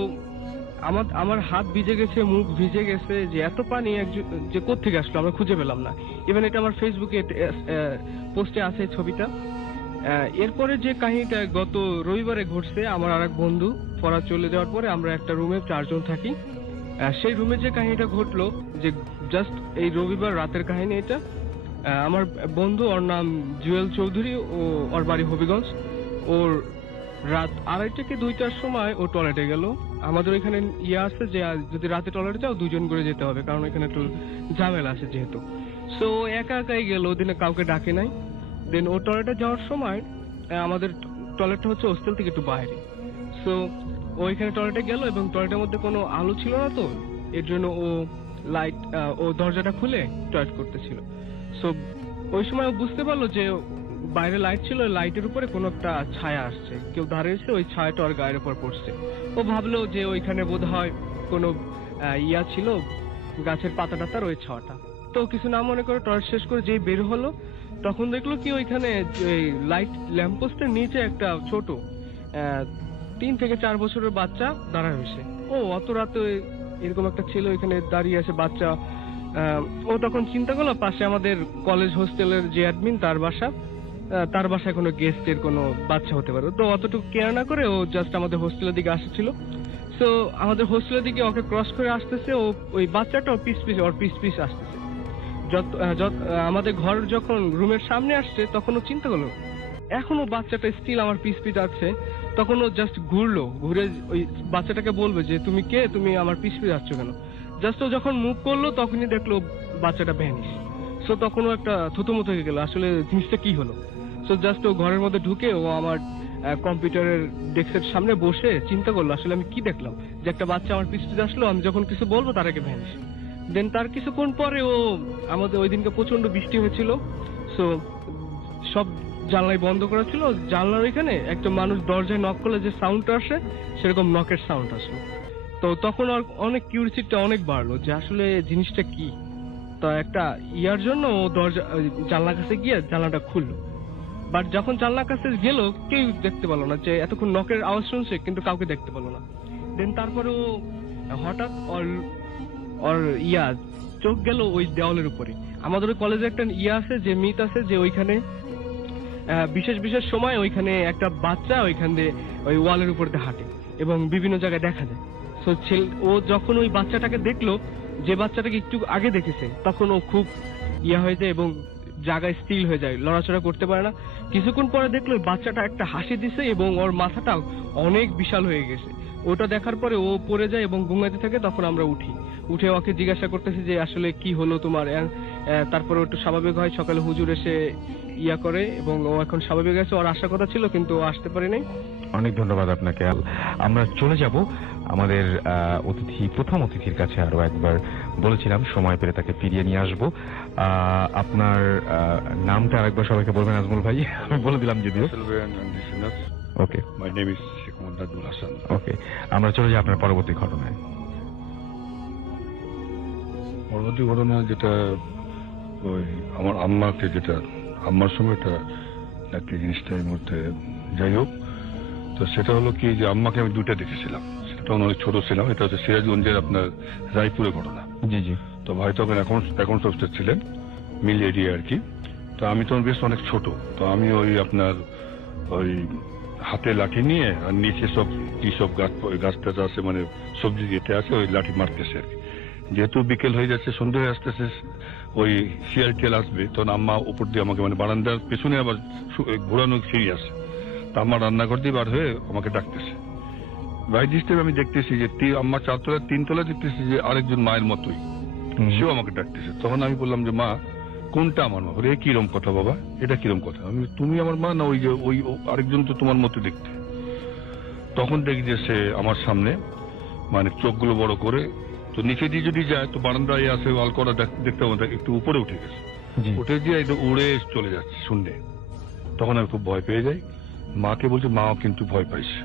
আমার হাত ভিজে গেছে, মুখ ভিজে গেছে, যে এত পানি যে কোত্থেকে আসলো আমরা খুঁজে পেলাম না। ইভেন এটা আমার ফেসবুকে পোস্টে আছে ছবিটা। এরপরে যে কাহিনীটা গত রবিবারে ঘটছে, আমার আরেক বন্ধু ফরাদ চলে যাওয়ার পরে আমরা একটা রুমে 4 জন থাকি। সেই রুমে যে কাহিনীটা ঘটলো, যে জাস্ট এই রবিবার রাতের কাহিনী এটা। আমার বন্ধু, ওর নাম জুয়েল চৌধুরী, ওর বাড়ি হবিগঞ্জ। ওর রাত 2:30 থেকে 2টার সময় ও টয়লেটে গেল। আমাদের এখানে আছে যে যদি রাতে টয়লেটে যাও 2 জন করে যেতে হবে, কারণ এখানে একটু ঝামেলা আছে যেহেতু। সো একা একাই গেল, ওদিনে কাউকে ডাকে নাই। দেন ও টয়লেটে যাওয়ার সময়, আমাদের টয়লেটটা হচ্ছে হোস্টেল থেকে একটু বাইরে। সো ওইখানে টয়লেটে গেল এবং টয়লেটের মধ্যে কোনো আলো ছিল না, তো এর জন্য ও দরজাটা খুলে টয়লেট করতেছিল। সো ওই সময় ও বুঝতে পারলো যে বাইরে লাইট ছিল, লাইটের উপরে কোনো একটা ছায়া আসছে, কেউ দাঁড়িয়েছে, ওই ছায়াটা ওর গায়ের উপর পড়ছে। ও ভাবলো যে ওইখানে বোধহয় কোনো ছিল, গাছের পাতা টাতার ওই ছায়াটা। তো কিছু না মনে করে টয়লেট শেষ করে যেই বের হলো, তখন দেখলো কি ওইখানে লাইট ল্যাম্পপোস্টের নিচে একটা ছোট 3 থেকে 4 বছরের বাচ্চা দাঁড়ায় রয়েছে। ও অত রাতে এরকম একটা ছেলে ওইখানে দাঁড়িয়ে আছে, বাচ্চা। ও তখন চিন্তা করলো পাশে আমাদের কলেজ হোস্টেলের যে অ্যাডমিন, তার বাসায় কোনো গেস্টের কোনো বাচ্চা হতে পারে। তো অতটুকু কেয়ার না করে ও জাস্ট আমাদের হোস্টেলের দিকে আসছিল। সো আমাদের হোস্টেলের দিকে ওকে ক্রস করে আসতেছে, ও ওই বাচ্চাটা ওর পিস আসতেছে। আমাদের ঘর যখন রুমের সামনে আসছে, তখন ও চিন্তা করলো এখনো বাচ্চাটা স্টিল আমার পিস আছে। তখন ও জাস্ট ঘুরে ওই বাচ্চাটাকে বলবে যে তুমি কে, তুমি আমার পিস আসছো কেন। জাস্ট ও যখন মুভ করলো, তখনই দেখলো বাচ্চাটা ভ্যানিশ। সো তখন ও একটা থুতুমুথু হয়ে গেল, আসলে জিনিসটা কি হলো। সো জাস্ট ও ঘরের মধ্যে ঢুকে ও আমার কম্পিউটারের ডেস্কের সামনে বসে চিন্তা করলো আসলে আমি কি দেখলাম, যে একটা বাচ্চা আমার পিছনে আসলো, আমি যখন কিছু বলবো তার আগে ভ্যানিশ। দেন তার কিছুক্ষণ পরে আমাদের ওই দিনকে প্রচন্ড বৃষ্টি হয়েছিল। সো সব জানলাই বন্ধ করা ছিল, জানলার ওইখানে একটা মানুষ দরজায় নক করলে যে সাউন্ডটা আসে, সেরকম নকের সাউন্ড আসলো। তো তখন আর অনেক কিউরিসিটিটা অনেক বাড়লো যে আসলে জিনিসটা কি। তো একটা ইয়ার জন্য ও জানলার কাছে গিয়ে জানলাটা খুললো। বাট যখন জানলার কাছে গেল, কেউ দেখতে পেলো না, যে এতক্ষণ নকের আওয়াজ শুনছে কিন্তু কাউকে দেখতে পেলো না। দেন তারপরে ও হঠাৎ ওর চোখ গেল ওই দেওয়ালের উপরে। আমাদের ওই কলেজে একটা আছে, যে মিথ আছে, যে ওইখানে বিশেষ সময় ওইখানে একটা বাচ্চা ওইখান দিয়ে ওই ওয়ালের উপর দিয়ে হাঁটে এবং বিভিন্ন জায়গায় দেখা যায়। সো ও যখন ওই বাচ্চাটাকে দেখলো, যে বাচ্চাটাকে একটু আগে দেখেছে, তখন ও খুব হয়ে যায় এবং জায়গায় স্টিল হয়ে যায়, লড়াচড়া করতে পারে না। কিছুক্ষণ পরে দেখলো বাচ্চাটা একটা হাসি দিছে এবং ওর মাথাটা অনেক বিশাল হয়ে গেছে। ওটা দেখার পরে ও পড়ে যায় এবং ঘুমাইতে থাকে। তখন আমরা উঠে ওকে জিজ্ঞাসা করতেছি যে আসলে কি হলো তোমার। তারপরে একটু স্বাভাবিক হয়, সকালে হুজুর এসে করে এবং ও এখন স্বাভাবিক আছে। ওর আসার কথা ছিল কিন্তু ও আসতে পারে নাই। অনেক ধন্যবাদ আপনাকে। আমরা চলে যাব আমাদের প্রথম অতিথির কাছে আরো একবার। বলেছিলাম সময় পেলে তাকে ফিরিয়ে নিয়ে আসবো। আপনার নামটা আরেকবার সবাইকে বলবেন আজমল ভাই। আমি বলে দিলাম যদিও। Okay, my name is Sheikh Mohammad Nazmul Hasan. Okay, আমরা চলে যাই আপনার পরবর্তী ঘটনায়। পরবর্তী ঘটনা যেটা ওই আমার আম্মাকে, যেটা আম্মার সময়টা একটি জিনিসটা এই মুহূর্তে, যাই হোক, তো সেটা হলো কি যে আম্মাকে আমি দুইটা দেখেছিলাম। সেটা তখন অনেক ছোট ছিলাম। এটা হচ্ছে সিরাজগঞ্জের আপনার রায়পুরের ঘটনা। জি জি। তো ভাই তখন অ্যাকাউন্টস অফিসার ছিলেন, মিল এরিয়া আর কি। তো আমি তখন বেশ অনেক ছোট। তো আমি ওই আপনার ওই হাতে লাঠি নিয়ে আর নিচে সব কি সব গাছ টাছ আছে, মানে সবজি যেতে আছে, ওই লাঠি মারতেছে আর কি। যেহেতু বিকেল হয়ে যাচ্ছে, সন্ধ্যে হয়ে আসতেছে, ওই শিয়াল টিয়াল আসবে, তখন আম্মা উপর দিয়ে আমাকে, মানে বারান্দার পেছনে আবার ঘোরানো সিঁড়ি আছে, তা আম্মা রান্নাঘর দিয়ে বার হয়ে আমাকে ডাকতেছে। বাই ডিস্টার্ব আমি দেখতেছি যে আম্মা 4 তলা 3 তলা দেখতেছি যে আরেকজন মায়ের মতোই সেও আমাকে ডাকতেছে। তখন আমি বললাম যে মা, কোনটা আমার মা? বলে কিরম কথা বাবা, এটা কিরম কথা? আমি, তুমি আমার মা না ওই যে ওই আরেকজন তো তোমার মতো দেখতে। তখন দেখি যে সে আমার সামনে, মানে চোখগুলো বড় করে, তো নিচে দিয়ে যদি যায় তো বারান্দায় আসে ওয়াল করা দেখতে হবে, একটু উপরে উঠে গেছে, উঠে গিয়ে একদম উড়ে চলে যাচ্ছে শূন্যে। তখন আমি খুব ভয় পেয়ে যাই। মাকে বলছে, মাও কিন্তু ভয় পাইছে,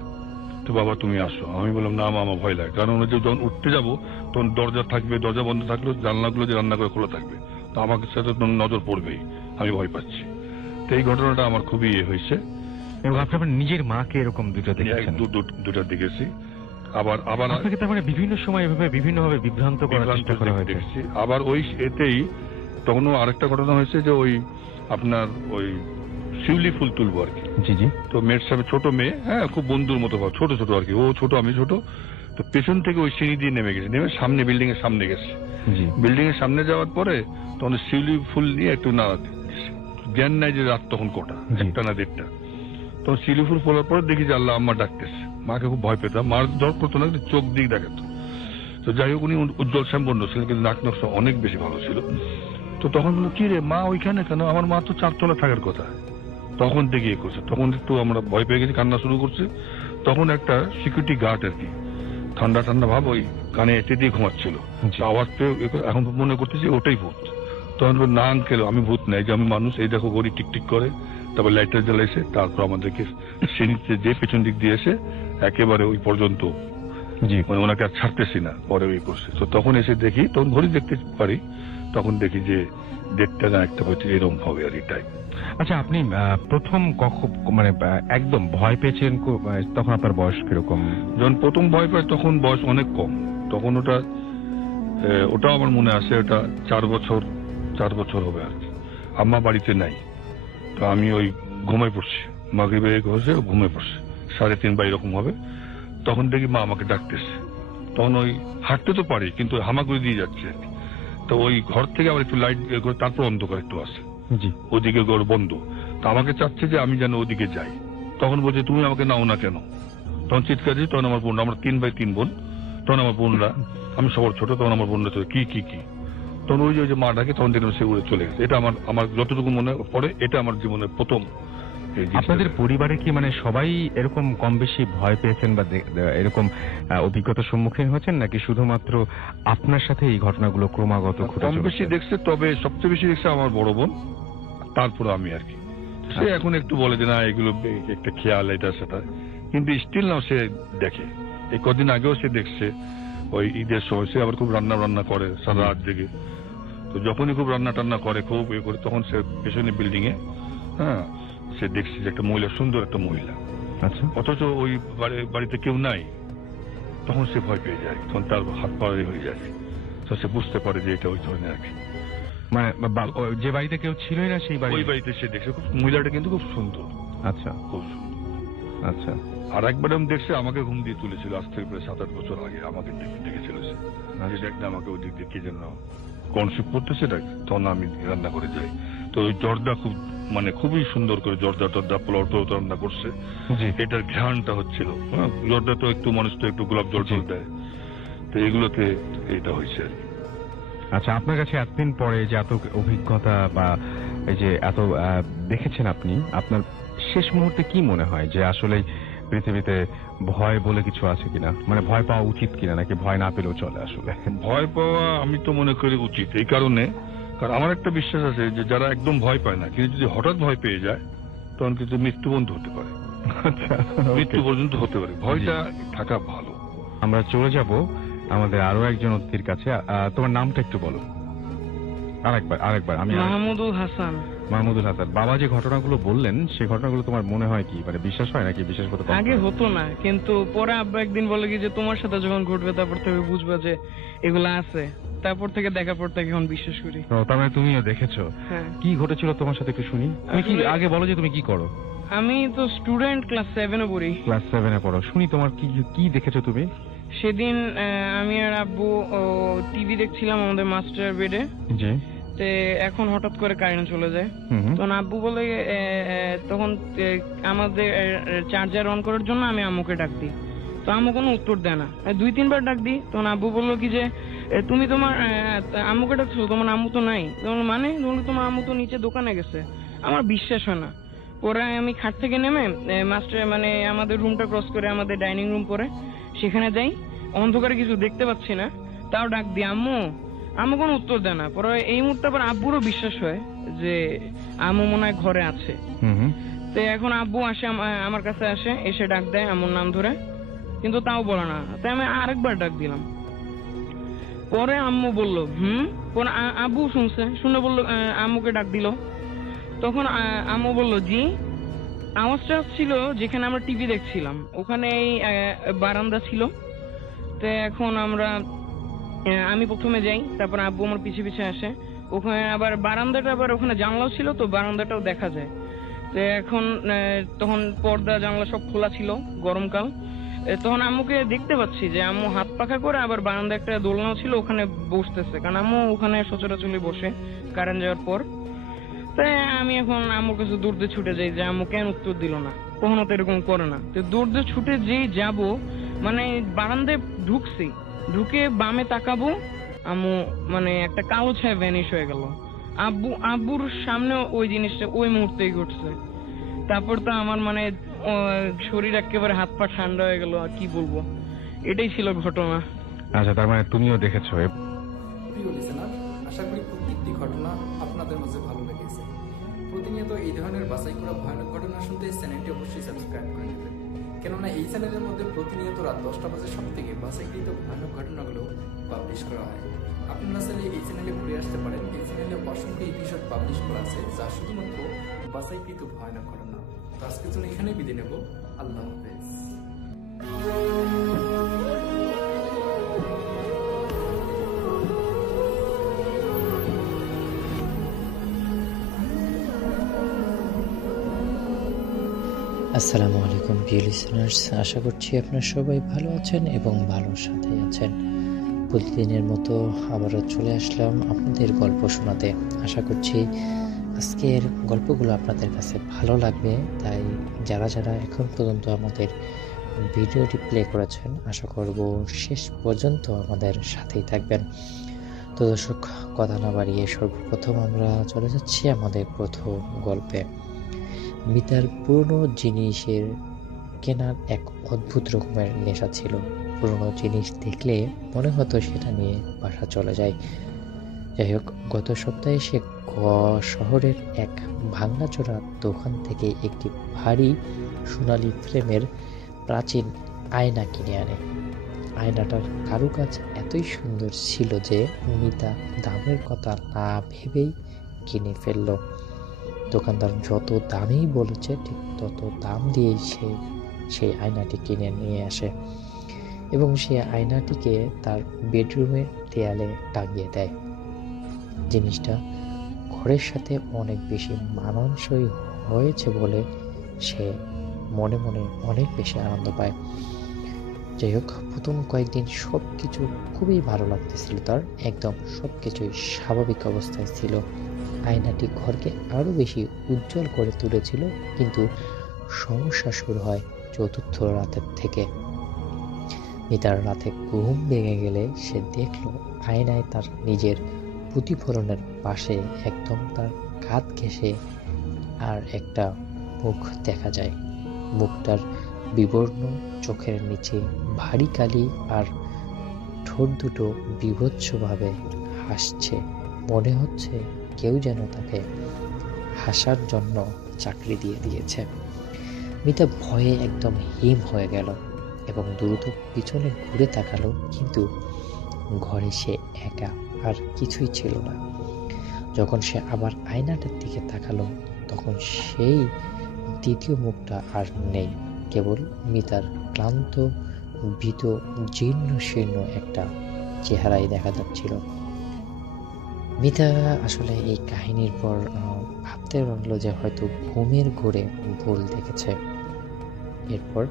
তো বাবা তুমি আসো। আমি বললাম না মা, আমার ভয় লাগে, কারণ যখন উঠতে যাবো তখন দরজা থাকবে, দরজা বন্ধ থাকলেও জানলাগুলো যে রান্না করে খোলা থাকবে, তো আমাকে সাথে নজর পড়বেই, আমি ভয় পাচ্ছি। তো এই ঘটনাটা আমার খুবই হয়েছে। এবং আপনি আপনার নিজের মাকে এরকম দুটো দেখেছেন? দুটো দেখেছি। আবার আপনাকে তার মানে বিভিন্ন সময় এভাবে বিভিন্নভাবে বিভ্রান্ত করার চেষ্টা করা হয়েছে। আবার ওই এতেই তখনও আরেকটা ঘটনা হয়েছে যে ওই আপনার ওই শিউলি ফুল তুলবো আর কি। জি জি। তো মেয়ের সামনে ছোট মেয়ে, হ্যাঁ, খুব বন্ধুর মতো ভাব, ছোট ছোট আর কি, ও ছোট আমি ছোট। তো পেছন থেকে ওই সিঁড়ি দিয়ে নেমে গেছে, নেমে সামনে বিল্ডিং এর সামনে গেছে। বিল্ডিং এর সামনে যাওয়ার পরে তখন শিউলি ফুল নিয়ে একটু নাড়া দিচ্ছে। জ্ঞান নাই যে রাত তখন কটা, 1টা না 1:30। তখন শিউলি ফুল ফোলার পরে দেখি যে আল্লাহ আম্মা ডাকতেছে। মাকে খুব ভয় পেতাম, মার ডর করতো না, চোখ দিক দেখাতো। তো যাই হোক, উনি উজ্জ্বল শ্যামবর্ণ ছিলেন, কিন্তু নাক নকশা অনেক বেশি ভালো ছিল। তো তখন বললো, কি রে মা ওইখানে কেন? আমার মা তো 4 তলা থাকার কথা। তখন দেখি এ করছে, তখন একটু আমরা ভয় পেয়ে গেছি, কান্না শুরু করছে। তখন একটা সিকিউরিটি গার্ড আর কি, ঠান্ডা ঠান্ডা ভাব, ওই কানে এঁটে দিয়ে ঘুমাচ্ছিল। আওয়াজ পেয়ে এখন মনে করতেছি ওটাই ভূত। তখন না আঙ্কেল, আমি ভূত নাই, যে আমি মানুষ, এই দেখো গড়ি টিকটিক করে। তারপর লাইটার জ্বালাইছে, তারপর আমাদেরকে সিঁড়িতে যে পেছন দিক দিয়ে এসে একেবারে ওই পর্যন্ত, মানে ওনাকে আর ছাড়তেছি না, পরে ওই করছে। তো তখন এসে দেখি, তখন ঘড়ি দেখতে পারি, তখন দেখি যে 1:30 না 1টা হচ্ছে, এরকম হবে আর এই টাইম। আচ্ছা, আপনি প্রথম মানে একদম ভয় পেয়েছিলেন তখন আপনার বয়স কিরকম? যখন প্রথম ভয় পাই তখন বয়স অনেক কম। তখন ওটাও আমার মনে আছে, ওটা 4 বছর হবে আর কি। আম্মা বাড়িতে নাই, তো আমি ওই ঘুমাই পড়ছি, মাগরিবে ঘষে ঘুমিয়ে পড়ছি, 3:30 বা এরকম হবে। তখন দেখি মা আমাকে ডাকতেছে। তখন ওই হাঁটতে তো পারি, কিন্তু হামাগুড়ি দিয়ে যাচ্ছে আর কি। তো ওই ঘর থেকে আবার একটু লাইট করে, তারপর অন্ধকার একটু আসে, ওদিকে ঘর বন্ধ। তো আমাকে চাচ্ছে যে আমি যেন ওদিকে যাই। তখন বলছে, তুমি আমাকে নাও না কেন? তখন চিৎকার দিই। তখন আমার বোন, আমরা 3 ভাই 3 বোন, তখন আমার বোনরা, আমি সবার ছোট, তখন আমার বোনরা কি কি কি, তখন ওই যে মা ডাকে, তখন দেখলাম সে উড়ে চলে গেছে। এটা আমার যতটুকু মনে পড়ে, এটা আমার জীবনের প্রথম। আপনাদের পরিবারে কি মানে সবাই এরকম কম বেশি ভয় পেয়েছেন বা এরকম অভিজ্ঞতার সম্মুখীন হয়েছেন, নাকি শুধুমাত্র আপনার সাথে এই ঘটনাগুলো ক্রমাগত ঘটে? কম বেশি দেখছে, তবে সবচেয়ে বেশি দেখছে আমার বড় বোন, তারপর আমি আর কি। সে এখন একটু বলে যে না এগুলো একটা খেয়াল, এটা সেটা, কিন্তু স্টিল নাও সে দেখে। এই কদিন আগেও সে দেখছে, ওই ঈদের সময়। সে আবার খুব রান্না করে সারা রাত জেগে। তো যখনই খুব রান্না টান্না করে, খুব এ করে, তখন সে পেছনে বিল্ডিং এ, হ্যাঁ, সে দেখছে যে একটা মহিলা, সুন্দর একটা মহিলা, অথচ ওই বাড়িতে কেউ নাই। তখন সে ভয় পেয়ে যায়, তখন তার হাত পা হয়ে যায়। তো সে বুঝতে পারে যে এটা ওই ধরনের আর কি, মানে যে বাড়িতে কেউ ছিলই না সেই বাড়ি, ওই বাড়িতে সে দেখছে। মহিলাটা কিন্তু খুব সুন্দর। আচ্ছা, খুব সুন্দর। আচ্ছা। আর একবার আমি দেখছি, আমাকে ঘুম দিয়ে তুলেছিল, আজ থেকে প্রায় 7-8 বছর আগে আমাকে দেখেছিল সে। দেখলে আমাকে ওই দিক দিয়ে কে যেন কনসিভ করতেছে, তখন আমি রান্না করে যাই। তো ওই জর্দা খুব, মানে খুবই সুন্দর করে জর্দা টর্দা পোলাও রান্না করছে। এটার ঘ্রাণটা হচ্ছিল। জর্দা তো একটু মানুষ তো একটু গোলাপ জল দেয়, তো এগুলোতে এটা হয়েছে আর কি। আচ্ছা, আপনার কাছে এতদিন পরে যে এত অভিজ্ঞতা বা এই যে এত দেখেছেন আপনি, আপনার শেষ মুহূর্তে কি মনে হয় যে আসলে পৃথিবীতে ভয় বলে কিছু আছে কিনা, মানে ভয় পাওয়া উচিত কিনা, নাকি ভয় না পেলেও চলে আসলে? ভয় পাওয়া আমি তো মনে করি উচিত, এই কারণে কারণ আমার একটা বিশ্বাস আছে যে যারা একদম ভয় পায় না কিন্তু যদি হঠাৎ ভয় পেয়ে যায় তখন কিন্তু মৃত্যু পর্যন্ত হতে পারে। আচ্ছা, মৃত্যু পর্যন্ত হতে পারে, ভয়টা থাকা ভালো। আমরা চলে যাব আমাদের আরো একজন অতিথির কাছে। তোমার নামটা একটু বলো আরেকবার। আমি মাহমুদুল হাসান। মাহমুদুল হাসান। বাবা যে ঘটনাগুলো বললেন সেই ঘটনাগুলো তোমার মনে হয় কি, মানে বিশ্বাস হয় নাকি বিশ্বাস করতে পারো? আগে হতো না, কিন্তু পরে আব্বা একদিন বলে কি যে তোমার সাথে যখন ঘটবে তারপর থেকে বুঝবা যে এগুলা আছে, তারপর থেকে দেখার পর থেকে এখন বিশ্বাস করি। তার মানে তুমিও দেখেছো? হ্যাঁ। কি ঘটেছিল তোমার সাথে একটু শুনি। তুমি কি আগে বলো যে তুমি কি করো? আমি তো স্টুডেন্ট, ক্লাস 7 এ পড়ি। ক্লাস 7 এ পড়ো। শুনি তোমার কি দেখেছো তুমি? সেদিন আমি আর আব্বু টিভি দেখছিলাম আমাদের মাস্টার বেডে। জি। তে এখন হঠাৎ করে কারেন্ট চলে যায়। তখন আব্বু বলে তখন আমাদের চার্জার অন করার জন্য আমি আম্মুকে ডাক দিই, তো আম্মু কোনো উত্তর দেয় না। 2-3 বার ডাক দিই, তখন আব্বু বললো কি যে তুমি তোমার আম্মুকে ডাকছো, তোমার আম্মু তো নাই। মানে তোমার আম্মু তো নিচে দোকানে গেছে। আমার বিশ্বাস হয় না। পরে আমি খাট থেকে নেমে মাস্টার মানে আমাদের রুমটা ক্রস করে আমাদের ডাইনিং রুম পরে সেখানে যাই। অন্ধকারে কিছু দেখতে পাচ্ছি না, তাও ডাক দিই আম্মু, আম্মু কোনো উত্তর দেয় না। পরে এই মুহূর্তে আবার আব্বুরও বিশ্বাস হয় যে আম্মু মনে হয় ঘরে আছে। তো এখন আব্বু আসে আমার কাছে আসে, এসে ডাক দেয় আম্মুর নাম ধরে, কিন্তু তাও বলে না। তাই আমি আরেকবার ডাক দিলাম। পরে আম্মু বললো পরে আব্বু শুনে বললো আম্মুকে ডাক দিল। তখন আম্মু বললো জি। আওয়াজটা ছিল যেখানে আমরা টিভি দেখছিলাম ওখানে বারান্দা ছিল। তো এখন আমি প্রথমে যাই, তারপর আব্বু আমার পিছে পিছে আসে। ওখানে আবার বারান্দাটা আবার ওখানে জানলাও ছিল, তো বারান্দাটাও দেখা যায়। তো এখন তখন পর্দা জানলা সব খোলা ছিল, গরমকাল। তখন আম্মুকে দেখতে পাচ্ছি যে আম্মু হাত পাখা করে আবার বারান্দা একটা দোলনাও ছিল ওখানে বসতেছে, কারণ আম্মু ওখানে সচরাচরই বসে কারেন্ট যাওয়ার পর। তাই আমি এখন আম্মুর কাছে দৌড়তে ছুটে যাই যে আম্মু কেন উত্তর দিল না, কখনো তো এরকম করে না। তো দৌড়তে ছুটে যেই যাবো, মানে বারান্দায় ঢুকে বামে তাকাবো, আম্মু মানে একটা কালো ছায়া ভ্যানিশ হয়ে গেল। আব্বুর সামনে ওই জিনিসটা ওই মুহূর্তেই ঘটছে। তারপর তো আমার মানে শরীর একেবারে হাত পা ঠান্ডা হয়ে গেল, আর কি বলবো। এটাই ছিল ঘটনা। আচ্ছা, তার মানে তুমিও দেখেছো? প্রিয় লিসেনার, আশা করি প্রত্যেকটি ঘটনা আপনাদের মাঝে ভালো লেগেছে। প্রতিনিয়ত এই ধরনের বাছাই করা ভয়ানক ঘটনা শুনতে চ্যানেলটি অবশ্যই সাবস্ক্রাইব করে নেবেন, কেননা এই চ্যানেলের মধ্যে প্রতিনিয়ত রাত 10টা বাজে সব থেকে বাছাইকৃত ভয়ানক ঘটনাগুলো পাবলিশ করা হয়। আপনারা চাইলে এই চ্যানেলে ঘুরে আসতে পারেন। এই চ্যানেলে অসংখ্য এপিসোড পাবলিশ করা আছে যা শুধুমাত্র বাছাইকৃত ভয়ানক ঘটনা। তো আজকের জন্য এখানেই বিদায় নেব। আল্লাহ হাফেজ। আসসালামু আলাইকুম প্রিয় লিসেনার্স, আশা করছি আপনারা সবাই ভালো আছেন এবং ভালো সাথে আছেন। প্রতিদিনের মতো আবারও চলে আসলাম আপনাদের গল্প শোনাতে। আশা করছি আজকের গল্পগুলো আপনাদের কাছে ভালো লাগবে। তাই যারা যারা এখন পর্যন্ত আমাদের ভিডিওটি প্লে করেছেন, আশা করব শেষ পর্যন্ত আমাদের সাথেই থাকবেন। তো দর্শক, কথা না বাড়িয়ে সর্বপ্রথম আমরা চলে যাচ্ছি আমাদের প্রথম গল্পে। মিতার পুরনো জিনিসের কেনার এক অদ্ভুত রকমের নেশা ছিল। পুরনো জিনিস দেখলে মনে হতো সেটা নিয়ে বাসা চলে যায়। যাই হোক, গত সপ্তাহে সে শহরের এক ভাঙাচোরা দোকান থেকে একটি ভারী সোনালী ফ্রেমের প্রাচীন আয়না কিনে আনে। আয়নাটার কারুকাজ এতই সুন্দর ছিল যে মিতা দামের কথা না ভেবেই কিনে ফেলল। দোকানদার যত দামেই বলেছে ঠিক তত দাম দিয়েই সে সেই আয়নাটি কিনে নিয়ে আসে এবং সে আয়নাটিকে তার বেডরুমের দেয়ালে টাঙিয়ে দেয়। জিনিসটা ঘরের সাথে অনেক বেশি মানানসই হয়েছে বলে সে মনে মনে অনেক বেশি আনন্দ পায়। যাই হোক, প্রথম কয়েকদিন সব কিছু খুবই ভালো লাগতেছিল তার, একদম সব কিছুই স্বাভাবিক অবস্থায় ছিল। আয়নাটি ঘরকে আরো বেশি উজ্জ্বল করে তুলেছিল, কিন্তু সমস্যা শুরু হয় চতুর্থ রাতের থেকে। মিতার রাতে ঘুম ভেঙে গেলে সে দেখল আয়নায় তার নিজের প্রতিফলনের পাশে একদম তার কাঁধ ঘেঁষে আর একটা মুখ দেখা যায়। মুখটার বিবর্ণ চোখের নিচে ভারী কালি আর ঠোঁট দুটো বীভৎসভাবে হাসছে। মনে হচ্ছে কেউ যেন তাকে হাসার জন্য চাকরি দিয়ে দিয়েছে। মিতা ভয়ে একদম হিম হয়ে গেল এবং দ্রুত পিছনে ঘুরে তাকালো, কিন্তু ঘরে সে একা, আর কিছুই ছিল না। যখন সে আবার আয়নাটার দিকে তাকালো তখন সেই দ্বিতীয় মুখটা আর নেই, কেবল মিতার ক্লান্ত, ভীত, জীর্ণ শীর্ণ একটা চেহারাই দেখা যাচ্ছিল। মিতা আসলে এই কাহিনীর পর ভাবতে লাগলো যে হয়তো ঘুমের ঘোরে ভুল দেখেছে। এরপর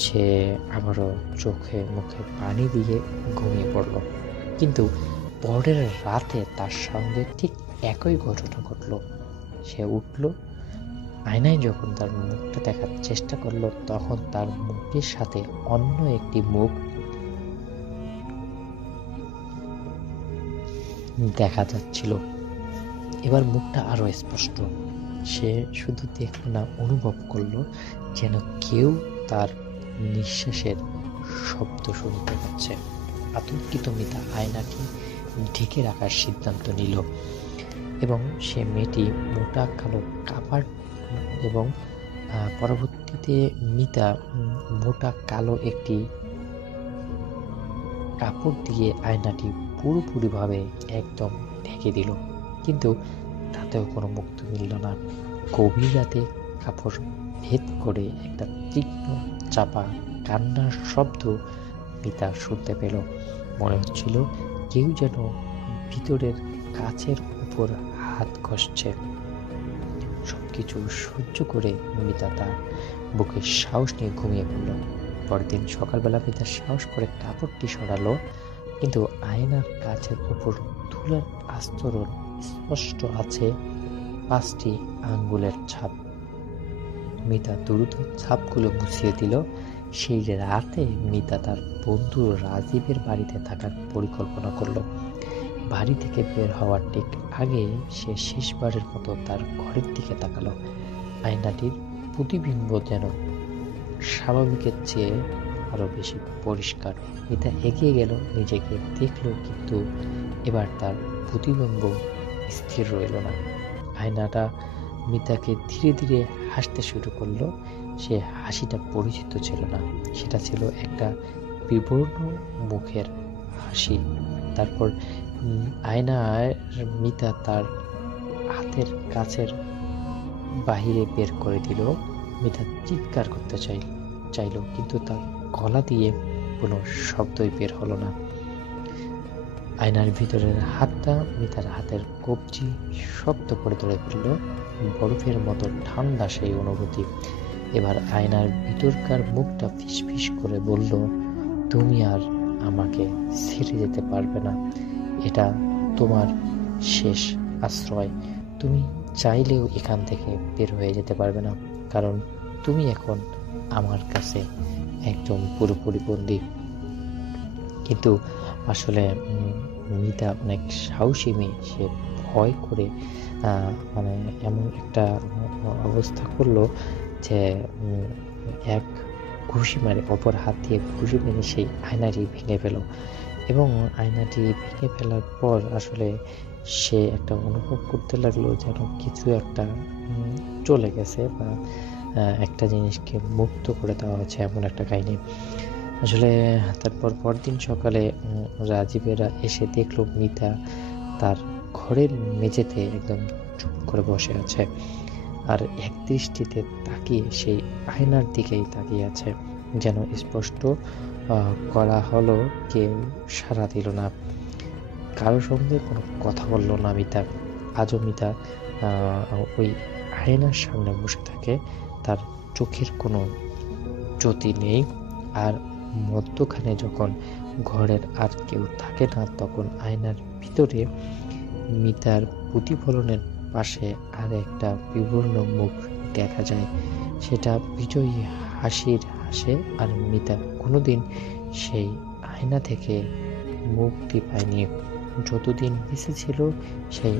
সে আবারও চোখে মুখে পানি দিয়ে ঘুমিয়ে পড়ল। কিন্তু পরের রাতে তার সঙ্গে ঠিক একই ঘটনা ঘটল। সে উঠল, আয়নায় যখন তার মুখটা দেখার চেষ্টা করলো তখন তার মুখের সাথে অন্য একটি মুখ দেখা যাচ্ছিল। এবার মুখটা আরো স্পষ্ট। সে শুধু দেখল না, অনুভব করলো যেন কেউ তার নিঃশ্বাসের শব্দ শুনতে পাচ্ছে। আতঙ্কিত মিতা আয়নাটি ঢেকে রাখার সিদ্ধান্ত নিল এবং সে মেয়েটি মোটা কালো কাপড় এবং পরবর্তীতে মিতা মোটা কালো একটি কাপড় দিয়ে আয়নাটি পুরোপুরিভাবে একদম ঢেকে দিল। কিন্তু তাতেও কোনো মুক্তি মিলল না। গভীর রাতে কাপড় ভেদ করে একটা তীক্ষ্ণ চাপা কান্নার শব্দ মিতা শুনতে পেল। মনে হচ্ছিল কেউ যেন ভিতরের কাচের উপর হাত ঘষছে। সবকিছু সহ্য করে মিতা তার বুকে সাহস নিয়ে ঘুমিয়ে পড়ল। পরদিন সকালবেলা মিতা সাহস করে কাপড়টি সরালো, কিন্তু আয়নার কাচের উপর ধুলার আস্তরণ স্পষ্ট আছে 5টি আঙ্গুলের ছাপ। মিতা দ্রুত ছাপগুলো মুছিয়ে দিল। সেই রাতে মিতা তার বন্ধু রাজীবের বাড়িতে থাকার পরিকল্পনা করলো। বাড়ি থেকে বের হওয়ার ঠিক আগে সে শেষবারের মতো তার ঘরের দিকে তাকালো। আয়নাটির প্রতিবিম্ব যেন স্বাভাবিকের চেয়ে আরো বেশি পরিষ্কার। মিতা এগিয়ে গেল, নিজেকে দেখলো, কিন্তু এবার তার প্রতিবিম্ব স্থির রইল না। আয়নাটা মিতাকে ধীরে ধীরে হাসতে শুরু করলো। সে হাসিটা পরিচিত ছিল না, সেটা ছিল একটা বিবর্ণ মুখের হাসি। তারপর আয়নায় মিতা তার হাতের কাছের বাহিরে বের করে দিল। মিতা চিৎকার করতে চাইল, কিন্তু তার গলা দিয়ে কোনো শব্দই বের হলো না। আয়নার ভিতরের হাতটা মিতার হাতের কবজি শক্ত করে ধরে ফেলল। বরফের মতো ঠান্ডা সেই অনুভূতি। এবার আয়নার ভিতরকার মুখটা ফিসফিস করে বলল, তুমি আর আমাকে ছেড়ে যেতে পারবে না। এটা তোমার শেষ আশ্রয়। তুমি চাইলেও এখান থেকে বের হয়ে যেতে পারবে না, কারণ তুমি এখন আমার কাছে একদম পুরোপুরি বন্দী। কিন্তু আসলে মিতা অনেক সাহসী মেয়ে। সে ভয় করে মানে এমন একটা অবস্থা করলো যে এক ঘুষি মারে, অপর হাত দিয়ে ঘুষি মেরে সেই আয়নাটি ভেঙে ফেল। এবং আয়নাটি ভেঙে ফেলার পর আসলে সে একটা অনুভব করতে লাগলো যেন কিছু একটা চলে গেছে বা একটা জিনিসকে মুক্ত করে দেওয়া হচ্ছে, এমন একটা কাহিনী। আসলে তারপর পরদিন সকালে রাজীবেরা এসে দেখলো মিতা তার ঘরের মেঝেতে একদম চুপ করে বসে আছে, আর এক দৃষ্টিতে তাকিয়ে সেই আয়নার দিকেই তাকিয়ে আছে। যেন স্পষ্ট করা হলো, কেউ সাড়া দিল না, কারোর সঙ্গে কোনো কথা বললো না মিতা। আজও মিতা ওই আয়নার সামনে বসে থাকে, তার চোখের কোনো জ্যোতি নেই। আর মধ্যখানে যখন ঘরের আর কেউ থাকে না, তখন আয়নার ভিতরে মিতার প্রতিফলনের পাশে আর একটা বিবর্ণ মুখ দেখা যায়। সেটা বিজয়ী হাসির হাসে, আর মিতা কোনোদিন সেই আয়না থেকে মুক্তি পায়নি। যতদিন বেঁচে ছিল সেই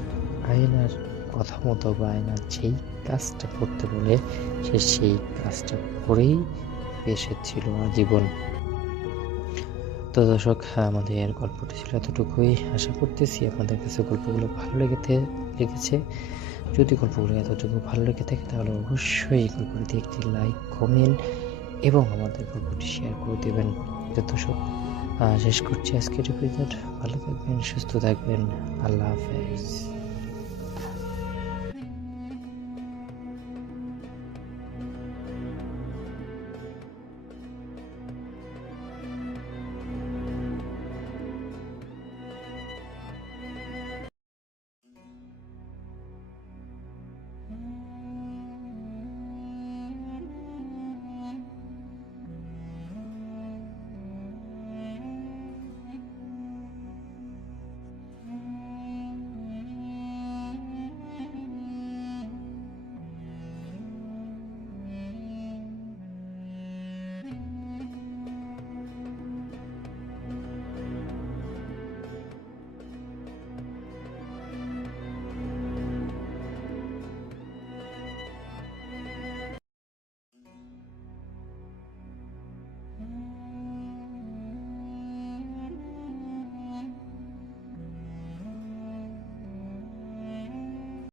আয়নার কথা মতো বা আয়নার যেই কাজটা করতে বলে সে সেই কাজটা করেই এসেছিল আজীবন। তো দর্শক, আমাদের গল্পটি ছিল এতটুকুই। আশা করতেছি আপনাদের কাছে গল্পগুলো ভালো লেগেছে। যদি গল্পগুলো এতটুকু ভালো লেগে থাকে তাহলে অবশ্যই গল্পটিতে একটি লাইক, কমেন্ট এবং আমাদের গল্পটি শেয়ার করে দেবেন। দর্শক, শেষ করছি আজকের এপিসোড। ভালো থাকবেন, সুস্থ থাকবেন। আল্লাহ হাফেজ।